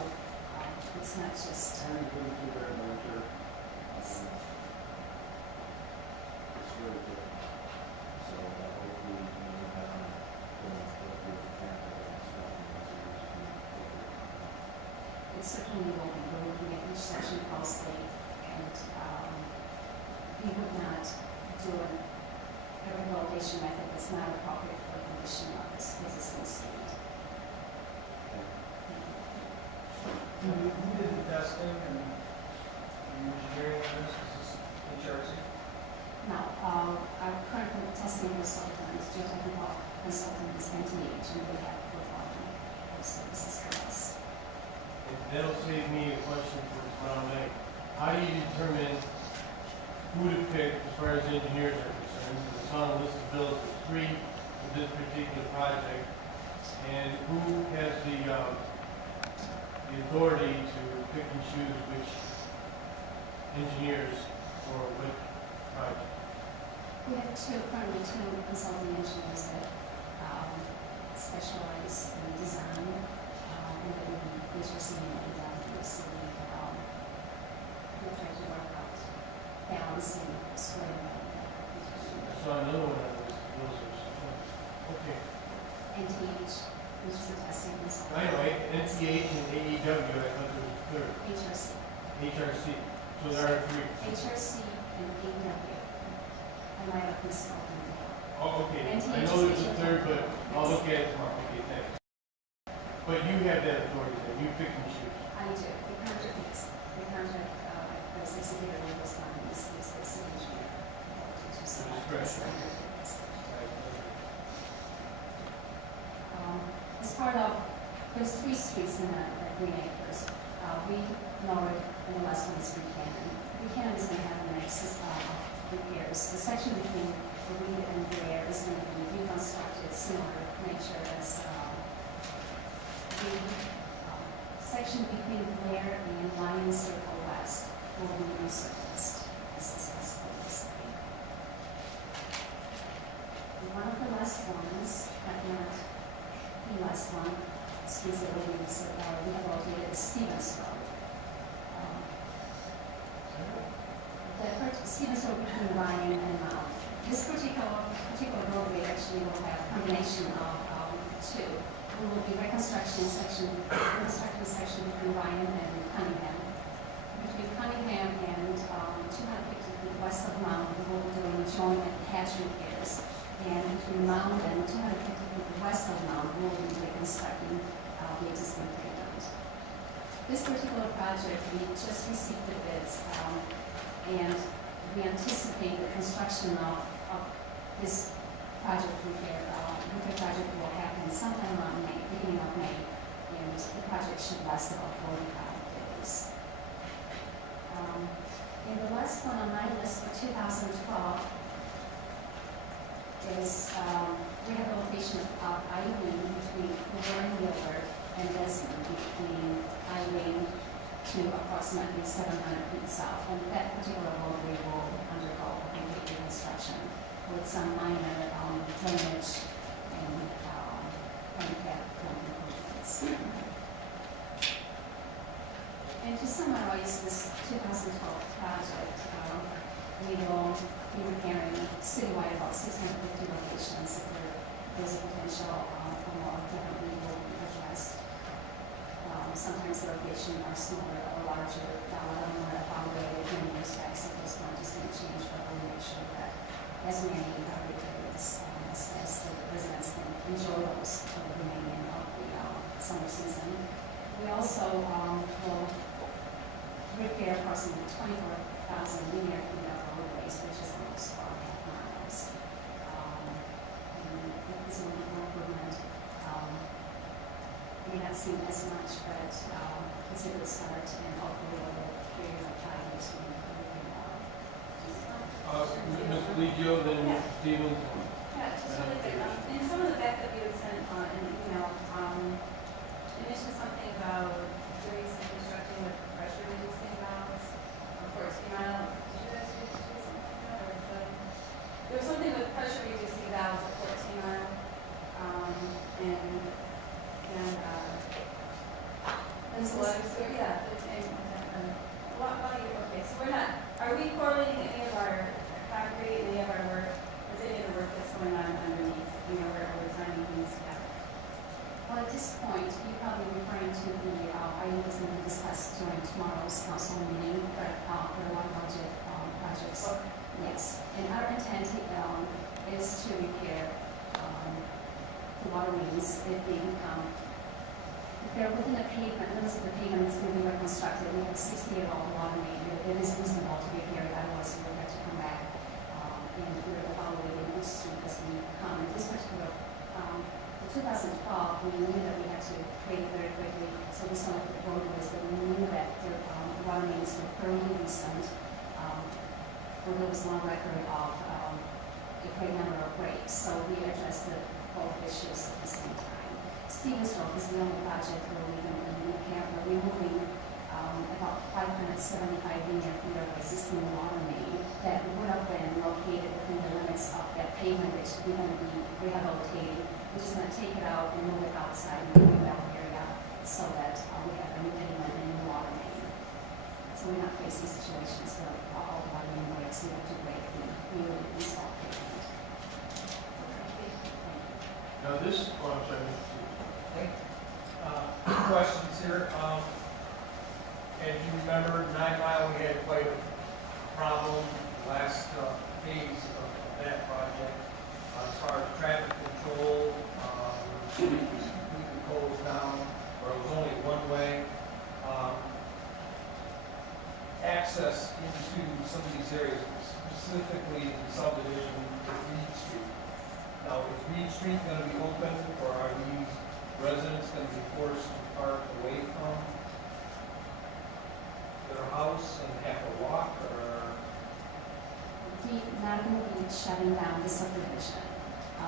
it's not just. and we couldn't do very much, or, it's really good. So, hopefully, we have, It certainly will be. We're looking at each section closely, and we would not do a rehabilitation method that's not appropriate for the condition of this existing street. Who did the testing and engineering on this? Is this HRC? Now, our current testing consultant, geotechnical consultant is NTH, and we have performed those services for us. And that'll save me a question for tomorrow night. How do you determine who to pick as far as engineers are concerned? It's on a list of bills of 3 for this particular project. And who has the authority to pick and choose which engineers for what project? We have currently two consulting engineers that specialize in design, and that we HRC and WCC. We try to work out balancing, squaring I saw another one on the list of bills or something. Okay. NTH, which is the testing consultant. I know, NCH and AEW, I thought there was a third. HRC. HRC. So there are 3. HRC and AEW. I might have misspoken. Oh, okay. I NTH know there's a third, but I'll Yes. look at it tomorrow. Okay, thanks. But you have that authority then, you pick and choose. I do. The contract is, the contract that was executed with those findings is the city engineer. To select this standard. As part of, there's 3 streets in the Green Acres. We know it in the last one is Buchanan. Buchanan is going to have an excess of repairs. The section between Reed and Blair is going to be reconstructed similar nature as the section between Blair and Lion Circle West will be resurfaced. This is possible. One of the last ones, but not the last one, streets that will be rehabilitated is Stevens Road. Stevens Road between Ryan and Mount. This particular roadway actually will have a combination of 2. We will be reconstructing section between Ryan and Cunningham. Between Cunningham and 250 feet west of Mount, we will be doing joint and patch repairs. And between Mount and 250 feet west of Mount, we will be reconstructing the existing playground. This particular project, we just received the bids, and we anticipate the construction of this project repair project will happen sometime around May, beginning of May, and the project should last about 45 days. And the last one on my list for 2012 is rehabilitation of I-Lane between Warren Wheeler and Desmond, between I-Lane to approximately 700 feet south. And that particular roadway will undergo a complete reconstruction with some minor drainage and handicap improvements. And to summarize this 2012 project, we will be repairing citywide about 650 locations. If there's a potential for more, definitely will be addressed. sometimes the location are smaller or larger. Now, I don't know how they will in respects of those quantities may change, but we'll make sure that as many repairs as the residents can enjoy those for the remaining of the summer season. We also will repair approximately 24,000 linear feet of roadways, which is almost 4.5 miles. And it's a wonderful improvement. May not seem as much, but it's a good start, and hopefully over a period of time, this will be Mr. Legio, then Yeah. Mr. Stevens. Yeah, just really quick, in some of the back that we had sent an email, you mentioned something about doing some constructing with pressure reducing valves for 14 mile. Did you guys do something like that, or there was something with pressure reducing valves at 14 mile, and so, yeah, okay, so we're not, are we correlating any of our concrete, any of our work, with any of the work that's going on underneath, where we're finding things together? Well, at this point, you're probably referring to the item that's going to be discussed during tomorrow's council meeting, but for the water budget projects. Yes, and our intent is to repair the water mains if they become, if they're within the pavement, limits of the pavement that's going to be reconstructed. We have 68-year-old water main. It is reasonable to repair it, otherwise we'll have to come back and we're evaluating each street as we come. In this particular, in 2012, we knew that we had to create it very quickly, so we saw the roadways that we knew that the water mains were fairly recent. There was one record of a great number of breaks, so we addressed both issues at the same time. Stevens Road is the only project where we're removing about 575 linear feet of existing water main that would have been located within the limits of that pavement, which we're going to be rehabilitating. We're just going to take it out and move it outside in the belt area so that we have a new pavement and new water main. So we're not facing situations where all the water main breaks, we have to break the newly installed pavement. Now this, I'm sorry, Mr. Stevens. Two questions here. As you remember, 9 Mile, we had quite a problem last phase of that project. As far as traffic control, we completely closed down, or it was only one way. Access into some of these areas, specifically the subdivision of Reed Street. Now, is Reed Street going to be open, or are these residents going to be forced to park away from their house and have to walk, or? We're not going to be shutting down the subdivision.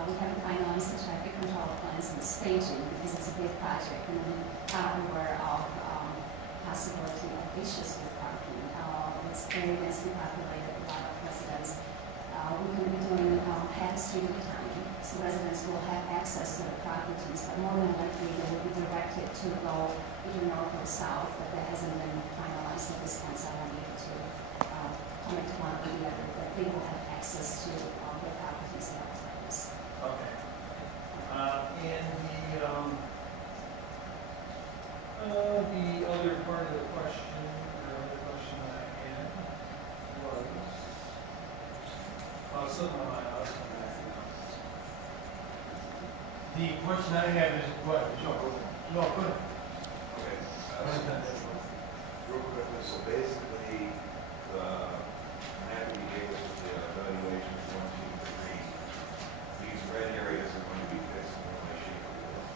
We haven't finalized the traffic control plans and staging because it's a big project, and we are aware of possibility of issues with parking. It's very densely populated, a lot of residents. We're going to be doing half a street at a time, so residents will have access to the properties, but more than likely they will be directed to go either north or south, but that hasn't been finalized at this point, so I won't be able to comment to one or the other, but they will have access to their properties at all times. Okay. And the other part of the question, or other question that I had was, something on my house. The question I have is what? No, go ahead. Okay. Real quickly, so basically, the map you gave us with the evaluation of 1, 2, 3, these red areas are going to be fixed in one way, shape, or form.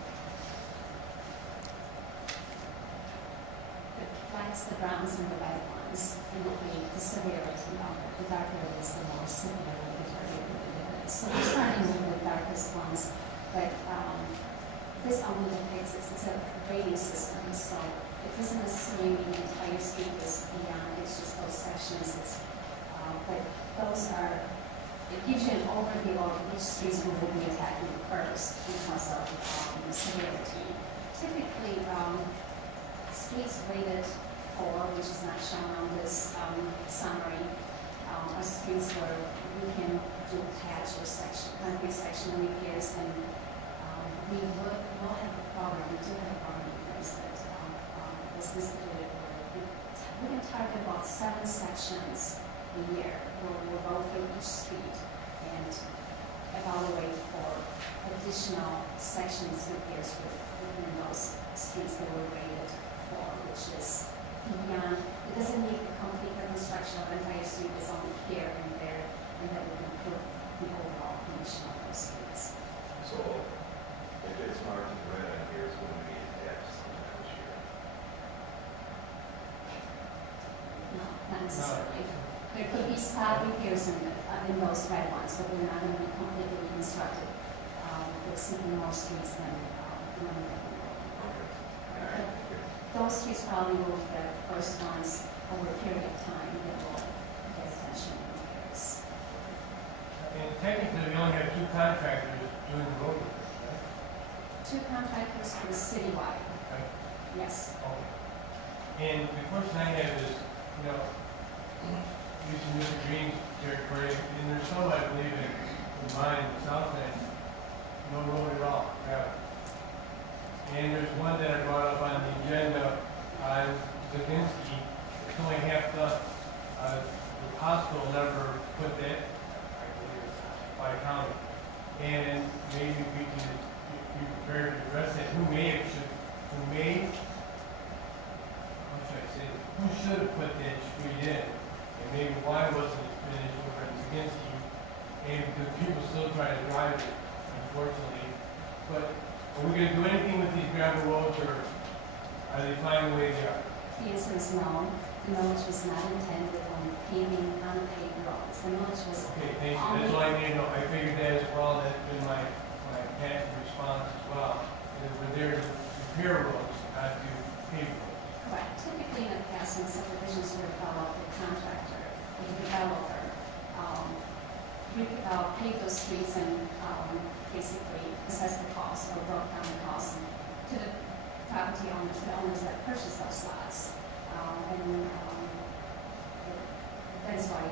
The blacks, the browns, and the white ones will be the severity of it. The darker is the more severe it is. So we're starting with the darkest ones, but this only depicts it's a rating system, so it doesn't necessarily mean the entire street is beyond, it's just those sections. But those are, it gives you an overview of which streets we will be attacking first because of the severity. Typically, streets rated 4, which is not shown on this summary, are streets where we can do patch or concrete section repairs, and we will have a program, we do have a program in place that 7 sections a year. We'll go through each street and evaluate for additional sections repairs within those streets that were rated for, which is beyond, it doesn't need a complete reconstruction of the entire street, it's only here and there, and that would improve the overall condition of those streets. So if it's marked as red on here, it's going to be attached sometime this year. No, not necessarily. There could be spot repairs in those red ones, but they're not going to be completely reconstructed. We're seeing more streets than the one that we know. Those streets probably will be the first ones over a period of time that will get attention and repairs. And technically, we only have 2 contractors doing the road repairs, right? 2 contractors for the citywide, Okay. yes. Okay. And the question I have is, you know, using Mr. Green's territory, and there's some, I believe, in mine, the south end, no road at all, gravel. And there's one that I brought up on the agenda on Zaginski, it's only half done. The hospital never put that, I believe, by county. And maybe we can be prepared to address that. Who should have put that street in? And maybe why wasn't it finished over at Zaginski? And because people still try to drive it, unfortunately. But are we going to do anything with these gravel roads, or are they fine the way they are? The answer is no. The millage was not intended on paving unpaved roads. The millage was Okay, thank you. That's all I need to know. I figured that as well. That's been my past response as well. Is we're there to repair roads, not to pave roads. correct. Typically in the past, when subdivisions were developed, the contractor, the developer, paved those streets and basically assessed the cost or broke down the cost to the property owners, the owners that purchased those lots. That's why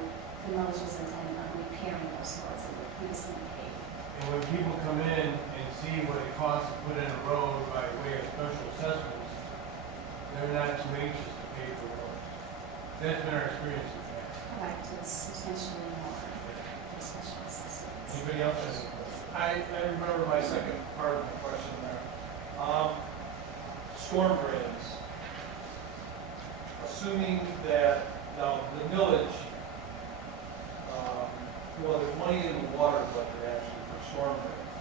the millage was intended on repairing those roads that were previously paved. And when people come in and see what it costs to put in a road by way of special assessments, they're not too anxious to pay for roads. That's been our experience with that. Correct, it's substantially more for special assessments. Anybody else have any questions? I remember my second part of my question there. Storm drains. Assuming that, now, the millage, well, there's money in the water budget actually for storm drains.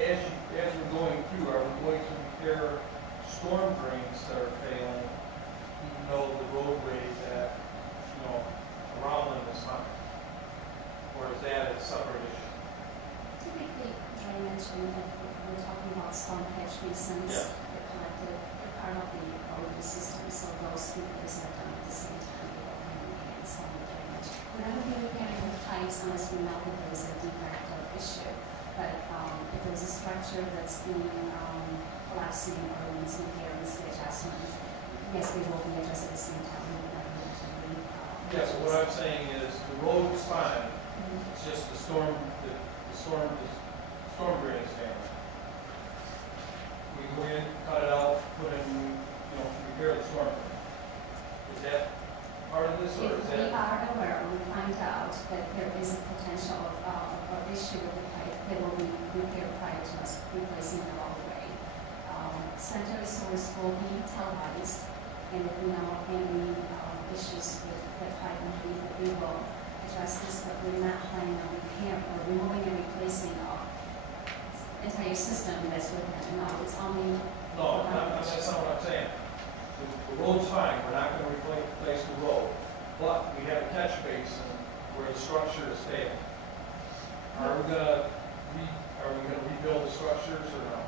As we're going through, are we going to repair storm drains that are failing, even though the roadway that, around them is fine? Or is that a separate issue? Typically, as I mentioned, if we're talking about storm catch basins, they're collected, they're part of the road system, so those repairs are done at the same time. They don't have any hands on the drainage. Whenever we're repairing the pipes, unless we know that there is a defect or issue, but if there's a structure that's being collapsing or needs repair and adjustment, yes, they will be addressed at the same time. We would never actually, Yeah, so what I'm saying is, the road is fine, it's just the storm drain is failing. We go in, cut it out, put in, repair the storm drain. Is that part of this, or is If we that? are aware, or we find out that there is a potential of issue with the pipe, that will be repaired prior to us replacing it all the way. Sanitary source will be televised, and if we know any issues with the pipe underneath, that we will address this, but we're not planning on repairing or removing and replacing the entire system that's with it. No, it's only. No, that's not what I'm saying. The road's fine, we're not gonna replace the road, but we have a catch basin where the structure is failing. Are we gonna rebuild the structures or no?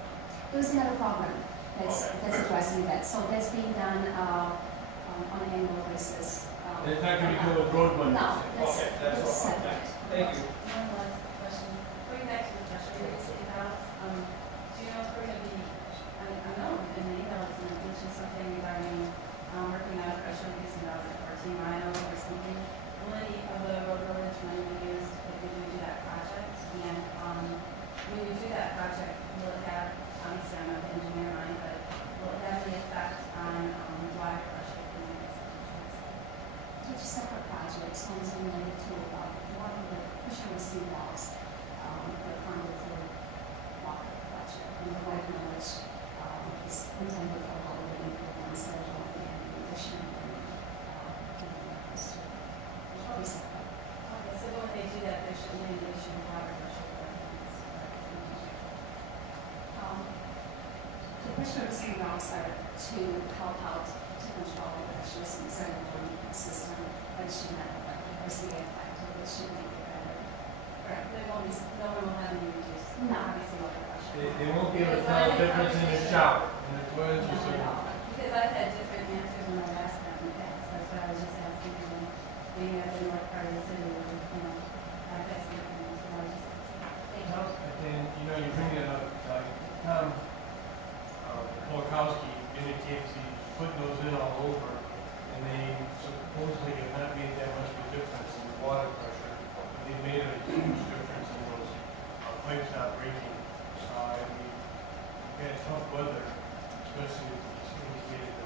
There's another program that's addressing that, so that's being done on an annual basis. It's not going to be doing road money. No, Okay, that's all. separate. Thank you. One last question. Going back to the frustrated city house, do you know if we're gonna be, I know in the emails and mentioned something regarding, working on a pressure release about 14 miles or something. Will any of the road village money be used if we do that project? And, when you do that project, will it have, obviously I'm not the engineer mind, but will it have any effect on, water pressure? servicing dogs are to help out to control the pressures inside the lymph system, but it should not affect the RCA factor, which should make it better. Correct, no one will have any reduced, obviously, water pressure. They won't be able to tell the difference in the shower, in the toilets or something. Because I've had different answers when I've asked that in the past, that's why I was just asking, being at the north part of the city, I've had some different answers, I was just asking. Thank you. And, you know, you bring it up, like, Tom Polakowski indicates he's putting those in all over, and they supposedly have not made that much of a difference in the water pressure. They made a huge difference in those pipes not breaking. And we had tough weather, especially as indicated,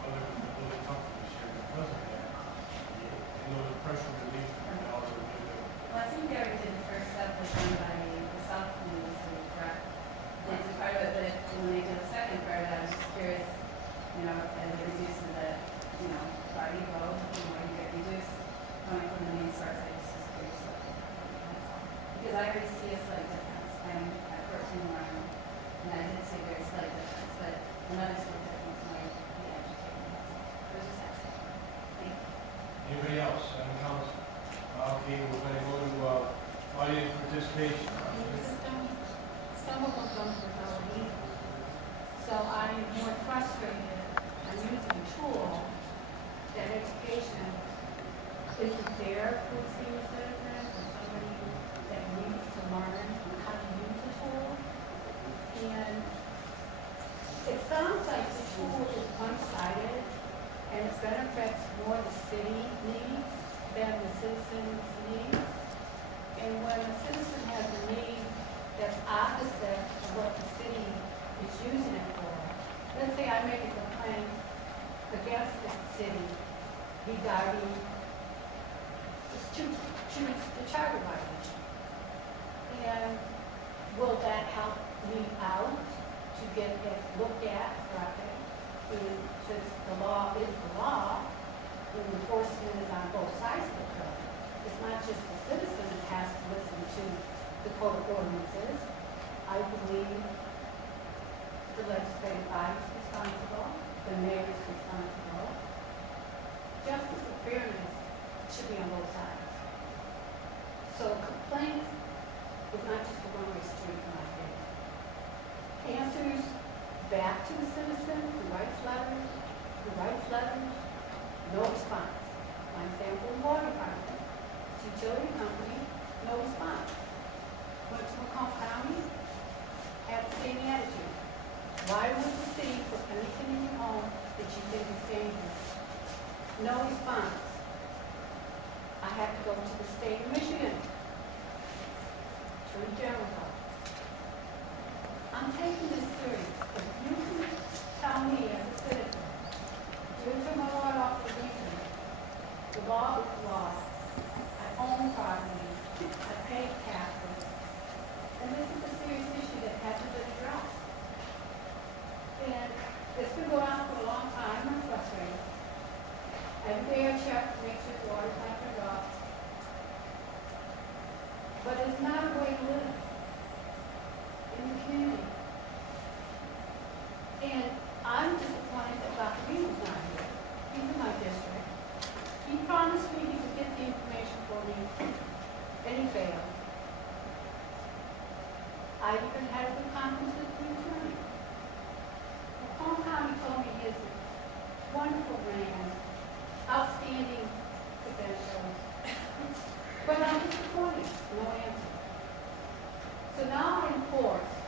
weather was really tough this year because of that. And those pressure relief also did it. Well, I think they already did the first step was done by the South Community, correct? They did part of it, but when they did the second part, I was just curious, you know, as it reduces it, you know, body load, you know, you get reduced coming from the main source, I just was curious. That's all. Because I already see a slight difference. I'm at 14 around, and I did see a very slight difference, but another slight difference might be agitating. That's all. I was just asking. Thank you. Anybody else on the council? Okay, we're going to go to audience participation. Some of them don't without me. So I am more frustrated. I'm using a tool that education isn't there for senior citizens or somebody that needs to learn how to use the tool. And it sounds like the tool is one-sided and it benefits more the city needs than the citizens' needs. And when a citizen has a need that's opposite of what the city is using it for, let's say I make a complaint against the city regarding the charter violation. And will that help me out to get it looked at correctly? And since the law is the law, the enforcement is on both sides of the code. It's not just the citizen that has to listen to the code of ordinances. I believe the legislative body is responsible, the mayor is responsible. Justice and fairness should be on both sides. So a complaint is not just a one-way street in my opinion. Answers back to the citizen who writes letters, no response. For example, water department, utility company, no response. Went to Macomb County, had the same attitude. Why would the city put anything in your home that you think is dangerous? No response. I had to go to the state of Michigan. Attorney General. I'm taking this serious. If you can tell me as a citizen, you took my water off the meter, the law is the law. I own property. I pay taxes. And this is a serious issue that hasn't been addressed. And it's been going on for a long time. I'm frustrated. Every day I check to make sure the water's not turned off. But it's not a way to live in the community. And I'm disappointed that Dr. Beal's not here. He's in my district. He promised me he would get the information for me, and he failed. I even had a good conference with the attorney. Macomb County told me he has a wonderful brand, outstanding credentials. But I'm disappointed, no answer. So now I'm forced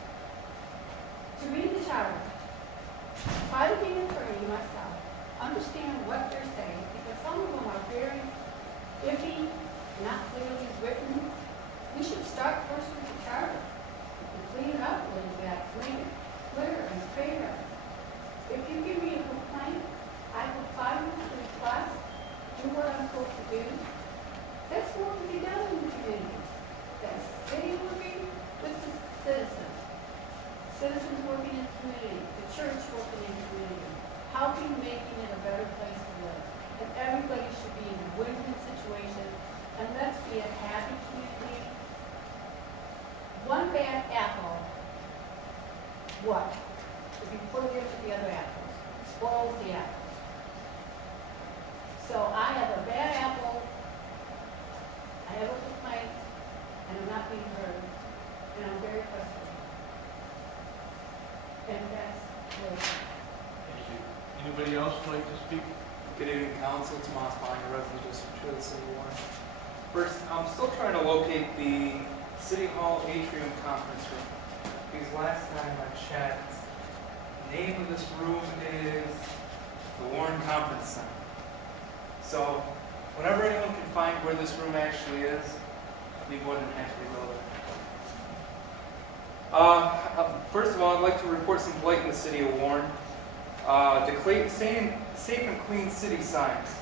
to read the charter, try to be an attorney myself, understand what they're saying, because some of them are very iffy, not clearly written. We should start first with the charter and clean it up a little bit, clean it clear and fair. If you give me a complaint, I will file the request, do what I'm supposed to do. That's work to be done in the community. That's city working with the citizens. Citizens working in the community, the church working in the community, helping making it a better place to live. And everybody should be in a win-win situation, and let's be a happy community. One bad apple, what? to be put into the other apples, spoils the apple. So I have a bad apple, I have a complaint, and I'm not being heard, and I'm very frustrated. And that's what. Thank you. Anybody else like to speak? Good evening, Council. Tomas Bond, resident district two of the city of Warren. First, I'm still trying to locate the City Hall atrium conference room. Because last time I checked, the name of this room is the Warren Conference Center. So, whenever anyone can find where this room actually is, I'd be more than happy to go there. First of all, I'd like to report some blight in the city of Warren. Safe and clean city signs.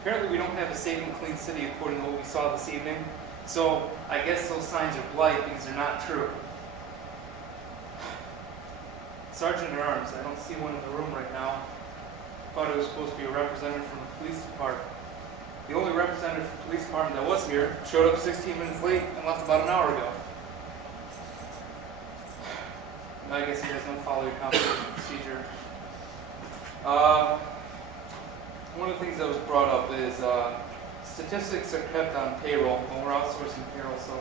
Apparently we don't have a safe and clean city according to what we saw this evening. So I guess those signs are blight because they're not true. Sergeant at Arms, I don't see one in the room right now. Thought it was supposed to be a representative from the police department. The only representative from the police department that was here showed up 16 minutes late and left about an hour ago. I guess you guys don't follow your compensation procedure. One of the things that was brought up is statistics are kept on payroll when we're outsourcing payroll, so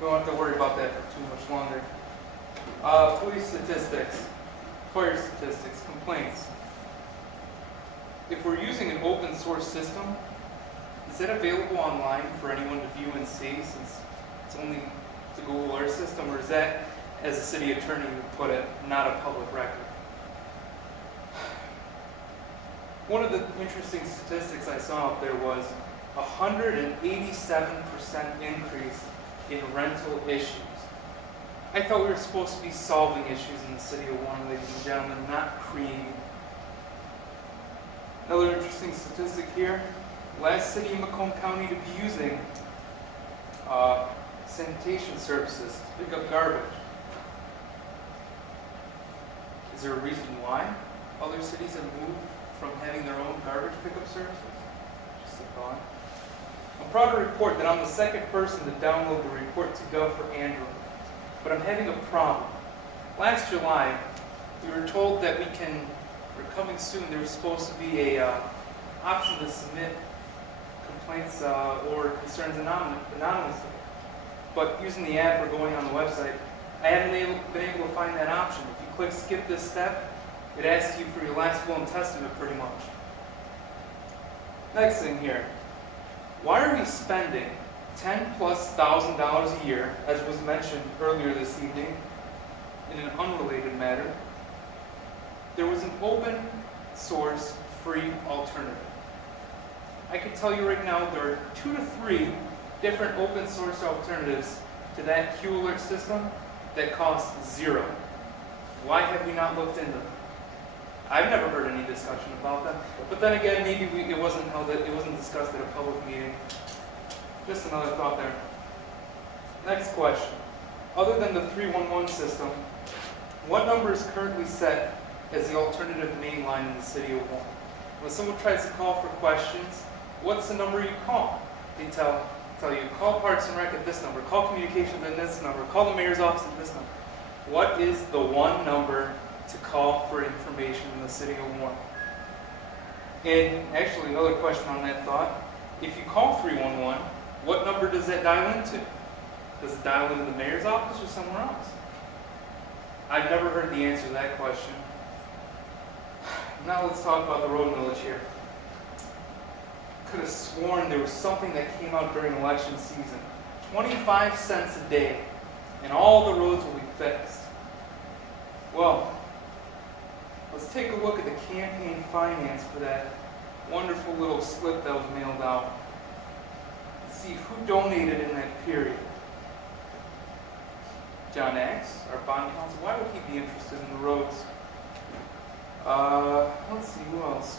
we don't have to worry about that for too much longer. Police statistics, fire statistics, complaints. If we're using an open source system, is that available online for anyone to view and see since it's only the Google Earth system, or is that, as a city attorney would put it, not a public record? One of the interesting statistics I saw up there was 187% increase in rental issues. I thought we were supposed to be solving issues in the city of Warren, ladies and gentlemen, not creating. Another interesting statistic here, last city in Macomb County to be using sanitation services to pick up garbage. Is there a reason why other cities have moved from having their own garbage pickup services? Just a thought. I'm proud to report that I'm the second person to download the report to go for Android, but I'm having a problem. Last July, we were told that we're coming soon, there was supposed to be a option to submit complaints or concerns anonymously. But using the app or going on the website, I haven't been able to find that option. If you click skip this step, it asks you for your last will and testament pretty much. Next thing here, why are we spending $10,000+ a year, as was mentioned earlier this evening, in an unrelated matter? There was an open source free alternative. I can tell you right now there are 2 to 3 different open source alternatives to that Q alert system that cost $0. Why have we not looked into them? I've never heard any discussion about them. But then again, maybe it wasn't discussed at a public meeting. Just another thought there. Next question. Other than the 311 system, what number is currently set as the alternative main line in the city of Warren? When someone tries to call for questions, what's the number you call? They tell you, call Parks and Rec at this number, call Communications at this number, call the mayor's office at this number. What is the one number to call for information in the city of Warren? And actually, another question on that thought, if you call 311, what number does that dial into? Does it dial into the mayor's office or somewhere else? I've never heard the answer to that question. Now let's talk about the road millage here. Could have sworn there was something that came out during election season. 25 cents a day, and all the roads will be fixed. Well, let's take a look at the campaign finance for that wonderful little slip that was mailed out. Let's see who donated in that period. John Axe, our bond counsel. Why would he be interested in the roads? Let's see, who else?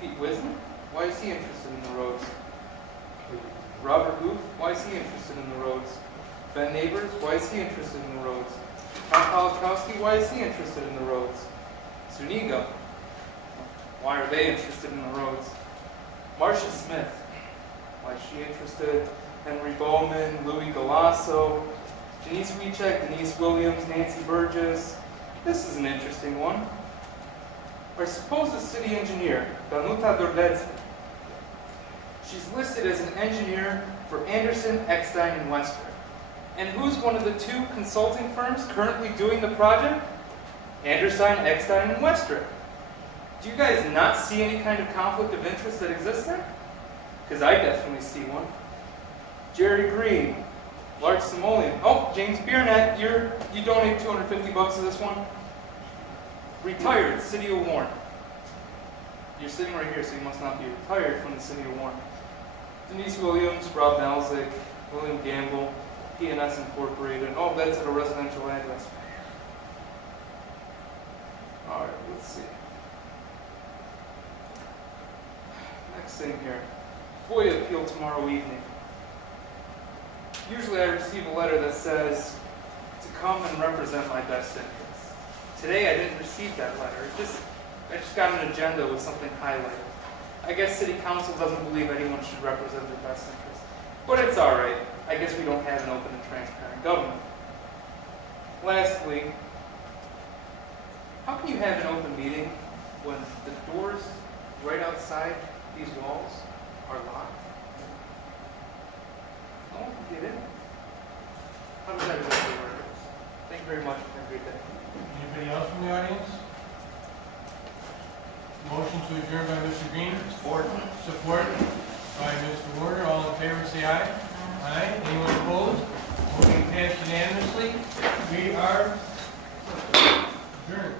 Pete Wisner? Why is he interested in the roads? Robert Booth? Why is he interested in the roads? Ben Neighbors? Why is he interested in the roads? Tom Polakowski? Why is he interested in the roads? Zuniga? Why are they interested in the roads? Marcia Smith? Why is she interested? Henry Bowman, Louis Galasso, Denise Wiechek, Denise Williams, Nancy Burgess, This is an interesting one. Our supposed city engineer, Danuta Dorlecki. She's listed as an engineer for Anderson, Eckstein, and Wester. And who's one of the two consulting firms currently doing the project? Anderson, Eckstein, and Wester. Do you guys not see any kind of conflict of interest that exists there? Because I definitely see one. Jerry Green, large simoleon. Oh, James Biernet, you donate $250 to this one. Retired, City of Warren. You're sitting right here, so you must not be retired from the City of Warren. Denise Williams, Rob Nalzick, William Gamble, P&S Incorporated. Oh, that's at a residential address. All right, let's see. Next thing here. FOIA appeal tomorrow evening. Usually I receive a letter that says to come and represent my best interests. Today I didn't receive that letter. I just got an agenda with something highlighted. I guess City Council doesn't believe anyone should represent their best interests. But it's all right. I guess we don't have an open and transparent government. Lastly, how can you have an open meeting when the doors right outside these walls are locked? No one can get in. How does that exactly work? Thank you very much. Have a great day. Anybody else from the audience? Motion to adjourn by Mr. Green. Support. Support by Mr. Warner. All in favor, say aye. Aye. Anyone opposed? Voting passed unanimously. We are adjourned.